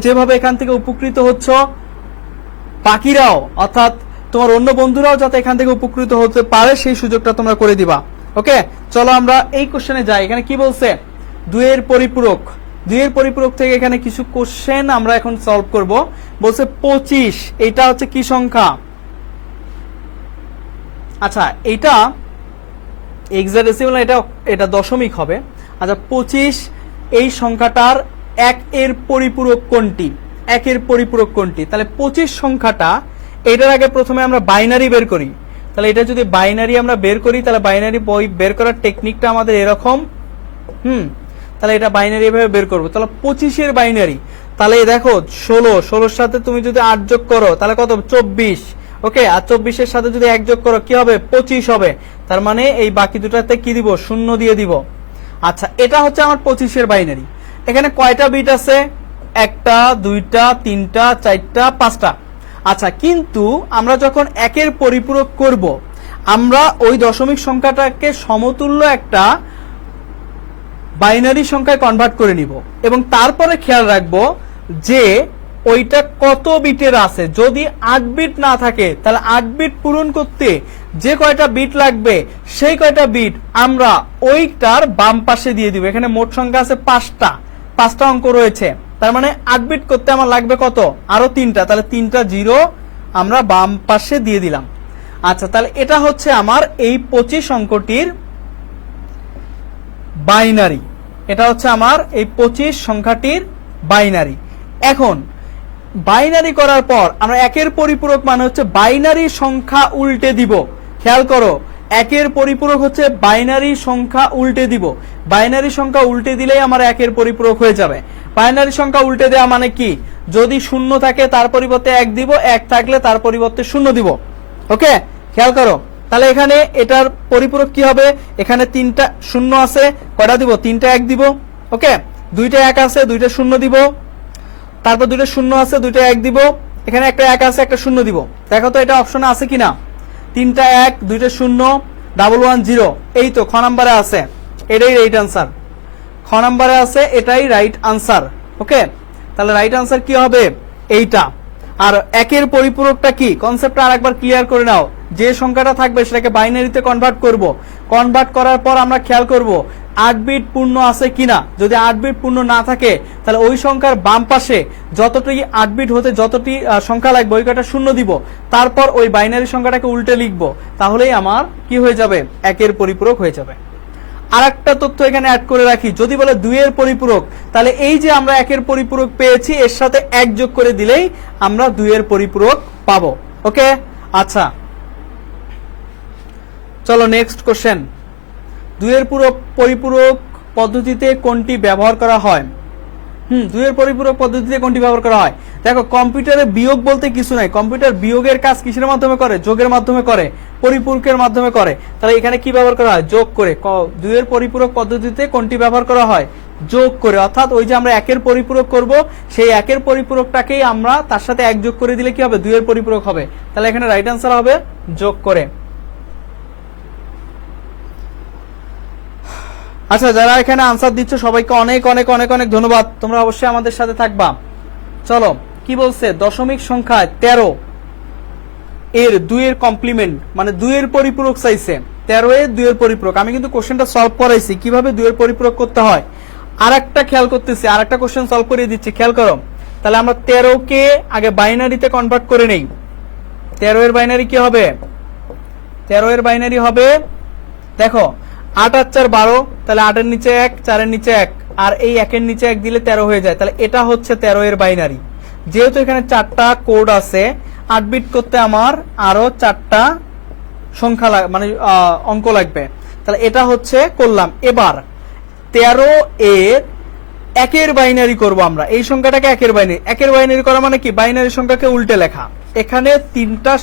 যেভাবে এখান থেকে উপকৃত হচ্ছ, বাকিরাও অর্থাৎ তোমার অন্য বন্ধুরাও যাতে এখান থেকে উপকৃত হতে পারে সেই সুযোগটা তোমরা করে দিবা। ওকে, চলো আমরা এই কোশ্চেনে যাই। এখানে কি বলছে? 2 এর পরিপূরক থেকে এখানে কিছু কোশ্চেন আমরা এখন সলভ করব। বলছে 25, এটা হচ্ছে কি সংখ্যা? আচ্ছা, এটা হেক্সাডেসিমাল, এটা দশমিক হবে। আচ্ছা, 25 এই সংখ্যাটার 1 এর পরিপূরক কোনটি? 1 এর পরিপূরক কোনটি? তাহলে 25 সংখ্যাটা, এটার আগে প্রথমে আমরা বাইনারি বের করি। তাহলে এটা যদি বাইনারি আমরা বের করি, তাহলে বাইনারি বের করার টেকনিকটা আমাদের এরকম। তাহলে এটা বাইনারি এভাবে বের করবো। তাহলে 25 এর বাইনারি, তাহলে দেখো 16 সাথে তুমি যদি 8 যোগ করো তাহলে কত? 24। ওকে, আর 24 এর সাথে যদি 1 যোগ করো কি হবে? 25 হবে। তার মানে এই বাকি দুটাতে কি দিব? 0 দিয়ে দিব। আচ্ছা, এটা হচ্ছে আমার 25 এর বাইনারি। এখানে কয়টা বিট আছে? 1টা 2টা 3টা 4টা 5টা। আচ্ছা, কিন্তু আমরা যখন 1 এর পরিপূরক করব, আমরা ওই দশমিক সংখ্যাটাকে সমতুল্য একটা বাইনারি সংখ্যায় কনভার্ট করে নিব এবং তারপরে খেয়াল রাখবো যে ওইটা কত বিটের আছে। যদি 8 বিট না থাকে তাহলে 8 বিট পূরণ করতে যে কয়টা বিট লাগবে সেই কয়টা বিট আমরা ওইটার বাম পাশে দিয়ে দিব। এখানে মোট সংখ্যা আছে 5টা অঙ্ক রয়েছে, তার মানে 8 বিট করতে আমার লাগবে কত? আরো 3টা। তাহলে 3টা 0 আমরা বাম পাশে দিয়ে দিলাম। আচ্ছা, তাহলে এটা হচ্ছে আমার এই 25 অঙ্কটির বাইনারি। এটা হচ্ছে আমার এই 25 সংখ্যাটির বাইনারি। এখন বাইনারি করার পর আমরা 1 এর পরিপূরক মানে হচ্ছে বাইনারি সংখ্যা উল্টে দিব। খেয়াল করো, একের পরিপূরক হচ্ছে বাইনারি সংখ্যা উল্টে দিব, বাইনারি সংখ্যা উল্টে দিলেই আমার একের পরিপূরক হয়ে যাবে। বাইনারি সংখ্যা উল্টে দেওয়া মানে কি, যদি শূন্য থাকে তার পরিবর্তে এক দিব, এক থাকলে তার পরিবর্তে শূন্য দিব। ওকে, খেয়াল করো, তাহলে এখানে এটার পরিপূরক কি হবে, এখানে তিনটা শূন্য আছে, কয়টা দিব, তিনটা এক দিব। ওকে, দুইটা এক আছে, দুইটা শূন্য দিব, তারপর দুইটা শূন্য আছে, দুইটা এক দিব, এখানে একটা এক আছে, একটা শূন্য দিব। দেখো তো এটা অপশনে আছে কিনা, তিনটা এক, দুইটা শূন্য, 110, এই তো খ নাম্বারে আছে, এটাই রাইট আনসার। খ নাম্বারে আছে, এটাই রাইট আনসার। ওকে, তাহলে রাইট আনসার কি হবে, এইটা। আর একের পরিপূরকটা কি, কনসেপ্টটা আরেকবার ক্লিয়ার করে নাও। যে সংখ্যাটা থাকবে সেটাকে বাইনারিতে কনভার্ট করব, কনভার্ট করার পর আমরা খেয়াল করব 8 বিট পূর্ণ আছে কিনা। যদি 8 বিট পূর্ণ না থাকে তাহলে ওই সংখ্যার বাম পাশে যতটি 8 বিট হতে যতটি সংখ্যা লাগবে ওই কটা শূন্য দিব, তারপর ওই বাইনারি সংখ্যাটাকে উল্টে লিখব, তাহলেই আমার কি হয়ে যাবে, একের পরিপূরক হয়ে যাবে। আর একটা তথ্য এখানে অ্যাড করে রাখি, যদি বলে 2 এর পরিপূরক, তাহলে এই যে আমরা একের পরিপূরক পেয়েছি এর সাথে 1 যোগ করে দিলেই আমরা 2 এর পরিপূরক পাবো। ওকে, আচ্ছা চলো নেক্সট কোশ্চেন। 2 এর পরিপূরক পদ্ধতিতে কোনটি ব্যবহার করা হয়? 2 এর পরিপূরক পদ্ধতিতে কোনটি ব্যবহার করা হয়? দেখো, কম্পিউটারে বিয়োগ বলতে কিছু নাই, কম্পিউটার বিয়োগের কাজ কিসের মাধ্যমে করে, যোগের মাধ্যমে করে, পরিপূরকের মাধ্যমে করে। তাহলে এখানে কি ব্যবহার করা হয়, যোগ করে। 2 এর পরিপূরক পদ্ধতিতে কোনটি ব্যবহার করা হয়, যোগ করে। অর্থাৎ ওই যে আমরা একের পরিপূরক করব, সেই একের পরিপূরকটাকেই আমরা তার সাথে 1 যোগ করে দিলে কি হবে, 2 এর পরিপূরক হবে। তাহলে এখানে রাইট আনসার হবে যোগ করে। আচ্ছা, যারা এখানে আনসার দিচ্ছ সবাইকে অনেক অনেক অনেক অনেক ধন্যবাদ, তোমরা অবশ্যই আমাদের সাথে থাকবা। চলো, কি বলছে, দশমিক সংখ্যায় 13 এর 2 এর কমপ্লিমেন্ট মানে 2 এর পরিপূরক চাইছে। 13 এর 2 এর পরিপূরক, আমি কিন্তু কোশ্চেনটা সলভ করাইছি কিভাবে 2 এর পরিপূরক করতে হয়। আর একটা খেয়াল করতেছি, আর একটা কোশ্চেন সলভ করে দিচ্ছি, খেয়াল করো। তাহলে আমরা 13 কে আগে বাইনারিতে কনভার্ট করে নেই। 13 এর বাইনারি কি হবে, 13 এর বাইনারি হবে, দেখো 8 আর 4 12, তাহলে 8 এর নিচে 1, 4 এর নিচে 1, আর এই 1 এর নিচে 1 দিলে 13 হয়ে যায়। তাহলে এটা হচ্ছে 13 এর বাইনারি। যেহেতু এখানে 4টা কোড আছে, 8 বিট করতে আমার আরো 4টা সংখ্যা মানে অঙ্ক লাগবে। তাহলে এটা হচ্ছে করলাম। এবার 13 এর একের বাইনারি করব আমরা, এই সংখ্যাটাকে একের বাইনারি। একের বাইনারি করা মানে কি, বাইনারি সংখ্যাকে উল্টে লেখা। এখানে 3টা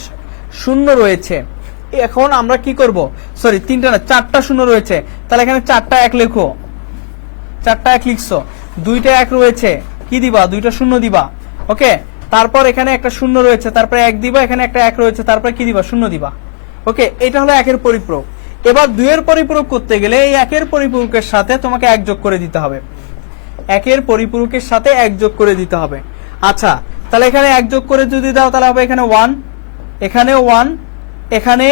শূন্য রয়েছে, এখন আমরা কি করব, সরি 3টা না 4টা শূন্য রয়েছে, তাহলে এখানে 4টা 1 লেখো, 4টা 1 লিখছো, 2টা 1 রয়েছে, কি দিবা, 2টা শূন্য দিবা। ওকে, তারপর এখানে একটা শূন্য রয়েছে, তারপরে 1 দিবা, এখানে একটা 1 রয়েছে, তারপরে কি দিবা, শূন্য দিবা। ওকে, এটা হলো একের পরিপূরক। এবার 2 এর পরিপূরক করতে গেলে এই একের পরিপূরকের সাথে তোমাকে 1 যোগ করে দিতে হবে, একের পরিপূরকের সাথে 1 যোগ করে দিতে হবে। আচ্ছা, তাহলে এখানে 1 যোগ করে যদি দাও তাহলে হবে এখানে 1, এখানেও 1, এখানে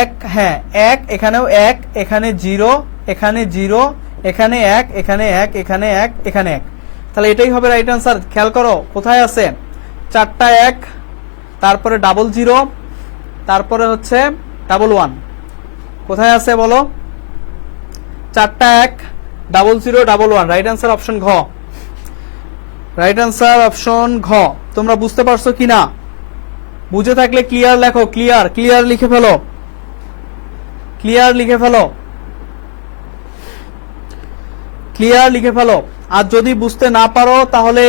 1, হ্যাঁ 1, এখানেও 1, এখানে 0, এখানে 0, এখানে 1, এখানে 1, এখানে 1, এখানে 1। তাহলে এটাই হবে রাইট আনসার। খেয়াল করো কোথায় আছে, 4টা 1, তারপরে 00, তারপরে হচ্ছে 11, কোথায় আছে বলো, 4টা 1, 00, 11, রাইট আনসার অপশন ঘ, রাইট আনসার অপশন ঘ। তোমরা বুঝতে পারছো কিনা, বুঝে থাকলে ক্লিয়ার লেখো, ক্লিয়ার, ক্লিয়ার লিখে ফেলো, ক্লিয়ার লিখে ফেলো, ক্লিয়ার লিখে ফেলো। আর যদি বুঝতে না পারো তাহলে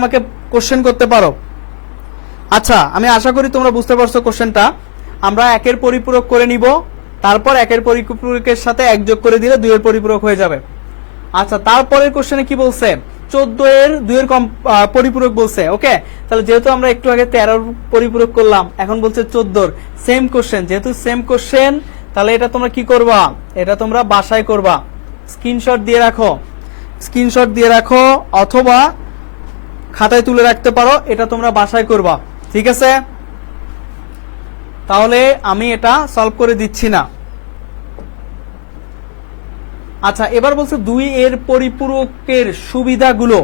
আমাকে কোশ্চেন করতে পারো। আচ্ছা, আমি আশা করি তোমরা বুঝতে পারছো কোশ্চেনটা। আমরা একের পরিপূরক করে নিব, তারপর একের পরিপূরকের সাথে 1 যোগ করে দিলে 2 এর পরিপূরক হয়ে যাবে। আচ্ছা, তারপরের কোশ্চেনে কি বলছে, 14 এর 2 এর পরিপূরক বলছে। ওকে, তাহলে যেহেতু আমরা একটু আগে 13 পরিপূরক করলাম, এখন বলছে 14। সেম কোশ্চেন, যেহেতু সেম কোশ্চেন তাহলে এটা তোমরা কি করবা, এটা তোমরা বাসায় করবা, স্ক্রিনশট দিয়ে রাখো, স্ক্রিনশট দিয়ে রাখো, অথবা খাতায় তুলে রাখতে পারো, এটা তোমরা বাসায় করবা। ঠিক আছে, তাহলে আমি এটা সলভ করে দিচ্ছি না। আচ্ছা, এবার বলছে 2 এর পরিপূরকের সুবিধাগুলো।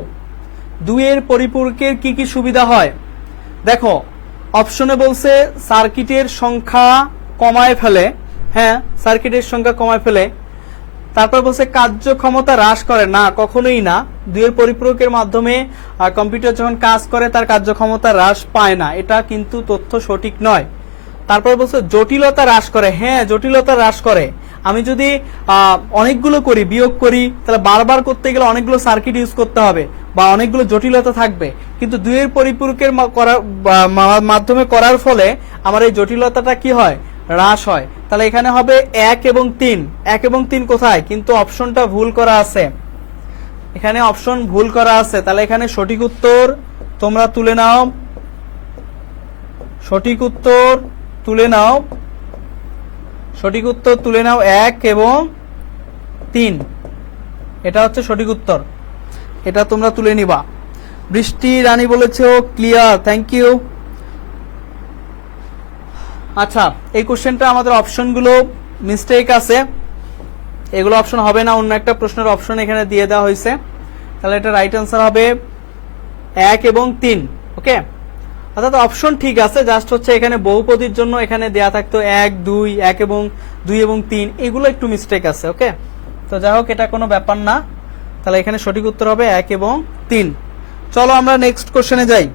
2 এর পরিপূরকের কি কি সুবিধা হয় দেখো, অপশনে বলছে সার্কিটের সংখ্যা কমায় ফেলে, হ্যাঁ সার্কিটের সংখ্যা কমায় ফেলে, তারপর বলছে কার্যক্ষমতা হ্রাস করে না, কখনোই না। 2 এর পরিপূরকের মাধ্যমে কম্পিউটার যখন কাজ করে তার কার্যক্ষমতা হ্রাস পায় না, এটা কিন্তু তথ্য সঠিক নয়। তারপর বলছে জটিলতা হ্রাস করে, হ্যাঁ জটিলতা হ্রাস করে। আমি যদি অনেকগুলো করি, বিয়োগ করি, তাহলে বারবার করতে গেলে অনেকগুলো সার্কিট ইউজ করতে হবে বা অনেকগুলো জটিলতা থাকবে। কিন্তু 2 এর পরিপূরকের মাধ্যমে করার ফলে আমার এই জটিলতাটা কি হয়, হ্রাস হয়। তাহলে এখানে হবে 1 এবং 3। 1 এবং 3 কোথায়, কিন্তু অপশনটা ভুল করা আছে, এখানে অপশন ভুল করা আছে। তাহলে এখানে সঠিক উত্তর তোমরা তুলে নাও, সঠিক উত্তর তুলে নাও, সঠিক উত্তর তুলে নাও 1 এবং 3, এটা হচ্ছে সঠিক উত্তর, এটা তোমরা তুলে নিবা। বৃষ্টি রানী বলেছো ক্লিয়ার, থ্যাংক ইউ। আচ্ছা, এই কোশ্চেনটা আমাদের অপশনগুলো মিস্টেক আছে, এগুলো অপশন হবে না, অন্য একটা প্রশ্নের অপশন এখানে দিয়ে দেওয়া হয়েছে। তাহলে এটা রাইট আনসার হবে 1 এবং 3। ওকে, অর্থাৎ অপশন ঠিক আছে, জাস্ট হচ্ছে এখানে বহুপদীর জন্য এখানে দেয়া থাকতো 1 2, 1 এবং 2 এবং 3, এগুলো একটু মিস্টেক আছে। ওকে, তো যাই হোক, এটা কোনো ব্যাপার না। তাহলে এখানে সঠিক উত্তর হবে 1 এবং 3। চলো আমরা নেক্সট কোশ্চেনে যাই,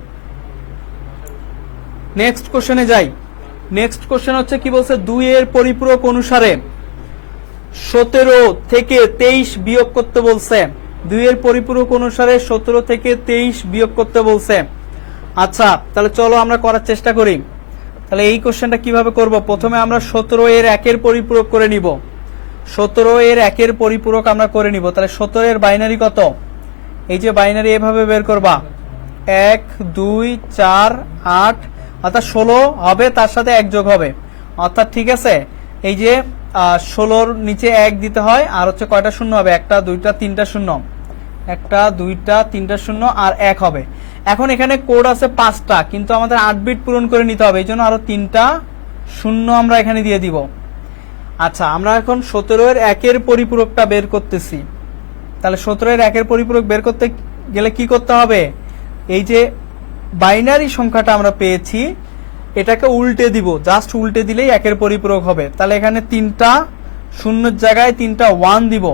নেক্সট কোশ্চেনে যাই। নেক্সট কোশ্চেন হচ্ছে কি বলছে, 2 এর পরিপূরক অনুসারে 17 থেকে 23 বিয়োগ করতে বলছে। 2 এর পরিপূরক অনুসারে 17 থেকে 23 বিয়োগ করতে বলছে। আচ্ছা, তাহলে চলো আমরা করার চেষ্টা করি। তাহলে এই কোশ্চেনটা কিভাবে করব, প্রথমে আমরা 17 এর 1 এর পরিপূরক করে নিব। 17 এর 1 এর পরিপূরক আমরা করে নিব। তাহলে 17 এর বাইনারি কত, এই যে বাইনারি এভাবে বের করবা, 1 2 4 8, অর্থাৎ 16 হবে, তার সাথে 1 যোগ হবে, অর্থাৎ ঠিক আছে। এই যে 16র নিচে 1 দিতে হয়, আর হচ্ছে কয়টা শূন্য হবে, 1টা 2টা 3টা শূন্য, 1টা 2টা 3টা শূন্য আর 1 হবে। এখন এখানে কোড আছে 5টা, কিন্তু আমাদের 8 বিট পূরণ করে নিতে হবে, এই জন্য আরো 3টা শূন্য আমরা এখানে দিয়ে দিব। আচ্ছা, আমরা এখন 17 এর 1 এর পরিপূরকটা বের করতেছি। তাহলে 17 এর 1 এর পরিপূরক বের করতে গেলে কি করতে হবে, এই যে বাইনারি সংখ্যাটা আমরা পেয়েছি এটাকে উল্টে দিব, জাস্ট উল্টে দিলেই 1 এর পরিপূরক হবে। তাহলে এখানে 3টা শূন্যের জায়গায় 3টা 1 দিব,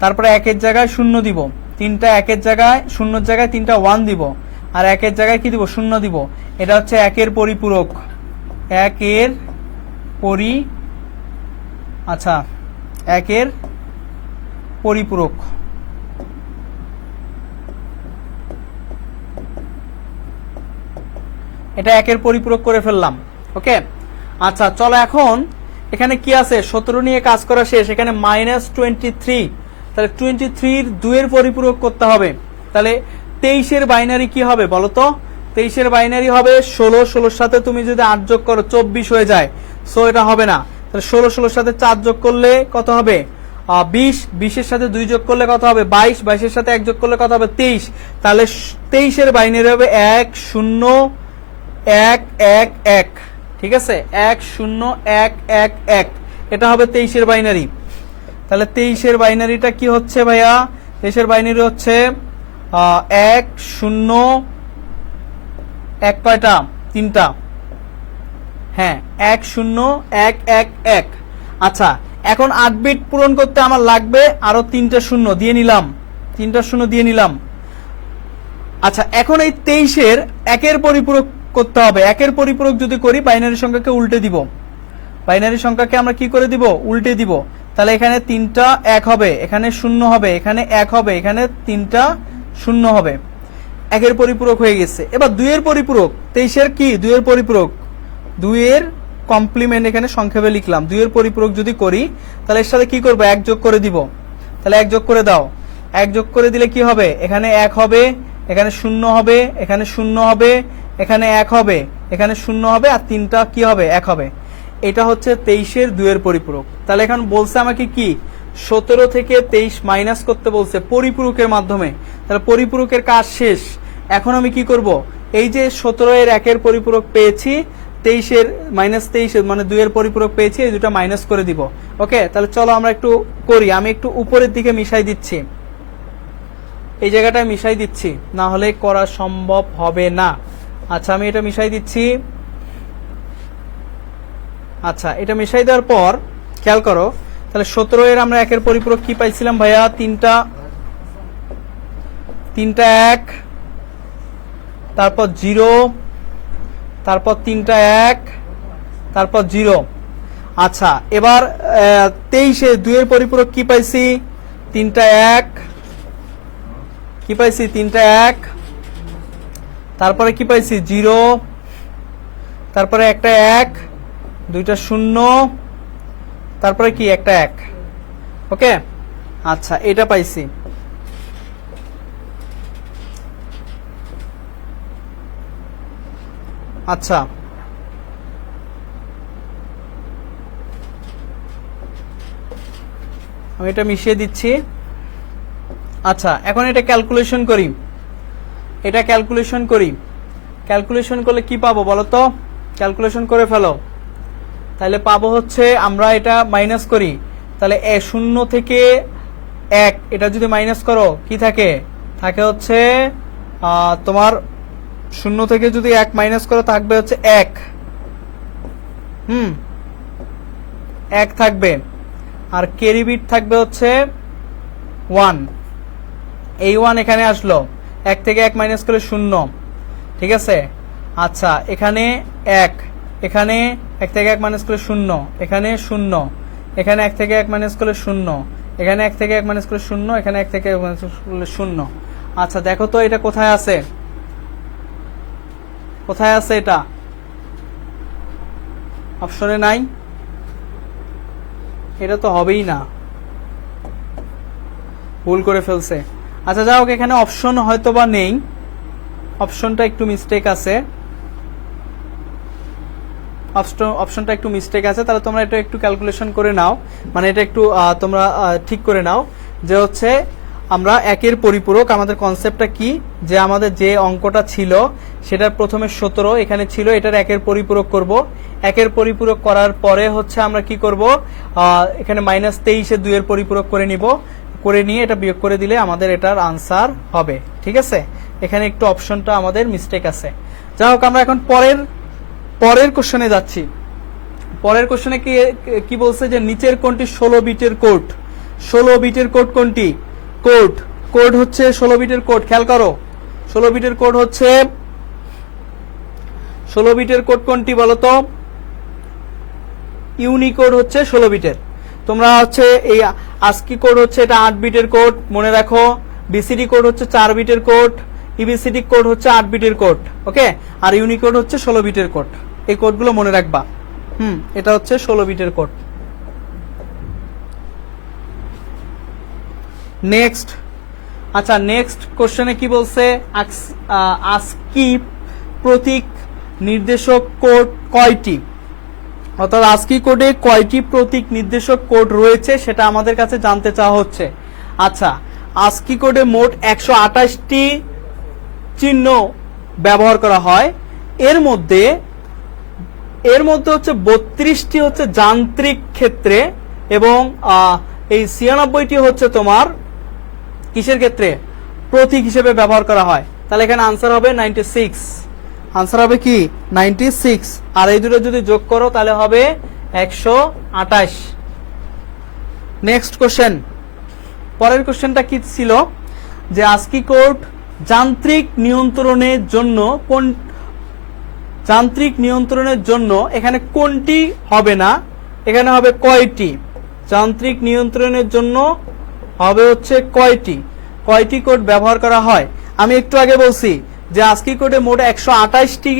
তারপরে 1 এর জায়গায় 0 দিব, 3টা 1 এর জায়গায় 0 এর জায়গায় 3টা 1 দিব, আর 1 এর জায়গায় কি দিব, 0 দিব। এটা হচ্ছে 1 এর পরিপূরক, 1 এর আচ্ছা 1 এর পরিপূরক। এটা 1 এর পরিপূরক করে ফেললাম। ওকে, আচ্ছা চলো, এখন এখানে কি আছে, 17 নিয়ে কাজ করা শেষ, এখানে -23, তাহলে 23 এর 2 এর পরিপূরক করতে হবে। তাহলে 23 এর বাইনারি কি হবে বলো তো, 23 এর বাইনারি হবে 16, 16 সাথে তুমি যদি 8 যোগ করো 24 হয়ে যায়, সো এটা হবে না। তাহলে 16, 16 সাথে 4 যোগ করলে কত হবে, 20, 20 এর সাথে 2 যোগ করলে কত হবে, 22, 22 এর সাথে 1 যোগ করলে কত হবে, 23। তাহলে 23 এর বাইনারি হবে 1 0 1 1 1, ঠিক আছে, 1 0 1 1 1, এটা হবে 23 এর বাইনারি। তাহলে 23 এর বাইনারিটা কি হচ্ছে ভাইয়া, 23 এর বাইনারি হচ্ছে 1 0 1 কয়টা, 3টা, হ্যাঁ 1 0 1 1 1। আচ্ছা, এখন 8 বিট পূরণ করতে আমার লাগবে আরো 3টা শূন্য দিয়ে নিলাম, 3টা শূন্য দিয়ে নিলাম। আচ্ছা, এখন এই 23 এর 1 এর পরিপূরক করতে হবে। 1 এর পরিপূরক যদি করি বাইনারি সংখ্যাকে উল্টে দিব, বাইনারি সংখ্যাকে আমরা কি করে দিব, উল্টে দিব। তাহলে এখানে 3টা 1 হবে, এখানে 0 হবে, এখানে 1 হবে, এখানে 3টা 0 হবে, 1 এর পরিপূরক হয়ে গেছে। এবার 2 এর পরিপূরক, 23 এর কি 2 এর পরিপূরক, 2 এর কমপ্লিমেন্ট এখানে সংক্ষেপে লিখলাম। 2 এর পরিপূরক যদি করি তাহলে এর সাথে কি করব, 1 যোগ করে দিব। তাহলে 1 যোগ করে দাও, 1 যোগ করে দিলে কি হবে, এখানে 1 হবে, এখানে 0 হবে, এখানে 0 হবে, এখানে 1 হবে, এখানে 0 হবে, আর 3টা কি হবে, 1 হবে। এটা হচ্ছে 23 এর 2 এর পরিপূরক। তাহলে এখন বলছে আমাকে কি, 17 থেকে 23 মাইনাস করতে বলছে পরিপূরকের মাধ্যমে। তাহলে পরিপূরকের কাজ শেষ। এখন আমি কি করব, এই যে 17 এর 1 এর পরিপূরক পেয়েছি, 23 এর -23 মানে 2 এর পরিপূরক পেয়েছি, এই দুটো মাইনাস করে দিব। ওকে, তাহলে চলো আমরা একটু করি। আমি একটু উপরের দিকে মিশাই দিচ্ছি, এই জায়গাটায় মিশাই দিচ্ছি, না হলে করা সম্ভব হবে না। আচ্ছা, আমি এটা মিশাই দিচ্ছি। আচ্ছা, এটা মিশাই দেওয়ার পর খেয়াল করো, তাহলে 17 এর আমরা একের পরিপূরক কি পাইছিলাম ভাইয়া? তিনটা 1, তারপর 0, তারপর 3টা 1, তারপর 0। আচ্ছা, এবার 23-এ 2 এর পরিপূরক কি পাইছি? 3টা 1, কি পাইছি? 3টা 1, তারপরে কি পাইছি? 0, তারপরে একটা 1, 2টা 0, তারপরে কি? একটা 1। ওকে, আচ্ছা, এটা পাইছি। আচ্ছা, আমি এটা মিশিয়ে দিচ্ছি। আচ্ছা, এখন এটা ক্যালকুলেশন করি। ক্যালকুলেশন করলে কি পাবো বলো তো? ক্যালকুলেশন করে ফেলো। তাহলে পাবো হচ্ছে, আমরা এটা মাইনাস করি, তাহলে 0 থেকে 1 এটা যদি মাইনাস করো কি থাকে? থাকে হচ্ছে তোমার 0 থেকে যদি 1 মাইনাস করো থাকবে হচ্ছে 1। 1 থাকবে, আর ক্যারি বিট থাকবে হচ্ছে 1। এই 1 এখানে আসলো, 1 থেকে 1 মাইনাস করলে 0, ঠিক আছে। আচ্ছা, এখানে 1, এখানে 1 থেকে 1 মাইনাস করলে 0, এখানে 0, এখানে 1 থেকে 1 মাইনাস করলে 0, এখানে 1 থেকে 1 মাইনাস করলে 0, এখানে 1 থেকে 1 মাইনাস করলে 0। আচ্ছা, দেখো তো এটা কোথায় আছে? কোথায় আছে এটা? অপশনে নাই, এটা তো হবেই না, ভুল করে ফেলছে। আচ্ছা, যাই হোক, এখানে অপশন হয়তো বা নেই, অপশনটা একটু মিস্টেক আছে, অপশনটা একটু মিস্টেক আছে। তাহলে তোমরা এটা একটু ক্যালকুলেশন করে নাও, মানে এটা একটু তোমরা ঠিক করে নাও যে হচ্ছে আমরা একের পরিপূরক, আমাদের কনসেপ্টটা কি, যে আমাদের যে অঙ্কটা ছিল সেটার প্রথমে 17 এখানে ছিল, এটার একের পরিপূরক করব। একের পরিপূরক করার পরে হচ্ছে আমরা কি করব? এখানে -23-এ 2 এর পরিপূরক করে নিব, করে নিয়ে এটা বিয়োগ করে দিলে আমাদের এটার আনসার হবে। ঠিক আছে, এখানে একটু অপশনটা আমাদের মিস্টেক আছে। যাই হোক, আমরা এখন পরের কোশ্চেনে যাচ্ছি। পরের কোশ্চেনে কি বলছে যে নিচের কোনটি 16 বিটের কোড? 16 বিটের কোড কোনটি? কোড হচ্ছে 16 বিটের কোড। খেয়াল করো, 16 বিটের কোড হচ্ছে, 16 বিটের কোড কোনটি বলো তো? ইউনিকোড হচ্ছে 16 বিটের। তোমরা হচ্ছে এই ASCII কোড হচ্ছে এটা 8 বিটের কোড, মনে রাখো। বিসিডি কোড হচ্ছে 4 বিটের কোড, ইবিসিডি কোড হচ্ছে 8 বিটের কোড। ওকে, আর ইউনিকোড হচ্ছে 16 বিটের কোড। এই কোডগুলো মনে রাখবা। এটা হচ্ছে 16 বিটের কোড। নেক্সট, আচ্ছা, নেক্সট কোশ্চেনে কি বলছে? ASCII প্রতীক নির্দেশক কোড কয়টি? অর্থাৎ ASCII কোডে কয়টি প্রতীক নির্দেশক কোড রয়েছে সেটা আমাদের কাছে জানতে চাওয়া হচ্ছে। আচ্ছা, ASCII কোডে মোট 128টি চিহ্ন ব্যবহার করা হয়। এর মধ্যে হচ্ছে 32টি হচ্ছে যান্ত্রিক ক্ষেত্রে, এবং এই 96টি হচ্ছে তোমার কিসের ক্ষেত্রে? প্রতীক হিসেবে ব্যবহার করা হয়। তাহলে এখানে আনসার হবে 96। আনসার হবে কি? 96। আর এই দুটো যদি যোগ করো তাহলে হবে 128। নেক্সট কোশ্চেন, পরের কোশ্চেনটা কি ছিল? যে ASCII কোড যান্ত্রিক নিয়ন্ত্রণের জন্য এখানে কোনটি হবে না? এখানে হবে কয়টি? যান্ত্রিক নিয়ন্ত্রণের জন্য হবে হচ্ছে কয়টি কোড ব্যবহার করা হয়? আমি একটু আগে বলছি যে ASCII কোডে মোট 128টি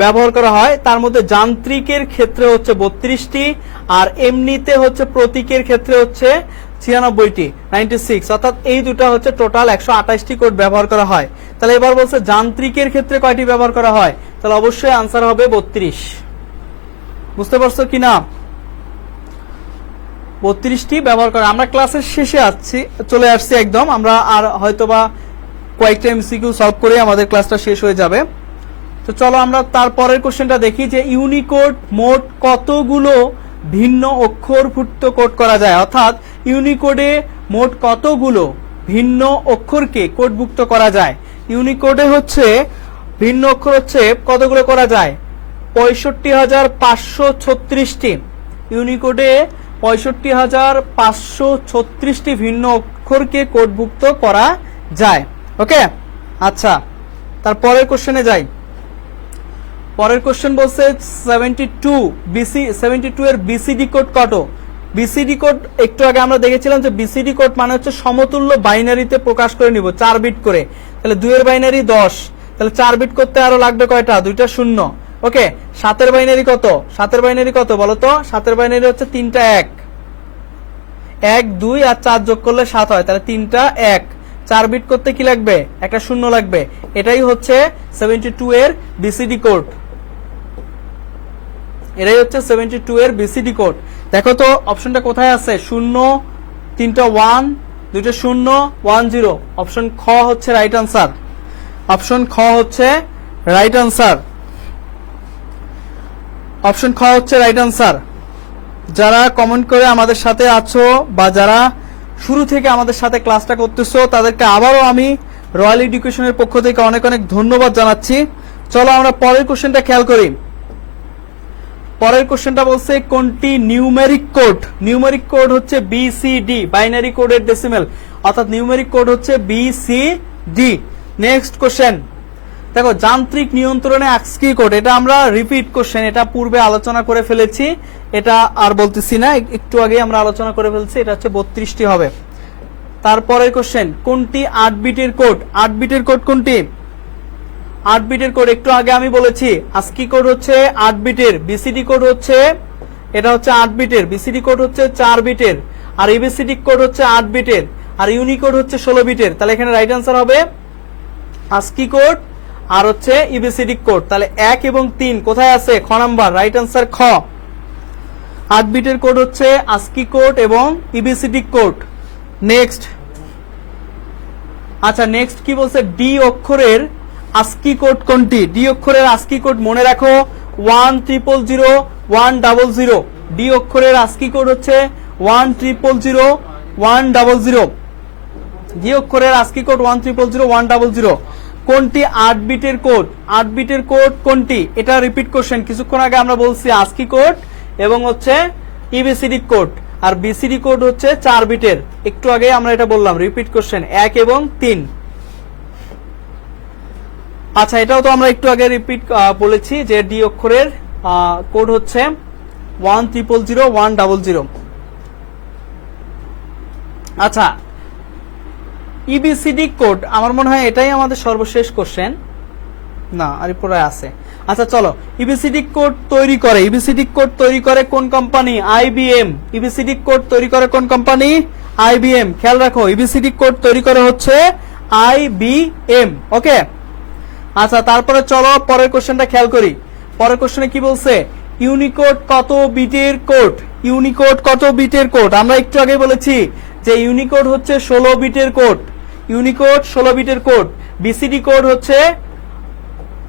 ব্যবহার করা হয়, তার মধ্যে যান্ত্রিকের ক্ষেত্রে হচ্ছে 32টি, আর এমনিতে হচ্ছে প্রতীকের ক্ষেত্রে হচ্ছে 96টি, 96। অর্থাৎ এই দুটা হচ্ছে টোটাল 128টি কোড ব্যবহার করা হয়। তাহলে এবার বলছে যান্ত্রিকের ক্ষেত্রে কয়টি ব্যবহার করা হয়? তাহলে অবশ্যই আনসার হবে 32। বুঝতে পারছো কিনা? 32টি ব্যবহার করা। আমরা ক্লাসের শেষে চলে আসছি একদম। আমরা আর হয়তোবা কয়েকটা এমসিকিউ সলভ করে আমাদের ক্লাসটা শেষ হয়ে যাবে। তো চলো আমরা তারপরের কোশ্চেনটা দেখি যে ইউনিকোড মোট কতগুলো ভিন্ন অক্ষরভুক্ত কোড করা যায়? অর্থাৎ ইউনিকোডে মোট কতগুলো ভিন্ন অক্ষরকে কোডভুক্ত করা যায়? ইউনিকোডে হচ্ছে ভিন্ন অক্ষর হচ্ছে কতগুলো করা যায়? 65,536টি। ইউনিকোডে 65,536টি ভিন্ন অক্ষরকে কোডভুক্ত করা যায়। ওকে, আচ্ছা তারপরের কোশ্চেনে যাই। পরের কোশ্চেন বলছে 72 এর বিসিডি কোড কত? বিসিডি কোড একটু আগে আমরা দেখেছিলাম যে বিসিডি কোড মানে হচ্ছে সমতুল্য বাইনারিতে প্রকাশ করে নিব 4 বিট করে। তাহলে 2 এর বাইনারি 10, তাহলে 4 বিট করতে আরো লাগবে কয়টা? 2টা শূন্য। ওকে, 7 এর বাইনারি কত? 7 এর বাইনারি কত বলো তো? 7 এর বাইনারি হচ্ছে 3টা 1, 1 2 আর 4 যোগ করলে 7 হয়, তাহলে 3টা 1। 4 বিট করতে কি লাগবে? একটা শূন্য লাগবে। এটাই হচ্ছে 72 এর বিসিডি কোড। এটাই হচ্ছে 72 এর বিসিডি কোড। দেখো তো অপশনটা কোথায় আছে? 0, 3টা 1, 2টা 0, 1 0। অপশন খ হচ্ছে রাইট আনসার। অপশন খ হচ্ছে রাইট আনসার। অপশন খ হচ্ছে রাইট আনসার। যারা কমেন্ট করে আমাদের সাথে আছো বা যারা শুরু থেকে আমাদের সাথে ক্লাসটা করতেছো তাদেরকে আবারও আমি রয়্যাল এডুকেশনের পক্ষ থেকে অনেক অনেক ধন্যবাদ জানাচ্ছি। চলো আমরা পরের কোশ্চেনটা খেয়াল করি। পরের কোশ্চেনটা বলছে কোনটি নিউমেরিক কোড? নিউমেরিক কোড হচ্ছে বিসিডি, বাইনারি কোডের ডেসিমেল, অর্থাৎ নিউমেরিক কোড হচ্ছে বিসিডি। নেক্সট কোশ্চেন দেখো, যান্ত্রিক নিয়ন্ত্রণে আস্কি কোড। এটা আমরা রিপিট কোশ্চেন, এটা পূর্বে আলোচনা করে ফেলেছি, এটা আর বলতেছি না, একটু আগে আমরা আলোচনা করে ফেলছি। এটা হচ্ছে 32টি হবে। তারপরের কোশ্চেন, কোনটি 8 বিটের কোড? 8 বিটের কোড কোনটি? 8 বিটের কোড একটু আগে আমি বলেছি, আস্কি কোড হচ্ছে 8 বিটের, বিসিডি কোড হচ্ছে এটা হচ্ছে 8 বিটের, বিসিডি কোড হচ্ছে 4 বিটের, আর এবিসিডি কোড হচ্ছে 8 বিটের, আর ইউনিকোড হচ্ছে 16 বিটের। তাহলে এখানে রাইট আনসার হবে আস্কি কোড আর হচ্ছে ইবিসিডি কোড। তাহলে 1 এবং 3 কোথায় আছে? খ নাম্বার, রাইট আনসার খ। 8 বিটের কোড হচ্ছে আস্কি কোড এবং ইবিসিডি কোড। নেক্সট, আচ্ছা নেক্সট কি বলছে? ডি অক্ষরের আস্কি কোড কোনটি? ডি অক্ষরের আস্কি কোড মনে রাখো 1000100। ডি অক্ষরের আস্কি কোড হচ্ছে 1000100। ডি অক্ষরের আস্কি কোড 1000100। কোনটি 8 বিটের কোড? 8 বিটের কোড কোনটি? এটা রিপিট কোশ্চেন, কিছুক্ষণ আগে আমরা বলছি আস্কি কোড এবং হচ্ছে ইবিসিডি কোড, আর বিসিডি কোড হচ্ছে 4 বিটের। একটু আগে আমরা এটা বললাম, রিপিট কোশ্চেন 1 এবং 3। আচ্ছা এটাও তো আমরা একটু আগে রিপিট বলেছি যে ডি অক্ষরের কোড হচ্ছে 1000100। আচ্ছা ইবিসিডি কোড আমার মনে হয় এটাই আমাদের সর্বশেষ কোশ্চেন, না আর পরে আছে। আচ্ছা চলো, ইবিসিডি কোড তৈরি করে, ইবিসিডি কোড তৈরি করে কোন কোম্পানি? আইবিএম। ইবিসিডি কোড তৈরি করে কোন কোম্পানি? আইবিএম। খেয়াল রাখো, ইবিসিডি কোড তৈরি করে হচ্ছে আইবিএম। ওকে, আচ্ছা তারপরে চলো পরের কোশ্চেনটা খেয়াল করি। পরের কোশ্চেনে কি বলছে? ইউনিকোড কত বিটের কোড? ইউনিকোড কত বিটের কোড? আমরা একটু আগে বলেছি যে ইউনিকোড হচ্ছে 16 বিটের কোড। ইউনিকোড 16 বিটের কোড। বিসিডি কোড হচ্ছে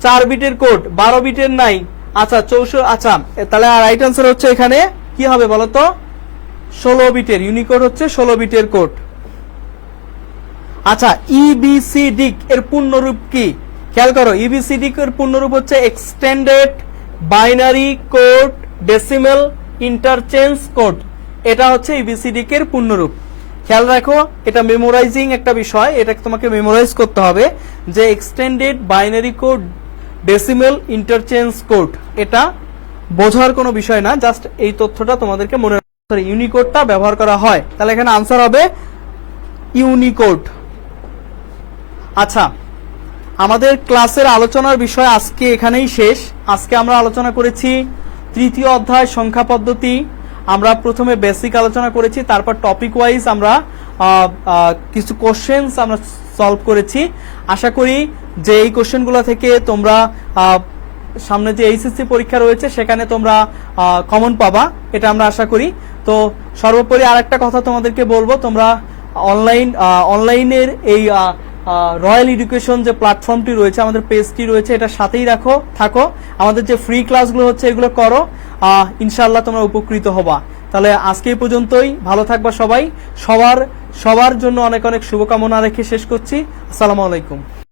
4 বিটের কোড, 12 বিটের নাই। আচ্ছা আচ্ছা তাহলে রাইট আনসার হচ্ছে এখানে কি হবে বলতো? 16 বিটের। ইউনিকোড হচ্ছে 16 বিটের কোড। আচ্ছা ইবিসিডি এর পূর্ণরূপ কি? খেয়াল করো, ইবিসিডি এর পূর্ণরূপ হচ্ছে extended binary code decimal interchange code. এটা হচ্ছে ইবিসিডি এর পূর্ণরূপ। খেয়াল রাখো, এটা মেমোরাইজিং একটা বিষয়, এটা তোমাকে মেমোরাইজ করতে হবে যে extended binary code decimal interchange code. এটা বোঝার কোনো বিষয় না, জাস্ট এই তথ্যটা তোমাদেরকে মনে রাখতে হবে, ইউনিকোডটা ব্যবহার করা হয়। তাহলে এখানে আনসার হবে ইউনিকোড। আচ্ছা আমাদের ক্লাসের আলোচনার বিষয় আজকে এখানেই শেষ। আজকে আমরা আলোচনা করেছি 3য় অধ্যায় সংখ্যা পদ্ধতি। আমরা প্রথমে বেসিক আলোচনা করেছি, তারপর টপিক ওয়াইজ আমরা কিছু কোশ্চেন্স আমরা সলভ করেছি। আশা করি যে এই কোশ্চেনগুলো থেকে তোমরা সামনে যে এইচএসসি পরীক্ষা রয়েছে সেখানে তোমরা কমন পাবা, এটা আমরা আশা করি। তো সর্বোপরি আরেকটা কথা তোমাদেরকে বলবো, তোমরা অনলাইনের এই রয়্যাল এডুকেশন যে প্ল্যাটফর্মটি রয়েছে, আমাদের পেজটি রয়েছে, এটা সাথেই থাকো। আমাদের যে ফ্রি ক্লাসগুলো হচ্ছে এগুলো করো, ইনশাআল্লাহ তোমরা উপকৃত হবা। তাহলে আজকে এই পর্যন্তই, ভালো থাকবা সবাই। সবার জন্য অনেক অনেক শুভকামনা রেখে শেষ করছি। আসসালামু আলাইকুম।